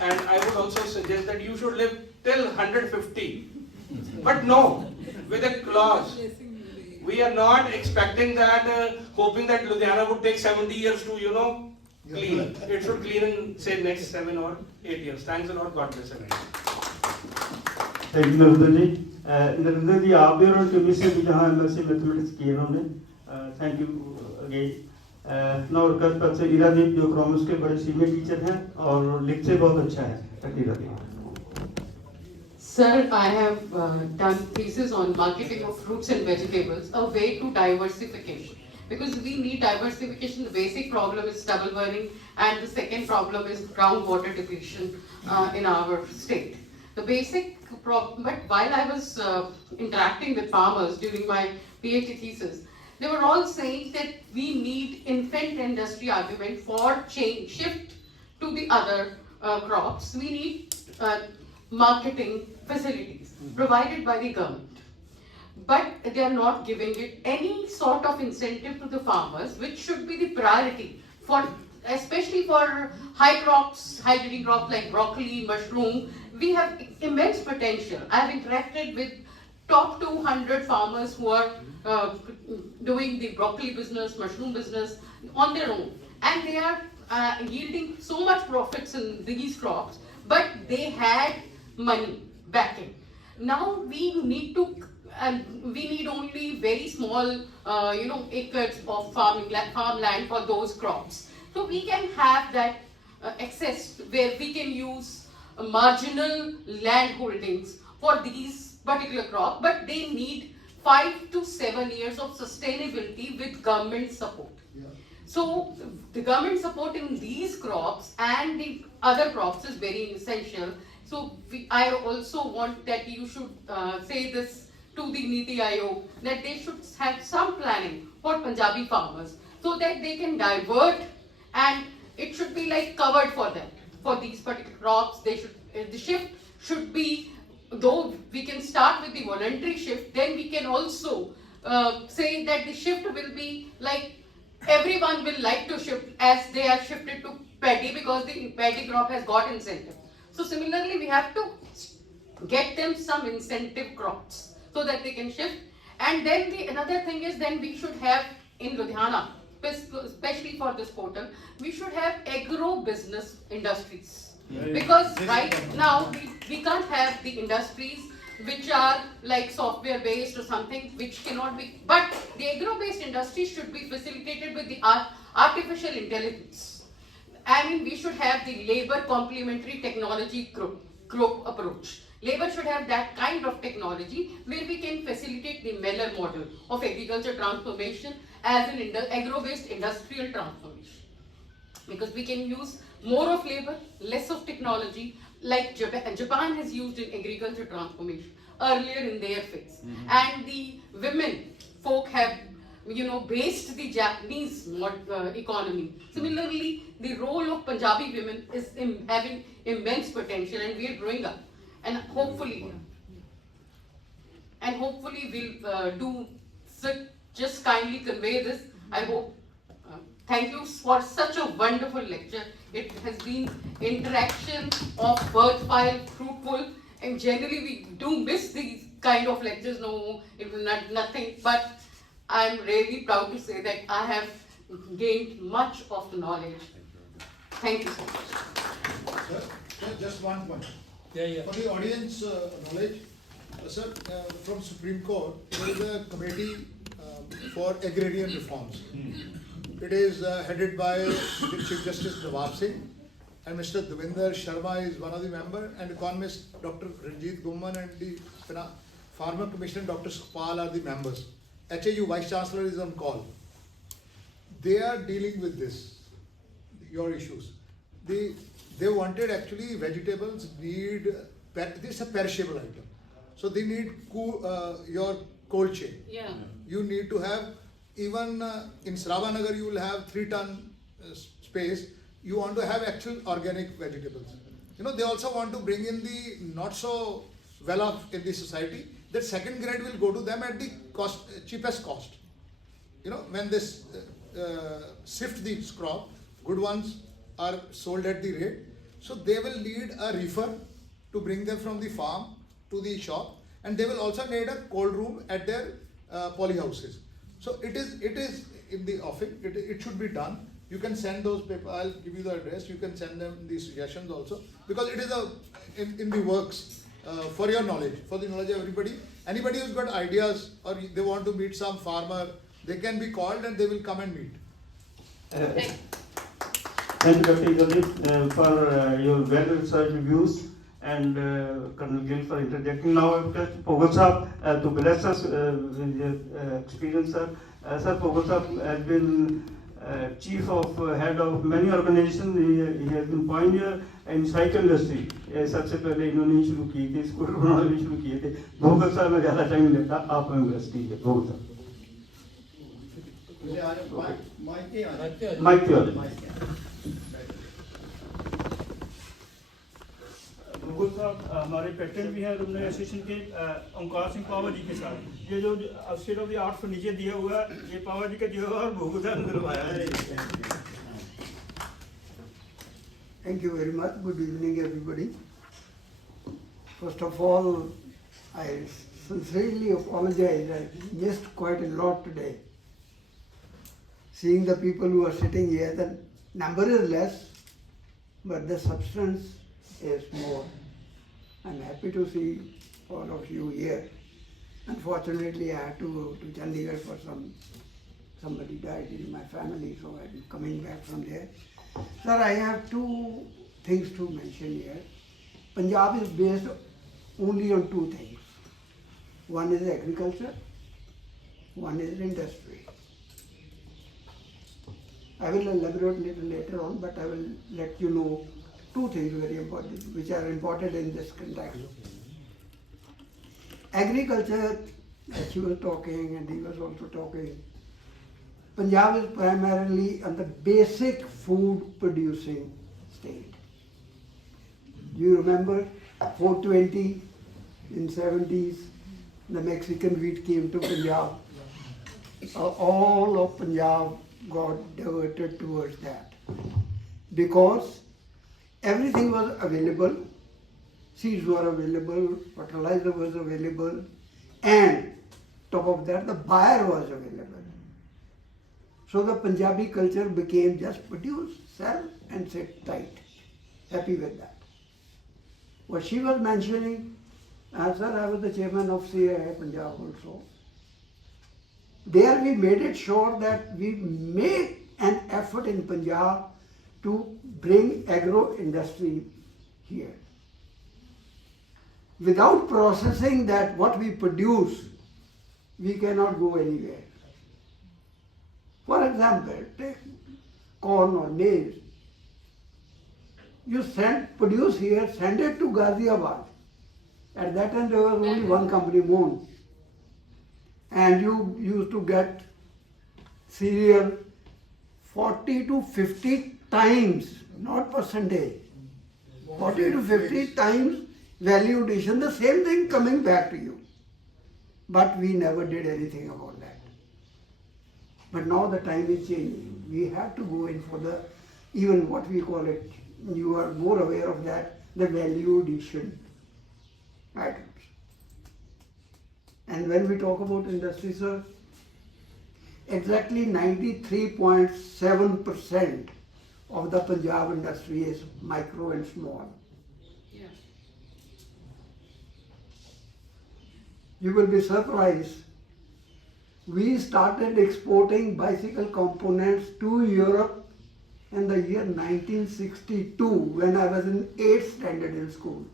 And I would also suggest that you should live till 150, but no, with a clause. We are not expecting that, hoping that Ludhiana would take 70 years to, clean. It should clean in, say, next 7 or 8 years. Thanks a lot. God bless everyone. Thank you, Narinder ji. Narinder ji, आप भी और TV से भी जहाँ MSc mathematics की इन्होंने, thank you again. Now कल तक से इरादीप जो कॉमर्स के बड़े सीनियर टीचर हैं और लिखते बहुत अच्छा है. Thank you, इरादीप. Sir, I have done thesis on marketing of fruits and vegetables, a way to diversification. Because we need diversification. The basic problem is stubble burning, and the second problem is groundwater depletion in our state. The basic problem, but while I was interacting with farmers during my PhD thesis, they were all saying that we need infant industry argument for change, shift to the other crops. We need marketing facilities provided by the government. But they are not giving it any sort of incentive to the farmers, which should be the priority for, especially for high crops, high yielding crops like broccoli, mushroom. We have immense potential. I have interacted with top 200 farmers who are doing the broccoli business, mushroom business on their own. and they are yielding so much profits in these crops, but they had money backing. Now we need to, we need only very small, acres of farmland for those crops. So we can have that access where we can use marginal land holdings for these particular crop, but they need 5 to 7 years of sustainability with government support. So the government support in these crops and the other crops is very essential. So I also want that you should say this to the Niti Aayog, that they should have some planning for Punjabi farmers so that they can divert, and it should be like covered for them. For these particular crops, they should, the shift should be, though we can start with the voluntary shift, then we can also say that the shift will be like everyone will like to shift as they are shifted to paddy because the paddy crop has got incentive. So similarly, we have to get them some incentive crops so that they can shift. And then another thing is, then we should have in Ludhiana, especially for this portal, we should have agro-business industries. Because right now, we can't have the industries which are like software based or something which cannot be, but the agro based industry should be facilitated with the artificial intelligence. I mean, we should have the labor complementary technology group approach. Labor should have that kind of technology where we can facilitate the Meller model of agriculture transformation as an agro based industrial transformation, because we can use more of labor, less of technology, like Japan has used in agriculture transformation earlier in their phase. And the women folk have, based the Japanese economy. Similarly, the role of Punjabi women is having immense potential, and we are growing up. And hopefully we'll do so. Just kindly convey this. I hope. Thank you for such a wonderful lecture. It has been interaction of worthwhile, fruitful, and generally we do miss these kind of lectures. No, it will not nothing. But I'm really proud to say that I have gained much of the knowledge. Thank you so much. Sir, just one point. Yeah. For the audience knowledge, sir, from Supreme Court, there is a committee for agrarian reforms. It is headed by Chief Justice Nawab Singh, and Mr. Devinder Sharma is one of the members, and economist Dr. Ranjit Gumman and the Farmer Commissioner Dr. Sukhpal are the members. HAU Vice Chancellor is on call. They are dealing with this, your issues. They wanted actually vegetables need, this is a perishable item. So they need your cold chain. Yeah. You need to have, even in Sravanagar you will have 3-ton space. You want to have actual organic vegetables. They also want to bring in the not so well off in the society. That second grade will go to them at the cheapest cost. When this sift the crop, good ones are sold at the rate. So they will need a reefer to bring them from the farm to the shop, and they will also need a cold room at their poly houses. So it is in the offing. It should be done. You can send those papers. I'll give you the address. You can send them the suggestions also, because it is in the works for your knowledge, for the knowledge of everybody. Anybody who's got ideas or they want to meet some farmer, they can be called and they will come and meet. Thank you, Dr. Idoli, for your well-researched views, and Colonel Gill for interjecting. Now I would ask Pogal Sahab to bless us with your experience, sir. Sir, Pogal Sahab has been chief of head of many organizations. He has been pioneer in cycle industry. सबसे पहले इन्होंने ही शुरू किए थे, scooter बनाना भी शुरू किए थे. भोगल साहब मैं ज़्यादा टाइम लेता, आप यूनिवर्सिटी है भोगल साहब. माइक पे भोगल साहब हमारे पैटर्न भी हैं अलुमनाई एसोसिएशन के ओंकार सिंह पावर जी के साथ. ये जो state of the art furniture दिया हुआ है, ये पावर जी का दिया हुआ है और भोगल साहब ने दिलवाया है. Thank you very much. Good evening, everybody. First of all, I sincerely apologize. I missed quite a lot today. Seeing the people who are sitting here, then number is less, but the substance is more. I'm happy to see all of you here. Unfortunately, I had to go to Chandigarh for somebody died in my family, so I'm coming back from there. Sir, I have two things to mention here. Punjab is based only on two things. One is agriculture, one is industry. I will elaborate a little later on, but I will let you know two things very important, which are important in this context. Agriculture, as she was talking and he was also talking, Punjab is primarily on the basic food producing state. Do you remember 420 in 70s, the Mexican wheat came to Punjab. All of Punjab got diverted towards that because everything was available, seeds were available, fertilizer was available, and top of that the buyer was available. So the Punjabi culture became just produce, sell and sit tight. Happy with that. What she was mentioning, sir, I was the chairman of CAI Punjab also. There we made it sure that we make an effort in Punjab to bring agro industry here. Without processing that what we produce, we cannot go anywhere. For example, take corn or maize. You produce here, send it to Ghaziabad. At that time there was only one company, Moon. And you used to get cereal 40 to 50 times, not percentage. 40 to 50 times value addition, the same thing coming back to you. But we never did anything about that. But now the time is changing. We have to go in for the, even what we call it, you are more aware of that, the value addition items. And when we talk about industry, sir, exactly 93.7% of the Punjab industry is micro and small. Yeah. You will be surprised. We started exporting bicycle components to Europe in the year 1962 when I was in 8th standard in school.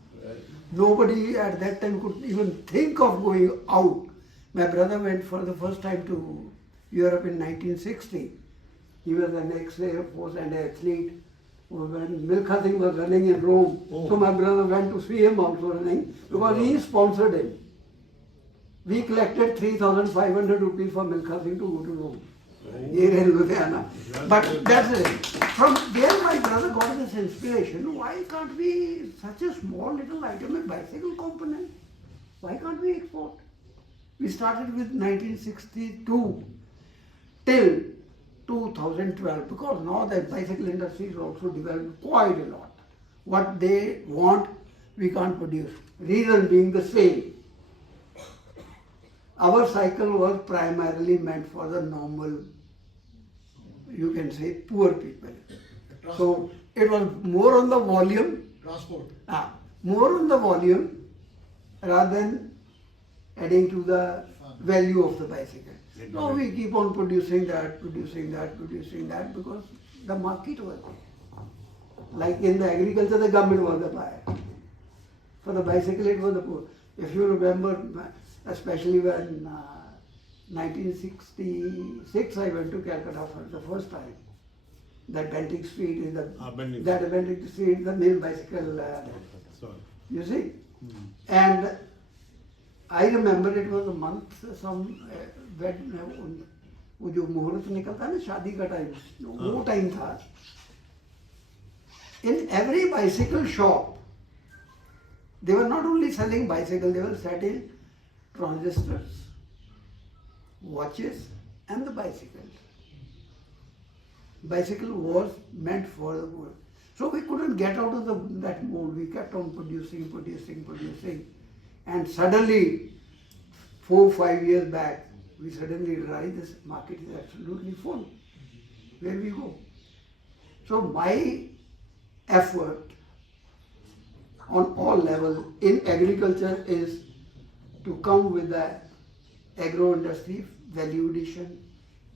Nobody at that time could even think of going out. My brother went for the first time to Europe in 1960. He was an ex-Air Force and athlete. When Milkha Singh was running in Rome, so my brother went to see him also running because he sponsored him. We collected 3,500 rupees for Milkha Singh to go to Rome. Here in Ludhiana. But that's it. From there my brother got this inspiration. Why can't we, such a small little item, a bicycle component, why can't we export? We started with 1962 till 2012 because now the bicycle industry is also developed quite a lot. What they want, we can't produce. Reason being the same. Our cycle was primarily meant for the normal, you can say, poor people. So it was more on the volume. Transport. More on the volume rather than adding to the value of the bicycle. So we keep on producing that because the market was there. Like in the agriculture, the government was the buyer. For the bicycle, it was the poor. If you remember, especially when 1966 I went to Calcutta for the first time. That Bentinck Street is Bentinck Street is the main bicycle. You see? And I remember it was a month, वो जो मुहूर्त निकलता है ना शादी का time, वो time था. In every bicycle shop, they were not only selling bicycles, they were selling transistors, watches and the bicycles. Bicycle was meant for the poor. So we couldn't get out of that mode. We kept on producing. And suddenly, 4-5 years back, we suddenly realized this market is absolutely full. Where we go? So my effort on all levels in agriculture is to come with the agro industry value addition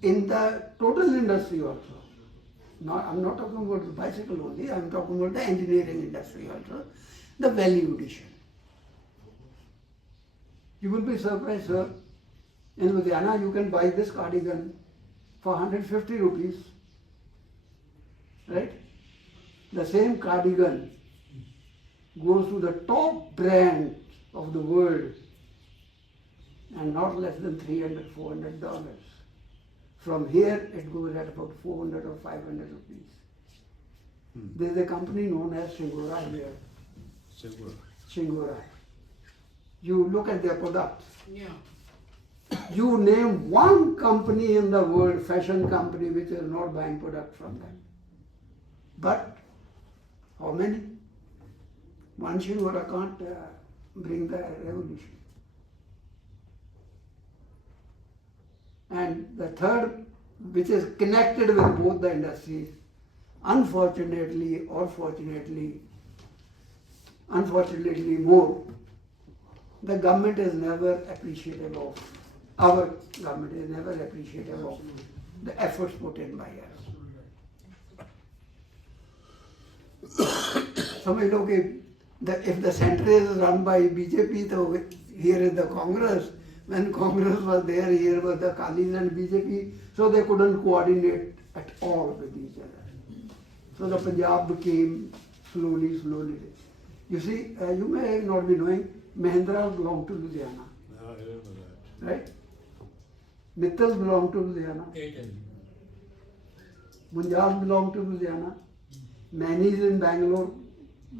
in the total industry also. I'm not talking about the bicycle only, I'm talking about the engineering industry also, the value addition. You will be surprised, sir. In Ludhiana, you can buy this cardigan for 150 rupees, right? The same cardigan goes to the top brand of the world and not less than $300, $400. From here, it goes at about 400 or 500 rupees. There is a company known as Shingorai here. Shingorai. You look at their products. Yeah. You name one company in the world, fashion company, which is not buying product from them. But how many? One Shingorai can't bring the revolution. And the third, which is connected with both the industries, unfortunately or fortunately, unfortunately more, the government is never appreciative of, our government is never appreciative of the efforts put in by us. समझ लो कि if the center is run by BJP, so here is the Congress. When Congress was there, here was the Akalis and BJP, so they couldn't coordinate at all with each other. So the Punjab became slowly. You see, you may not be knowing, Mahindra belonged to Ludhiana. No, I don't know that. Right? Mittal belonged to Ludhiana. Punjab belonged to Ludhiana. Manis in Bangalore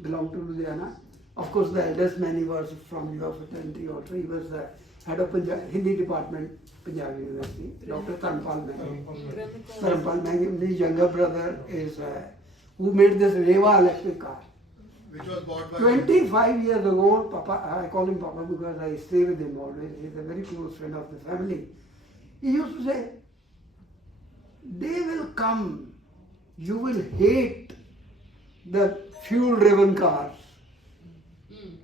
belonged to Ludhiana. Of course, the eldest Mani was from your fraternity also. He was the head of Punjab, Hindi department, Punjab University, Dr. Tanpal Mangi. His younger brother is who made this Reva electric car. Which was bought by 25 years ago, Papa, I call him Papa because I stay with him always. He's a very close friend of the family. He used to say, they will come, you will hate the fuel-driven cars.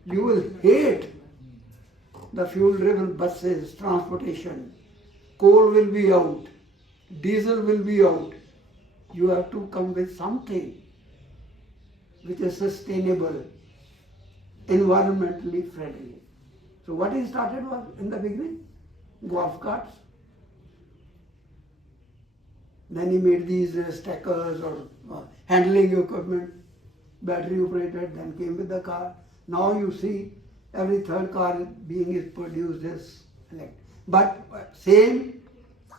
You will hate the fuel-driven buses, transportation. Coal will be out, diesel will be out. You have to come with something which is sustainable, environmentally friendly. So what he started was, in the beginning, golf carts. Then he made these stackers or handling equipment, battery operated, then came with the car. Now you see every third car being is produced is electric. But same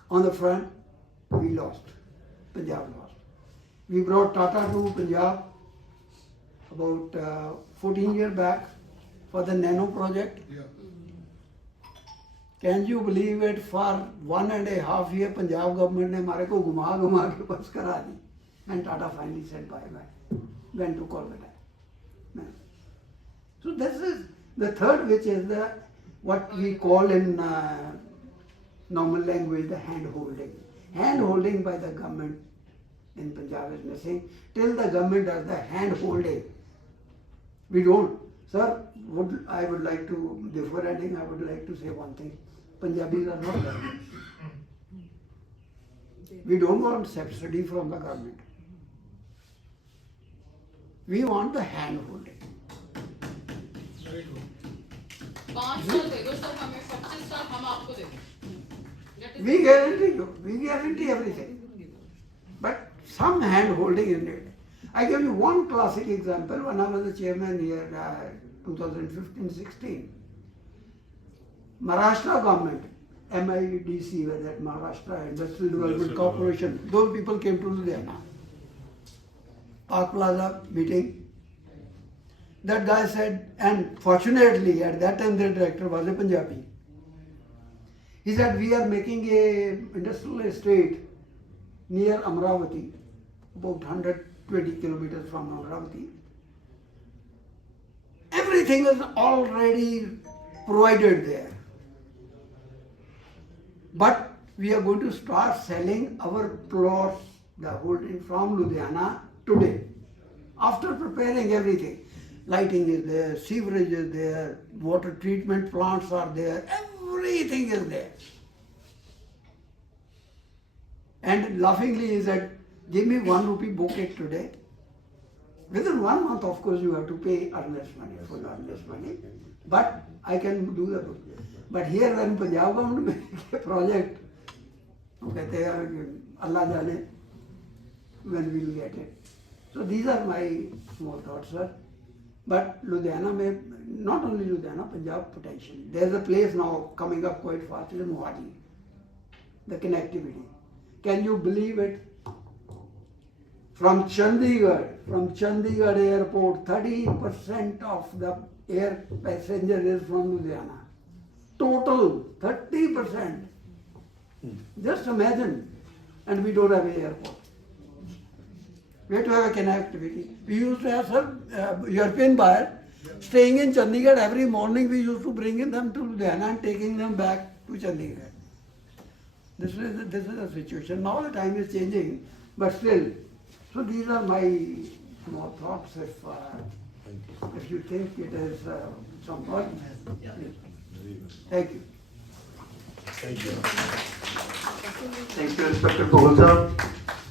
on the front, we lost. Punjab lost. We brought Tata to Punjab about 14 years back for the Nano project. Yeah. Can you believe it? For 1.5 years, Punjab government ने हमारे को घुमा के बस करा दी. And Tata finally said bye-bye. Went to Kolkata. So this is the third, which is the what we call in normal language the hand-holding. Hand-holding by the government in Punjab is missing. Till the government does the hand-holding, we don't. Sir, I would like to, before ending, I would like to say one thing. Punjabis are not learning. We don't want subsidy from the government. We want the hand-holding. We guarantee you, we guarantee everything. But some hand-holding is needed. I give you one classic example. When I was the chairman here, 2015-16, Maharashtra government, MIDC, was that Maharashtra Industrial Development Corporation, those people came to Ludhiana. Park Plaza meeting. That guy said, and fortunately at that time the director was a Punjabi. He said, we are making a industrial estate near Amravati, about 120 kilometers from Amravati. Everything is already provided there. But we are going to start selling our plots, the holding from Ludhiana today. After preparing everything, lighting is there, sewerage is there, water treatment plants are there, everything is there. And laughingly he said, give me 1 rupee bouquet today. Within 1 month, of course, you have to pay earnest money, full earnest money. But I can do that. But here when Punjab government make a project, कहते हैं Allah जाने when we will get it. So these are my small thoughts, sir. But Ludhiana may, not only Ludhiana, Punjab potential. There's a place now coming up quite fast in Mohali. The connectivity. Can you believe it? From Chandigarh airport, 30% of the air passenger is from Ludhiana. Total 30%. Just imagine. And we don't have an airport. We have to have a connectivity. We used to have some European buyer staying in Chandigarh every morning. We used to bring them to Ludhiana and taking them back to Chandigarh. This is the situation. Now the time is changing, but still. So these are my small thoughts. If you think it is some work, thank you. Thank you. Thank you, Inspector Kohol साहब.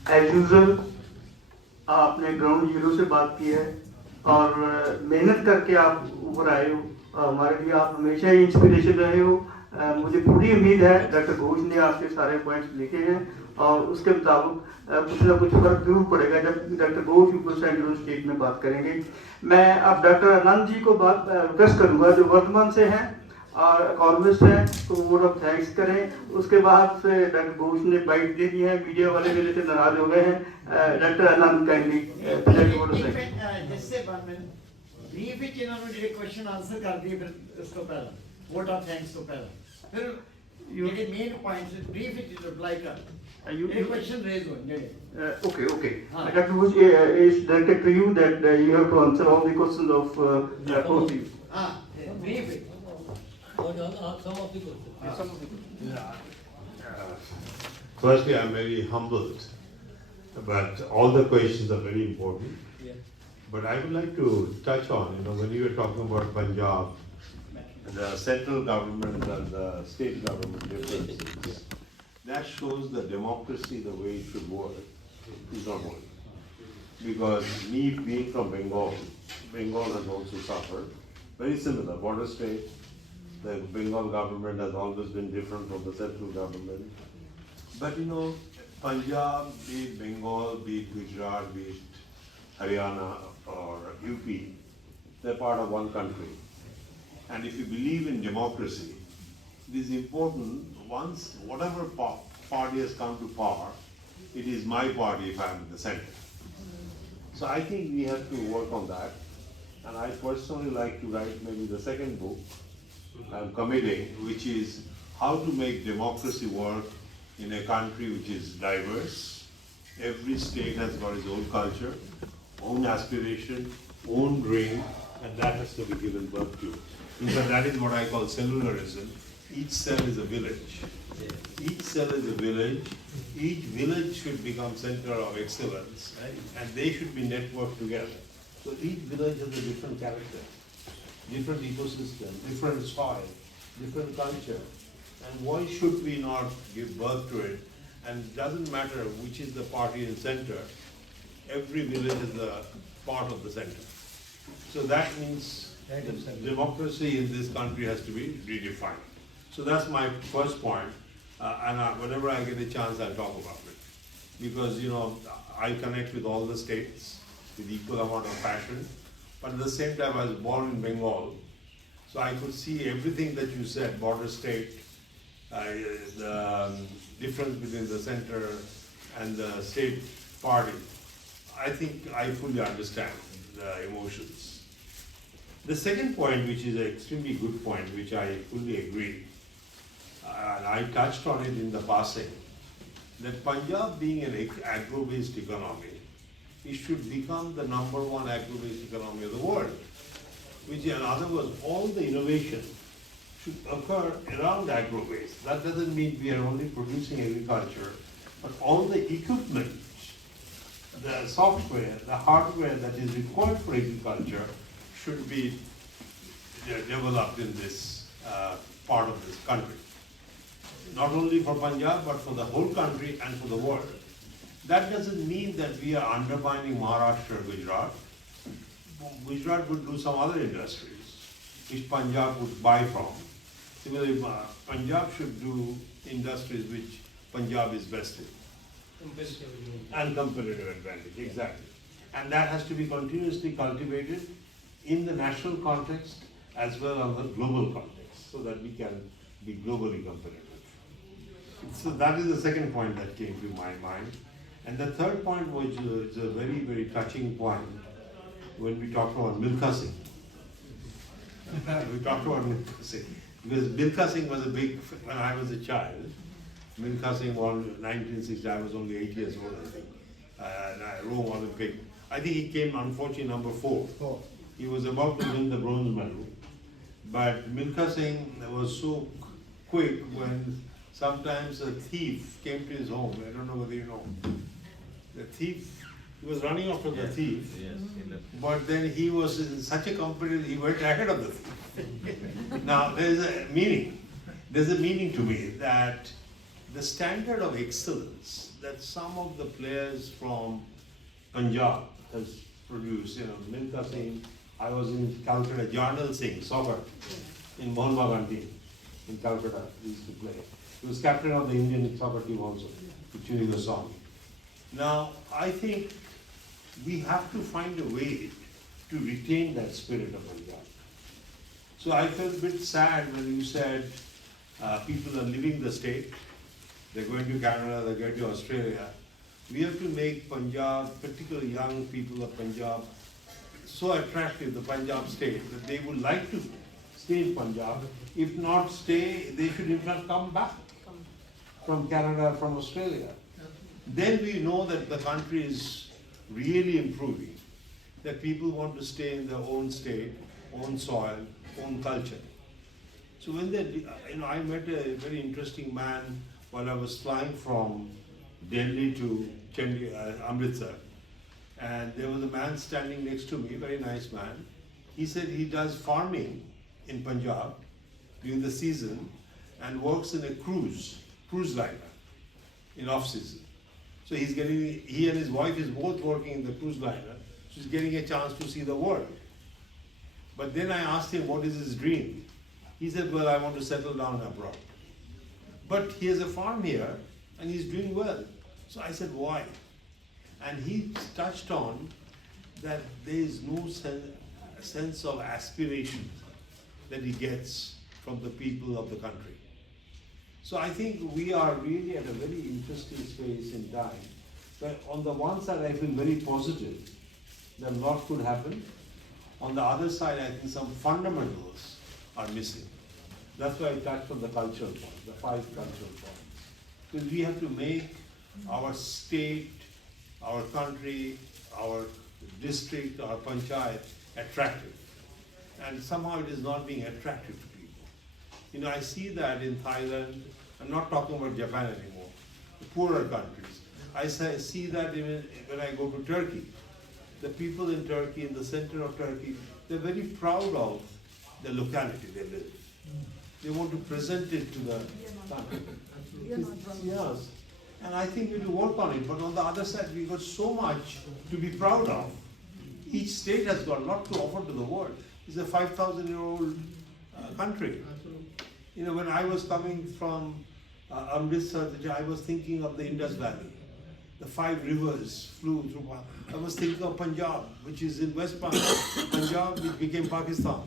As usual, आपने ground zero से बात की है और मेहनत करके आप ऊपर आए हो. हमारे लिए आप हमेशा ही इंस्पिरेशन रहे हो. मुझे पूरी उम्मीद है डॉक्टर घोष ने आपके सारे पॉइंट्स लिखे हैं और उसके मुताबिक कुछ ना कुछ फर्क जरूर पड़ेगा जब डॉक्टर घोष ऊपर सेंट्रल स्टेट में बात करेंगे. मैं अब डॉक्टर आनंद जी को बात रिक्वेस्ट करूंगा जो वर्तमान से हैं और इकोनॉमिस्ट हैं तो वोट ऑफ थैंक्स करें. उसके बाद से डॉक्टर घोष ने बाइट दे दी है. मीडिया वाले मेरे से नाराज हो गए हैं. डॉक्टर आनंद काइंडली जिससे ब्रीफ ਵਿੱਚ ਇਹਨਾਂ ਨੂੰ ਜਿਹੜੇ ਕੁਐਸਚਨ ਆਨਸਰ ਕਰਦੀ ਹੈ ਫਿਰ ਉਸ ਤੋਂ ਪਹਿਲਾਂ ਵੋਟ ਆਫ ਥੈਂਕਸ ਤੋਂ ਪਹਿਲਾਂ ਫਿਰ ਜਿਹੜੇ ਮੇਨ ਪੁਆਇੰਟਸ ਬਰੀਫ ਵਿੱਚ ਰਿਪਲਾਈ ਕਰ ਜਿਹੜੇ ਕੁਐਸਚਨ ਰੇਜ਼ ਹੋਣ ਜਿਹੜੇ Okay. Dr. Bush is directed to you that you have to answer all the questions of both you. Brief it. Some of the questions. Firstly, I'm very humbled, but all the questions are very important. But I would like to touch on, when you were talking about Punjab, the central government and the state government differences, that shows the democracy, the way it should work, is not working. Because me being from Bengal has also suffered. Very similar, border state. The Bengal government has always been different from the central government. But Punjab, be it Bengal, be it Gujarat, be it Haryana or UP, they're part of one country. And if you believe in democracy, it is important, once whatever party has come to power, it is my party if I'm in the center. So I think we have to work on that. And I personally like to write maybe the second book I'm committing, which is how to make democracy work in a country which is diverse. Every state has got its own culture, own aspiration, own dream, and that has to be given birth to. In fact, that is what I call cellularism. Each cell is a village. Each cell is a village. Each village should become center of excellence, right? And they should be networked together. So each village has a different character, different ecosystem, different soil, different culture. And why should we not give birth to it? And it doesn't matter which is the party in center, every village is a part of the center. So that means democracy in this country has to be redefined. So that's my first point. And whenever I get a chance, I'll talk about it. Because, I connect with all the states with equal amount of passion. But at the same time, I was born in Bengal. So I could see everything that you said, border state, the difference between the center and the state party. I think I fully understand the emotions. The second point, which is an extremely good point, which I fully agree, and I touched on it in the passing, that Punjab being an agro-based economy, it should become the #1 agro-based economy of the world. Which, in other words, all the innovation should occur around agro-based. That doesn't mean we are only producing agriculture, but all the equipment the software, the hardware that is required for agriculture should be developed in this part of this country. Not only for Punjab, but for the whole country and for the world. That doesn't mean that we are undermining Maharashtra or Gujarat. Gujarat would do some other industries, which Punjab would buy from. Similarly, Punjab should do industries which Punjab is best in. And competitive advantage, exactly. And that has to be continuously cultivated in the national context as well as the global context, so that we can be globally competitive. So that is the second point that came to my mind. And the third point was a very, very touching point when we talked about Milkha Singh. We talked about Milkha Singh. Because Milkha Singh was a big, when I was a child, Milkha Singh won 1960, I was only 8 years old, I think. Rome Olympic. I think he came, unfortunately, number 4. He was about to win the bronze medal. But Milkha Singh was so quick when sometimes a thief came to his home. I don't know whether you know. The thief, he was running after the thief. But then he was in such a competition, he went ahead of the thief. Now, there's a meaning. There's a meaning to me that the standard of excellence that some of the players from Punjab has produced, Milkha Singh, I was in Calcutta, Jarnal Singh, soccer, in Mohan Bagan team, in Calcutta, he used to play. He was captain of the Indian soccer team also, Chuni Goswami. Now, I think we have to find a way to retain that spirit of Punjab. So I felt a bit sad when you said people are leaving the state, they're going to Canada, they're going to Australia. We have to make Punjab, particularly young people of Punjab, so attractive, the Punjab state, that they would like to stay in Punjab. If not stay, they should in fact come back from Canada, from Australia. Then we know that the country is really improving, that people want to stay in their own state, own soil, own culture. So when they, I met a very interesting man while I was flying from Delhi to Amritsar. And there was a man standing next to me, very nice man. He said he does farming in Punjab during the season and works in a cruise liner in off season. So he and his wife is both working in the cruise liner, so he's getting a chance to see the world. But then I asked him what is his dream. He said, well, I want to settle down abroad. But he has a farm here and he's doing well. So I said, why? And he touched on that there is no sense of aspiration that he gets from the people of the country. So I think we are really at a very interesting space in time. But on the one side, I feel very positive that a lot could happen. On the other side, I think some fundamentals are missing. That's why I touched on the cultural point, the 5 cultural points. Because we have to make our state, our country, our district, our panchayat attractive. And somehow it is not being attractive to people. I see that in Thailand. I'm not talking about Japan anymore, the poorer countries. I see that even when I go to Turkey. The people in Turkey, in the center of Turkey, they're very proud of the locality they live. They want to present it to the country. Yes. And I think we need to work on it. But on the other side, we've got so much to be proud of. Each state has got a lot to offer to the world. It's a 5,000-year-old country. When I was coming from Amritsar, I was thinking of the Indus Valley. The 5 rivers flew through. I was thinking of Punjab, which is in West Punjab, which became Pakistan.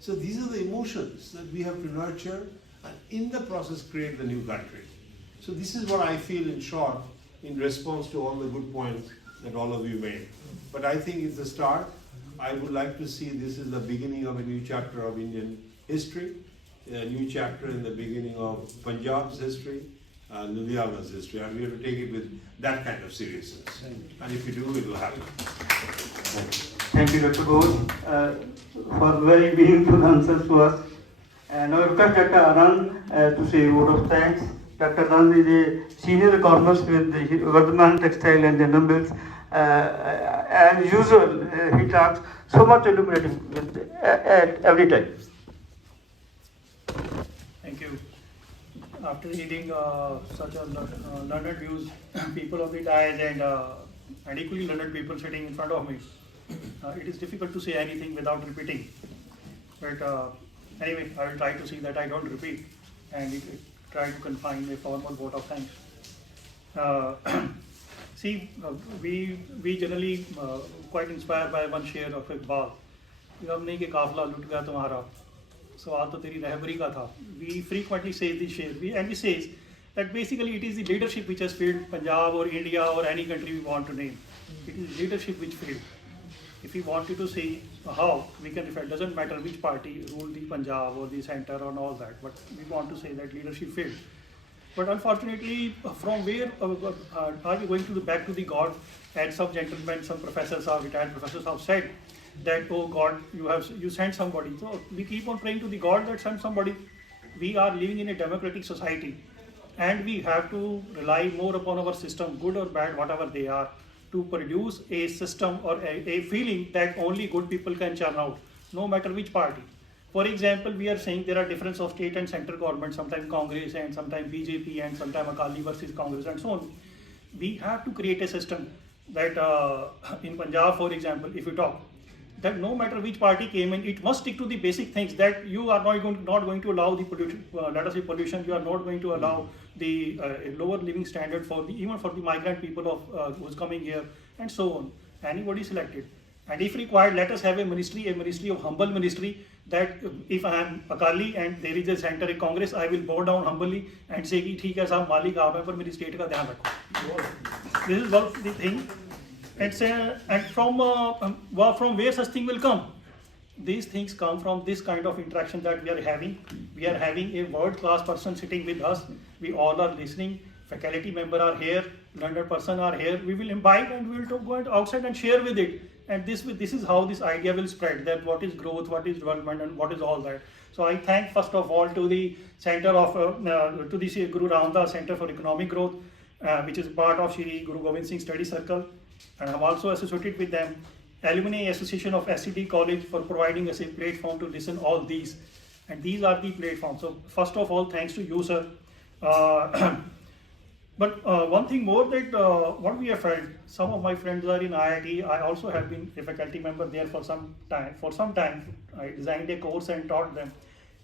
So these are the emotions that we have to nurture and in the process create the new country. So this is what I feel in short in response to all the good points that all of you made. But I think it's a start. I would like to see this is the beginning of a new chapter of Indian history, a new chapter in the beginning of Punjab's history, Ludhiana's history, and we have to take it with that kind of seriousness. And if you do, it will happen. Thank you, Dr. Ghosh, for very meaningful answers to us. And I request Dr. Anand to say a word of thanks. Dr. Anand is a senior economist with the Vardhaman Textile and General Mills. As usual, he talks so much illuminating at every time. Thank you. After reading such a learned views, people of the dais and equally learned people sitting in front of me, it is difficult to say anything without repeating. But anyway, I will try to see that I don't repeat and try to confine a formal vote of thanks. See, we generally quite inspired by one share of Iqbal. गम नहीं कि काफिला लुट गया तुम्हारा, सवाल तो तेरी रहबरी का था. We frequently say this share, and we say that basically it is the leadership which has failed Punjab or India or any country we want to name. It is leadership which failed. If we wanted to say how, we can refer, doesn't matter which party ruled the Punjab or the center and all that, but we want to say that leadership failed. But unfortunately, from where are we going to back to the God? And some gentlemen, some professors, retired professors have said that, oh God, you sent somebody. So we keep on praying to the God that sent somebody. We are living in a democratic society, and we have to rely more upon our system, good or bad, whatever they are, to produce a system or a feeling that only good people can churn out, no matter which party. For example, we are saying there are difference of state and central government, sometimes Congress and sometimes BJP and sometimes Akali versus Congress and so on. We have to create a system that in Punjab, for example, if you talk, that no matter which party came in, it must stick to the basic things that you are not going to allow the pollution, let us say pollution, you are not going to allow the lower living standard even for the migrant people who's coming here and so on. Anybody selected. And if required, let us have a ministry of humble ministry, that if I am Akali and there is a center, a Congress, I will bow down humbly and say, "Theek hai sahab, Malik aap hai, par meri state ka dhyan rakho." This is one the thing. And from where such thing will come? These things come from this kind of interaction that we are having. We are having a world-class person sitting with us. We all are listening. Faculty member are here, learned person are here. We will imbibe and we will go outside and share with it. And this is how this idea will spread, that what is growth, what is development, and what is all that. So I thank first of all to the center of, to the Guru Ramdas Center for Economic Growth, which is part of Shri Guru Gobind Singh Study Circle. And I'm also associated with them. Alumni Association of SCD College for providing us a platform to listen all these. And these are the platforms. So first of all, thanks to you, sir. But one thing more that what we have felt, some of my friends are in IIT. I also have been a faculty member there for some time. I designed a course and taught them.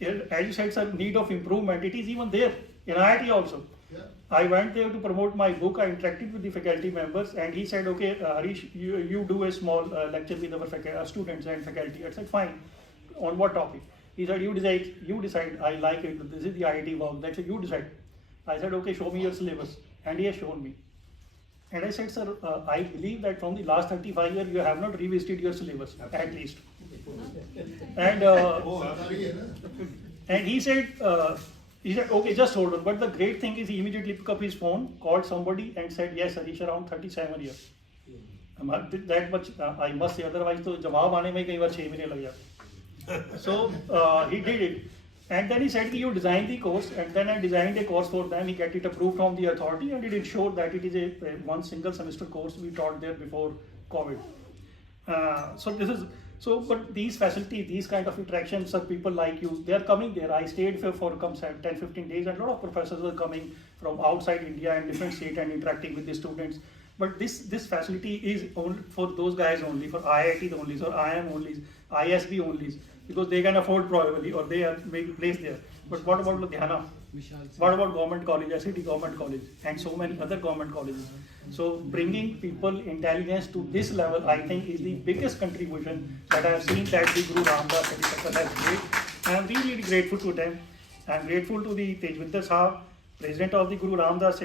As you said, sir, need of improvement. It is even there in IIT also. Yeah. I went there to promote my book. I interacted with the faculty members, and he said, "Okay, Harish, you do a small lecture with our students and faculty." I said, "Fine. On what topic?" He said, "You decide. I like it. This is the IIT work. That's it. You decide." I said, "Okay, show me your syllabus." And he has shown me. And I said, "Sir, I believe that from the last 35 years, you have not revisited your syllabus, at least." And he said, "Okay, just hold on." But the great thing is he immediately picked up his phone, called somebody and said, "Yes, Harish, around 37 years. That much I must say, otherwise to jawab aane mein kai baar 6 mahine lag jata." So he did it. And then he said, "You design the course," and then I designed a course for them. He get it approved from the authority, and it ensured that it is a one single semester course we taught there before COVID. But these facilities, these kind of interactions, people like you, they are coming there. I stayed for 10-15 days, and a lot of professors were coming from outside India and different states and interacting with the students. But this facility is only for those guys only, for IIT only, or IIM only, ISB only, because they can afford probably, or they are maybe placed there. But what about Ludhiana? What about government college, SCT government college, and so many other government colleges? So bringing people intelligence to this level, I think, is the biggest contribution that I have seen that the Guru Ramdas Study Circle has made. I am really grateful to them. I am grateful to the Tejwinder Sahab, President of the Guru Ramdas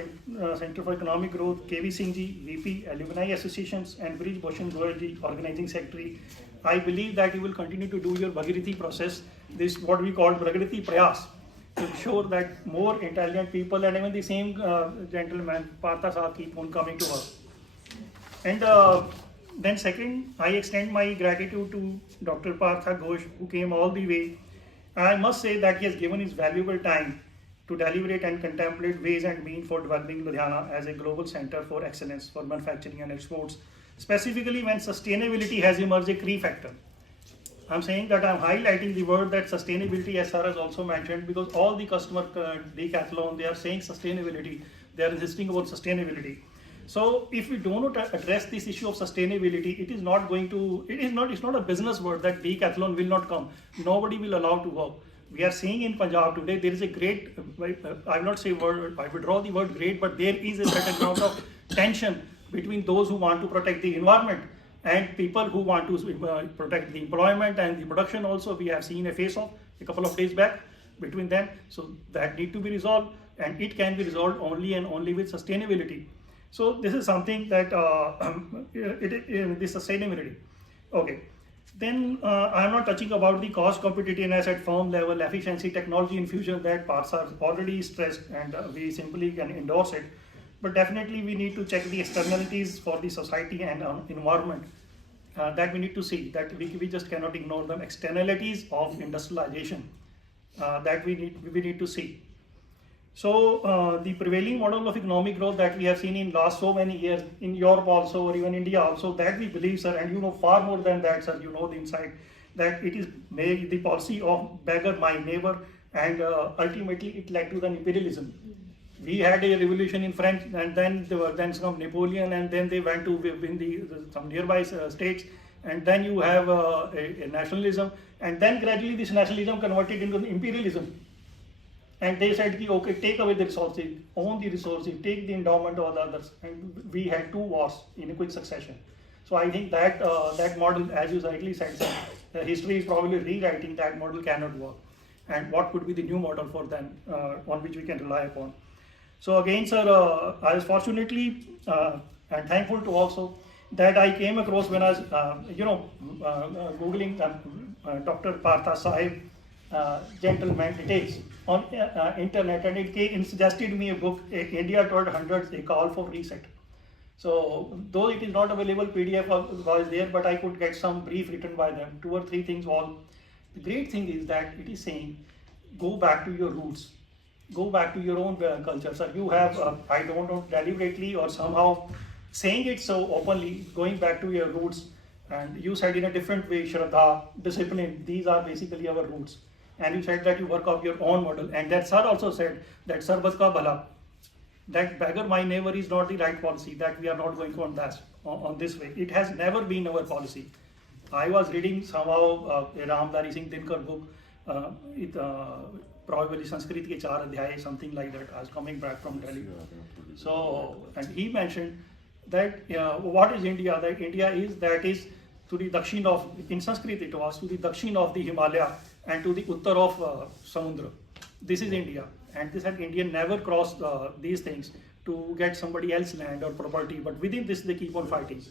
Center for Economic Growth, KV Singh Ji, VP, Alumni Associations, and Brij Bhushan Goyal Ji, Organizing Secretary. I believe that you will continue to do your Bhagirathi process, this what we call Bhagirathi Prayas, to ensure that more intelligent people, and even the same gentleman, Partha Sahab, keep on coming to us. And then second, I extend my gratitude to Dr. Partha Ghosh, who came all the way. I must say that he has given his valuable time to deliberate and contemplate ways and means for developing Ludhiana as a global center for excellence for manufacturing and exports. specifically when sustainability has emerged a key factor. I'm saying that I'm highlighting the word that sustainability, as Sarah has also mentioned, because all the customer decathlon, they are saying sustainability, they are insisting about sustainability. So if we do not address this issue of sustainability, it's not a business word that decathlon will not come. Nobody will allow to work. We are seeing in Punjab today, there is a great, I will not say word, I withdraw the word great, but there is a certain amount of tension between those who want to protect the environment and people who want to protect the employment and the production also. We have seen a face-off a couple of days back between them. So that need to be resolved, and it can be resolved only and only with sustainability. So this is something that this sustainability. Okay. Then I am not touching about the cost competitiveness at firm level, efficiency, technology infusion, that parts are already stressed, and we simply can endorse it. But definitely we need to check the externalities for the society and environment that we need to see, that we just cannot ignore them. Externalities of industrialization that we need to see. So the prevailing model of economic growth that we have seen in last so many years in Europe also, or even India also, that we believe, sir, and you know far more than that, sir, you know the insight, that it is made the policy of beggar my neighbor, and ultimately it led to the imperialism. We had a revolution in France, and then some Napoleon, and then they went to win some nearby states, and then you have a nationalism, and then gradually this nationalism converted into imperialism. And they said, okay, take away the resources, own the resources, take the endowment of the others. And we had 2 wars in a quick succession. So I think that that model, as you rightly said, sir, history is probably rewriting that model cannot work. And what could be the new model for them on which we can rely upon? So again, sir, I was fortunately and thankful to also that I came across when I was, Googling Dr. Partha Sahib gentleman details on internet, and it suggested me a book, India Toward Hundreds, A Call for Reset. So though it is not available, PDF was there, but I could get some brief written by them, 2 or 3 things all. The great thing is that it is saying, go back to your roots, go back to your own culture. So you have, I don't know, deliberately or somehow saying it so openly, going back to your roots. And you said in a different way, Shraddha, discipline, these are basically our roots. And you said that you work out your own model. And that sir also said that Sarbat ka bhala, that beggar my neighbor is not the right policy, that we are not going on this way. It has never been our policy. I was reading somehow a Ramdari Singh Dinkar book, probably Sanskrit ke 4 adhyay, something like that. I was coming back from Delhi. So, and he mentioned that what is India? That India is to the Dakshin of, in Sanskrit it was, to the Dakshin of the Himalaya and to the Uttar of Samudra. This is India. And this had India never crossed these things to get somebody else's land or property, but within this they keep on fighting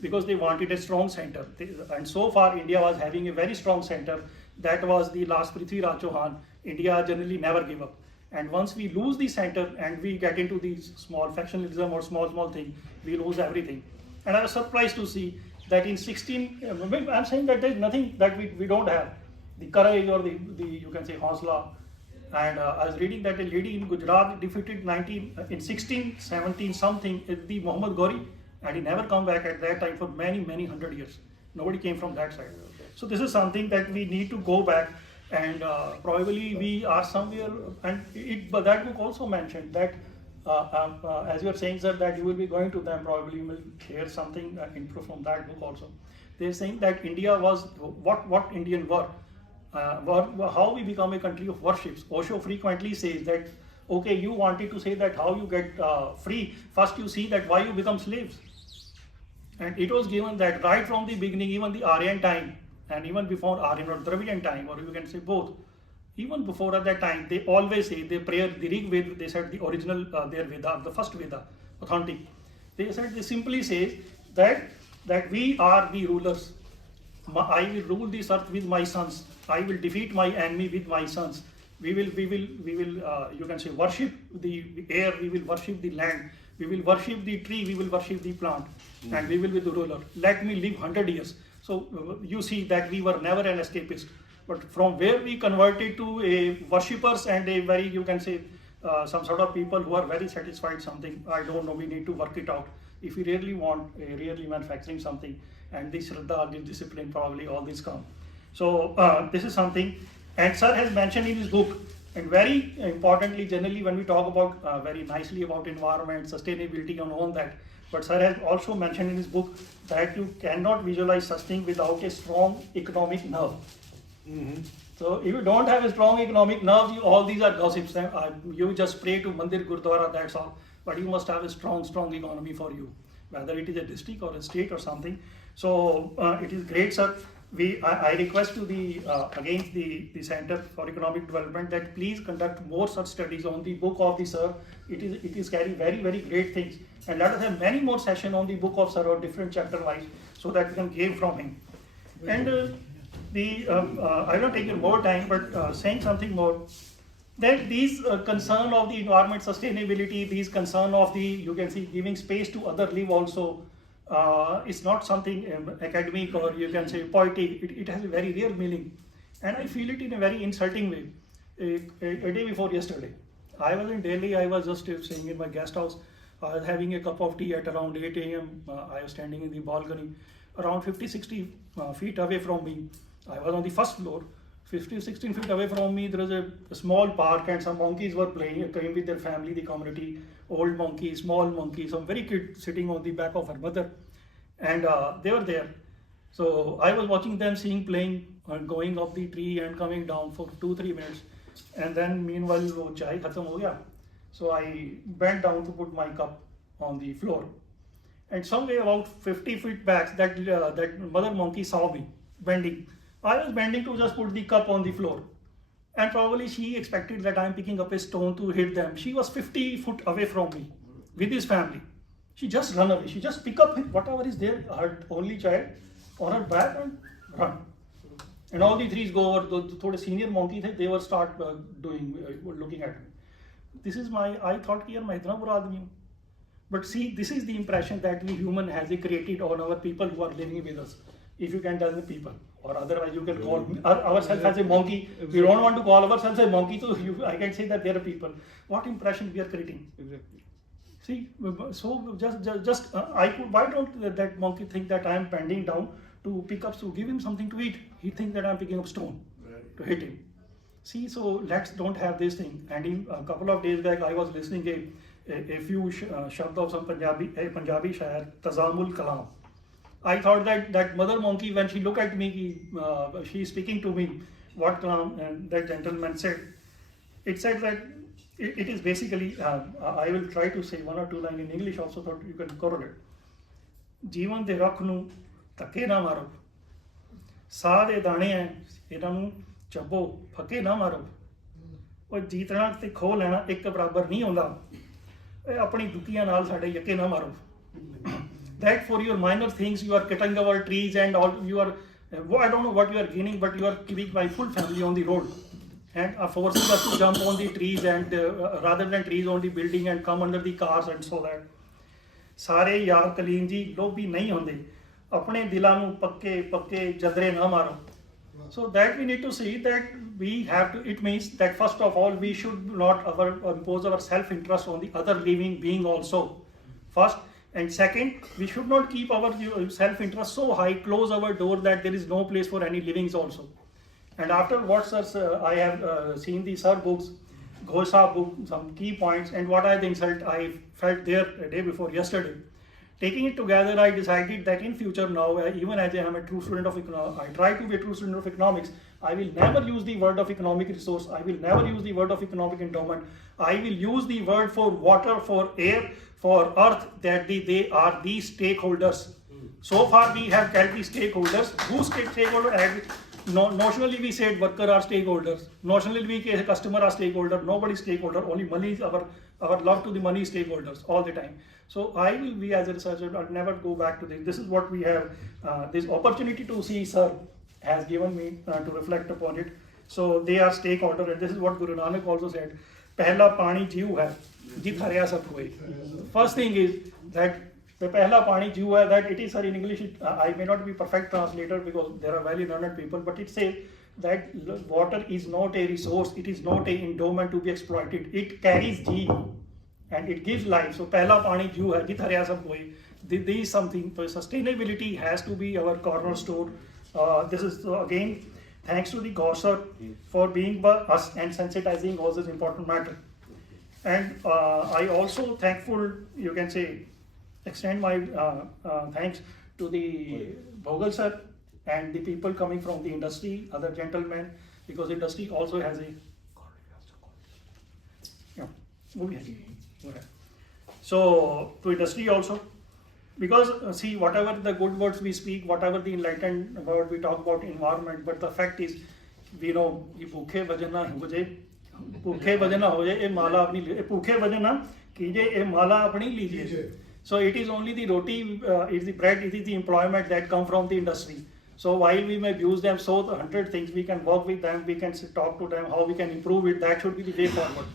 because they wanted a strong center. And so far India was having a very strong center. That was the last Prithviraj Chauhan. India generally never give up. And once we lose the center and we get into these small factionalism or small thing, we lose everything. And I was surprised to see that in 16, I'm saying that there's nothing that we don't have. The courage or the you can say Hausla. And I was reading that a lady in Gujarat defeated in 1617 something the Muhammad Ghori, and he never come back at that time for many 100 years. Nobody came from that side. So this is something that we need to go back, and probably we are somewhere. And but that book also mentioned that as you are saying, sir, that you will be going to them, probably you will share something info from that book also. They are saying that India was what Indian were. How we become a country of worships. Osho frequently says that, okay, you wanted to say that how you get free, first you see that why you become slaves. And it was given that right from the beginning, even the Aryan time, and even before Aryan or Dravidian time, or you can say both, even before at that time, they always say, they prayer, the Rig Veda, they said the original, their Veda, the first Veda, authentic. They said, they simply say that we are the rulers. I will rule this earth with my sons. I will defeat my enemy with my sons. We will, you can say, worship the air, we will worship the land, we will worship the tree, we will worship the plant, and we will be the ruler. Let me live 100 years. So you see that we were never an escapist. But from where we converted to a worshippers and a very, you can say, some sort of people who are very satisfied something, I don't know, we need to work it out. if we really want really manufacturing something, and this Shraddha, this discipline, probably all this come. So this is something, and sir has mentioned in his book, and very importantly, generally when we talk about very nicely about environment, sustainability and all that, but sir has also mentioned in his book that you cannot visualize such thing without a strong economic nerve. So if you don't have a strong economic nerve, all these are gossips. You just pray to Mandir, Gurdwara, that's all. But you must have a strong economy for you, whether it is a district or a state or something. So it is great, sir. I request to against the Center for Economic Development that please conduct more such studies on the book of the sir. It is carrying very, very great things. And let us have many more sessions on the book of sir or different chapter wise, so that we can gain from him. And I will not take more time, but saying something more, that these concern of the environment sustainability, these concern of the, you can see, giving space to other live also, it's not something academic or you can say poetic. It has a very real meaning, and I feel it in a very insulting way. A day before yesterday, I was in Delhi. I was just staying in my guest house. I was having a cup of tea at around 8 a.m. I was standing in the balcony, around 50-60 feet away from me. I was on the first floor. 15-16 feet away from me, there was a small park, and some monkeys were playing, came with their family, the community, old monkeys, small monkeys, some very kid sitting on the back of her mother, and they were there. So I was watching them, playing, going up the tree and coming down for 2-3 minutes, and then meanwhile, chai khatam ho gaya. So I bent down to put my cup on the floor, and somewhere about 50 feet back, that mother monkey saw me bending. I was bending to just put the cup on the floor, and probably she expected that I am picking up a stone to hit them. She was 50 feet away from me with his family. She just run away. She just pick up whatever is there, her only child, on her back and run. And all the threes go over. The senior monkey, they were start looking at me. This is I thought here मैं इतना बुरा आदमी हूँ. But see, this is the impression that we human has created on our people who are living with us. If you can tell the people, or otherwise you can call ourselves as a monkey. We don't want to call ourselves a monkey, so I can say that they are people. What impression we are creating? Exactly. See, so just why don't that monkey think that I am bending down to pick up, to give him something to eat? He thinks that I am picking up stone to hit him. See, so let's don't have this thing. And a couple of days back, I was listening a few shabd of some Punjabi shair, Tazamul Kalam. I thought that mother monkey, when she looked at me, she is speaking to me, what that gentleman said. It said that it is basically, I will try to say 1 or 2 lines in English also, so you can correlate. Jeevan de rakh nu takke na maro. Saah de dane hain, ਇਹਨਾਂ ਨੂੰ ਚੱਬੋ ਫੱਕੇ ਨਾ ਮਾਰੋ. ਉਹ ਜੀਤਣਾ ਤੇ ਖੋ ਲੈਣਾ ਇੱਕ ਬਰਾਬਰ ਨਹੀਂ ਹੁੰਦਾ. ਆਪਣੀ ਦੁੱਕੀਆਂ ਨਾਲ ਸਾਡੇ ਯੱਕੇ ਨਾ ਮਾਰੋ. That for your minor things you are cutting our trees and all, you are I don't know what you are gaining, but you are keeping my full family on the road and are forcing us to jump on the trees and rather than trees on the building and come under the cars and so that. ਸਾਰੇ ਯਾਰ ਕਲੀਮ ਜੀ ਲੋਭੀ ਨਹੀਂ ਹੁੰਦੇ. ਆਪਣੇ ਦਿਲਾਂ ਨੂੰ ਪੱਕੇ ਜਦਰੇ ਨਾ ਮਾਰੋ. So that we need to see that we have to, it means that first of all we should not impose our self-interest on the other living being also. First, and second, we should not keep our self-interest so high, close our door that there is no place for any livings also. And after what sir, I have seen the sir books, Ghosa book, some key points, and what are the insult I felt there a day before yesterday. Taking it together, I decided that in future now, even as I am a true student of economics, I try to be a true student of economics. I will never use the word of economic resource. I will never use the word of economic endowment. I will use the word for water, for air, for earth, that they are the stakeholders. So far we have kept the stakeholders. Who stakeholder? Notionally we said worker are stakeholders. Notionally we say customer are stakeholder. Nobody stakeholder. Only money is our love to the money stakeholders all the time. So I will be, as a researcher, I'll never go back to this. This is what we have, this opportunity to see, sir, has given me to reflect upon it. So they are stakeholder, and this is what Guru Nanak also said. Pehla pani jiv hai, jit harya sab koi. First thing is that the pehla pani jiv hai, that it is, sir, in English, I may not be perfect translator because there are very learned people, but it says that water is not a resource, it is not an endowment to be exploited. It carries G. And it gives life. So, pehla pani jiv hai, jit harya sab koi. this is something. So sustainability has to be our cornerstone. This is again thanks to the Gosar for being by us and sensitizing all this important matter. And I also thankful, you can say, extend my thanks to the Bhogal sir and the people coming from the industry, other gentlemen, because industry also has a so to industry also, because see, whatever the good words we speak, whatever the enlightened about we talk about environment, but the fact is, we know ये भूखे वजन ना हो जाए, भूखे वजन ना हो जाए, ये माला अपनी भूखे वजन ना कीजिए, ये माला अपनी लीजिए. So it is only the roti, it's the bread, it is the employment that come from the industry. So while we may abuse them, so the 100 things we can work with them, we can talk to them, how we can improve it. That should be the way forward.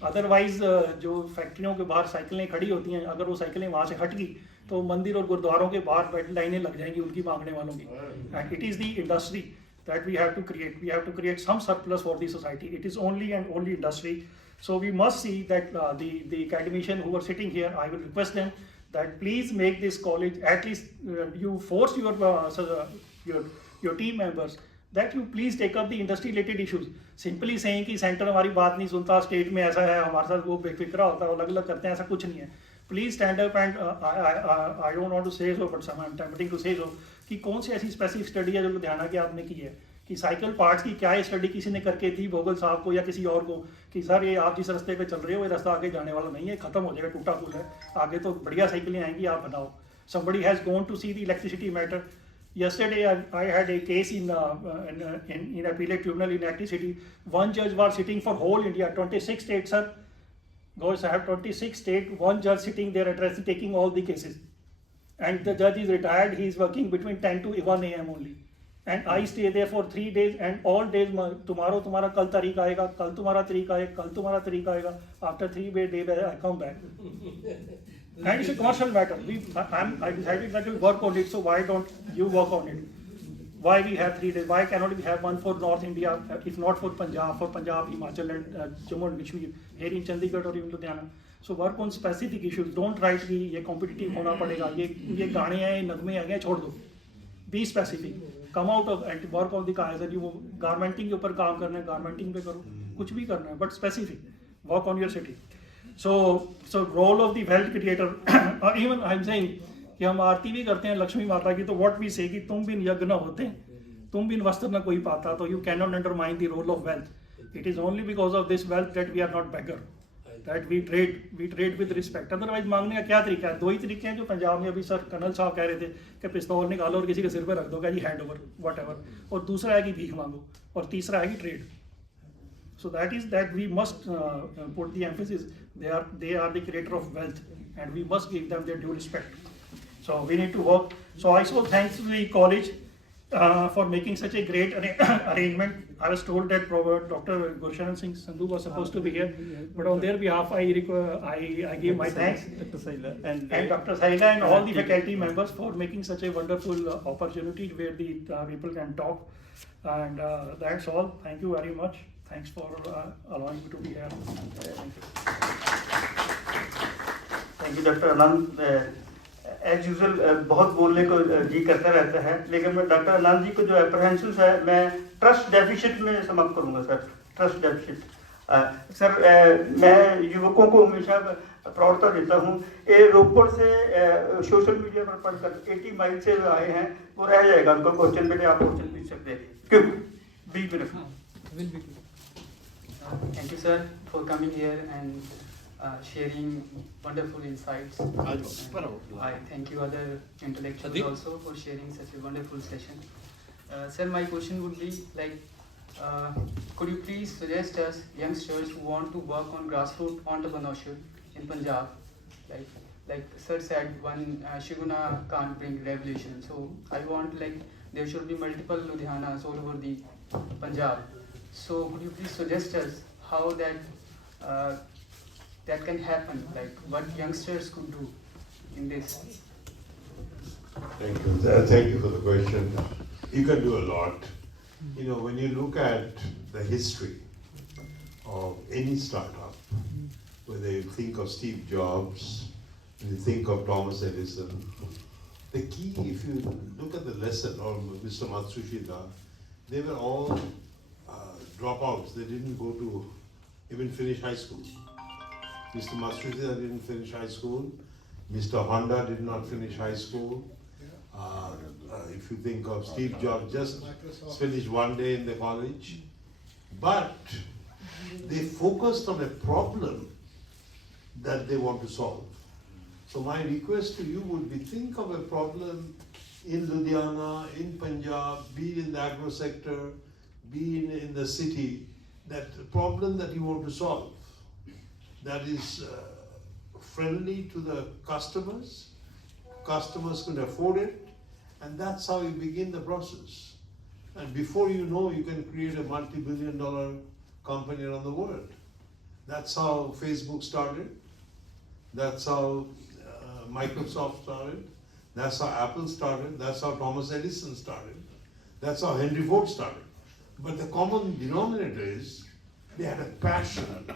Otherwise, जो फैक्ट्रियों के बाहर साइकिलें खड़ी होती हैं, अगर वो साइकिलें वहाँ से हट गई, तो मंदिर और गुरुद्वारों के बाहर बैठ लाइनें लग जाएंगी उनकी मांगने वालों की. And it is the industry that we have to create. We have to create some surplus for the society. It is only and only industry. So we must see that the academicians who are sitting here, I will request them that please make this college, at least you force your team members that you please take up the industry related issues. Simply saying कि centre हमारी बात नहीं सुनता, state में ऐसा है, हमारे साथ वो बेफिक्रा होता है, अलग अलग करते हैं, ऐसा कुछ नहीं है. Please stand up and I don't want to say so, but I'm tempting to say so, कि कौन सी ऐसी स्पेसिफिक स्टडी है जो लुधियाना की आपने की है, कि साइकिल पार्ट्स की क्या स्टडी किसी ने करके दी भोगल साहब को या किसी और को, कि सर ये आप जिस रास्ते पे चल रहे हो ये रास्ता आगे जाने वाला नहीं है, खत्म हो जाएगा, टूटा पुल है, आगे तो बढ़िया साइकिलें आएंगी, आप बनाओ. Somebody has gone to see the electricity matter. Yesterday I had a case in appellate tribunal in electricity. One judge was sitting for whole India, 26 states, sir. Goes, I have 26 states, one judge sitting there addressing, taking all the cases. And the judge is retired, he is working between 10 to 1 a.m. only. And I stay there for 3 days, and all days, tomorrow तुम्हारा कल तारीख आएगा, कल तुम्हारा तारीख आएगा, कल तुम्हारा तारीख आएगा. After 3 days I come back. And it's a commercial matter. I decided that we work on it, so why don't you work on it? Why we have 3 days? Why cannot we have one for North India, if not for Punjab, Himachal and Jammu and Kashmir, here in Chandigarh or even Ludhiana? So work on specific issues. Don't write कि ये competitive होना पड़ेगा, ये गाने हैं, ये नगमे हैं, छोड़ दो. Be specific. Come out of and work on the cause. You garmenting के ऊपर काम करना है, garmenting पे करो, कुछ भी करना है, but specific. Work on your city. So role of the wealth creator. Even I'm saying कि हम आरती भी करते हैं लक्ष्मी माता की, तो what we say कि तुम बिन यज्ञ न होते, तुम बिन वस्त्र न कोई पाता, तो you cannot undermine the role of wealth. It is only because of this wealth that we are not beggar, that we trade with respect. Otherwise मांगने का क्या तरीका है? 2 ही तरीके हैं जो पंजाब में अभी सर कर्नल साहब कह रहे थे कि पिस्तौल निकालो और किसी के सिर पे रख दो जी हैंड ओवर whatever, और दूसरा है कि भीख मांगो, और तीसरा है कि trade. So that is that we must put the emphasis. They are the creator of wealth, and we must give them their due respect. So we need to work. So I so thanks to the college for making such a great arrangement. I was told that Dr. Gursharan Singh Sandhu was supposed to be here, but on their behalf I give my thanks Dr. Saila and Dr. Saila and all the faculty members for making such a wonderful opportunity where the people can talk. And that's all. Thank you very much. Thanks for allowing me to be here. Thank you. Thank you, Dr. Anand. As usual, बहुत बोलने को जी करता रहता है, लेकिन मैं doctor Anand ji को जो एप्रहेंशंस है मैं ट्रस्ट डेफिशिट में समाप्त करूंगा सर. ट्रस्ट डेफिशिट सर, मैं युवकों को हमेशा प्रौढ़ता देता हूँ. ये रोपड़ से सोशल मीडिया पर पढ़कर 80 माइल से आए हैं, वो रह जाएगा उनका क्वेश्चन. बेटे आप क्वेश्चन पूछ सकते हैं, क्यों बीच में रखना. Thank you, sir, for coming here and sharing wonderful insights. I thank you other intellectuals also for sharing such a wonderful session. Sir, my question would be like, could you please suggest us youngsters who want to work on grassroots entrepreneurship in Punjab? Like sir said, one Shiguna can't bring revolution. So I want like there should be multiple Ludhianas all over the Punjab. So could you please suggest us how that can happen, like what youngsters could do in this? Thank you. Thank you for the question. You can do a lot. You know, when you look at the history of any startup, whether you think of Steve Jobs, when you think of Thomas Edison, the key, if you look at the lesson, or Mr. Matsushita, they were all dropouts. They didn't go to even finish high school. Mr. Matsushita didn't finish high school. Mr. Honda did not finish high school. If you think of Steve Jobs, just finished one day in the college. But they focused on a problem that they want to solve. So my request to you would be, think of a problem in Ludhiana, in Punjab, be it in the agro sector, be in the city, that problem that you want to solve, that is friendly to the customers can afford it, and that's how you begin the process. And before you know, you can create a multi-billion-dollar company around the world. That's how Facebook started. That's how Microsoft started. That's how Apple started. That's how Thomas Edison started. That's how Henry Ford started. But the common denominator is they had a passion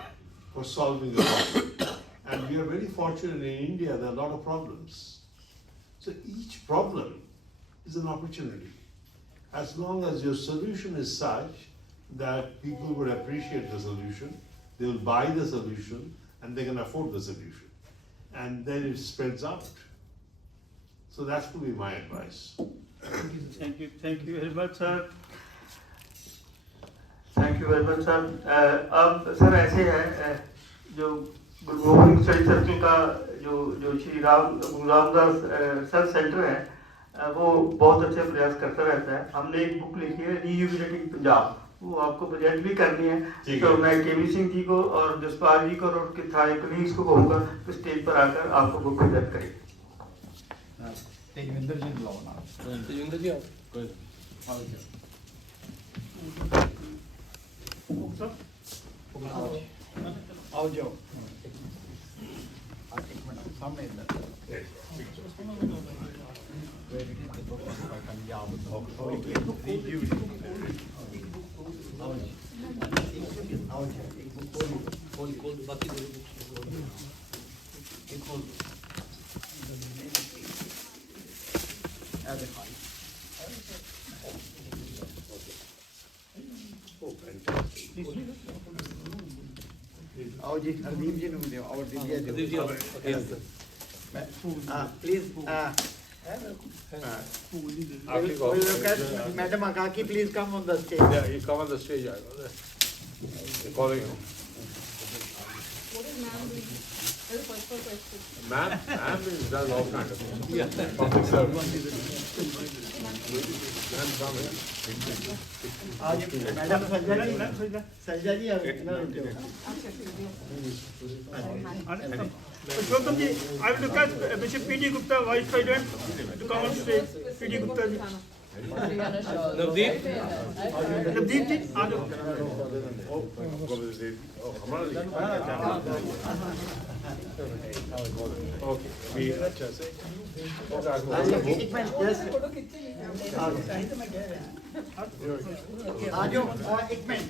for solving a problem. And we are very fortunate in India, there are a lot of problems. So each problem is an opportunity. As long as your solution is such that people would appreciate the solution, they will buy the solution, and they can afford the solution. And then it spreads out. So that would be my advice. Thank you very much, sir. Thank you very much, sir. अब sir ऐसे है जो गुरु Govind study circle का जो Shri Ramdas sir centre है वो बहुत अच्छे प्रयास करता रहता है. हमने एक बुक लिखी है रीयूबिलिटिंग पंजाब, वो आपको प्रेजेंट भी करनी है. तो मैं केवी सिंह जी को और जसपाल जी को और उनके सारे कलीग्स को कहूँगा कि स्टेज पर आकर आपको बुक प्रेजेंट करें. तेजविंदर जी बुलाओ ना. तेजविंदर जी आओ जाओ. एक मिनट सामने इधर. आओ जी हरदीप जी ने और Divya ji please Madam Akaki, please come on the stage. Yeah, you come on the stage. They're calling you. What is ma'am doing? That's the first question. Ma'am does all kinds of things. Yeah. Public service. Ma'am, come here. Madam Sanjay ji, Purushottam ji, I will request Mr. P.D. Gupta, Vice President, to come on stage. P.D. Gupta ji. Navdeep ji, आ जाओ. Okay. एक minute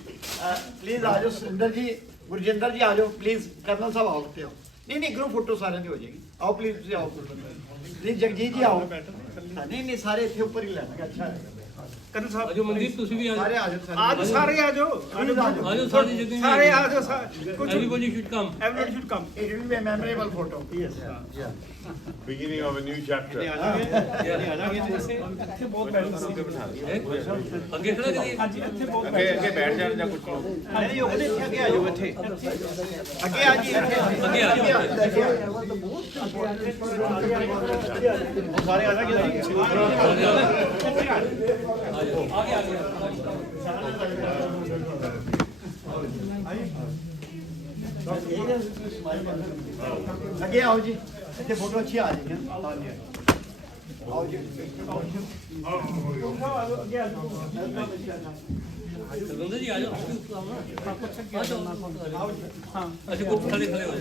please आ जाओ. सुंदर जी, गुरजिंदर जी आ जाओ please. Colonel साहब आओ. नहीं group photo सारे की हो जाएगी. आओ प्लीज तुम आओ. प्लीज जगजीत जी आओ. नहीं सारे इतने ऊपर ही लेना. अच्छा है कर्नल साहब. आजो मनदीप तुसी भी सारे आ जाओ. आज सारे आ जाओ. आजो सारी जगह सारे आ जाओ. Everybody should come. Everybody should come. It will be a memorable photo. Yes. Yeah. Beginning of a new chapter. आगे खड़ा करिए. आगे बैठ जाने जा कुछ. नहीं ओने आगे आ जाओ. आगे आ जी. सारे आ जाएंगे. आगे आओ जी. इतने फोटो अच्छी आ जाएगी. आओ जी. सरविंदर जी आ जाओ. अच्छा को खड़े हो जाओ.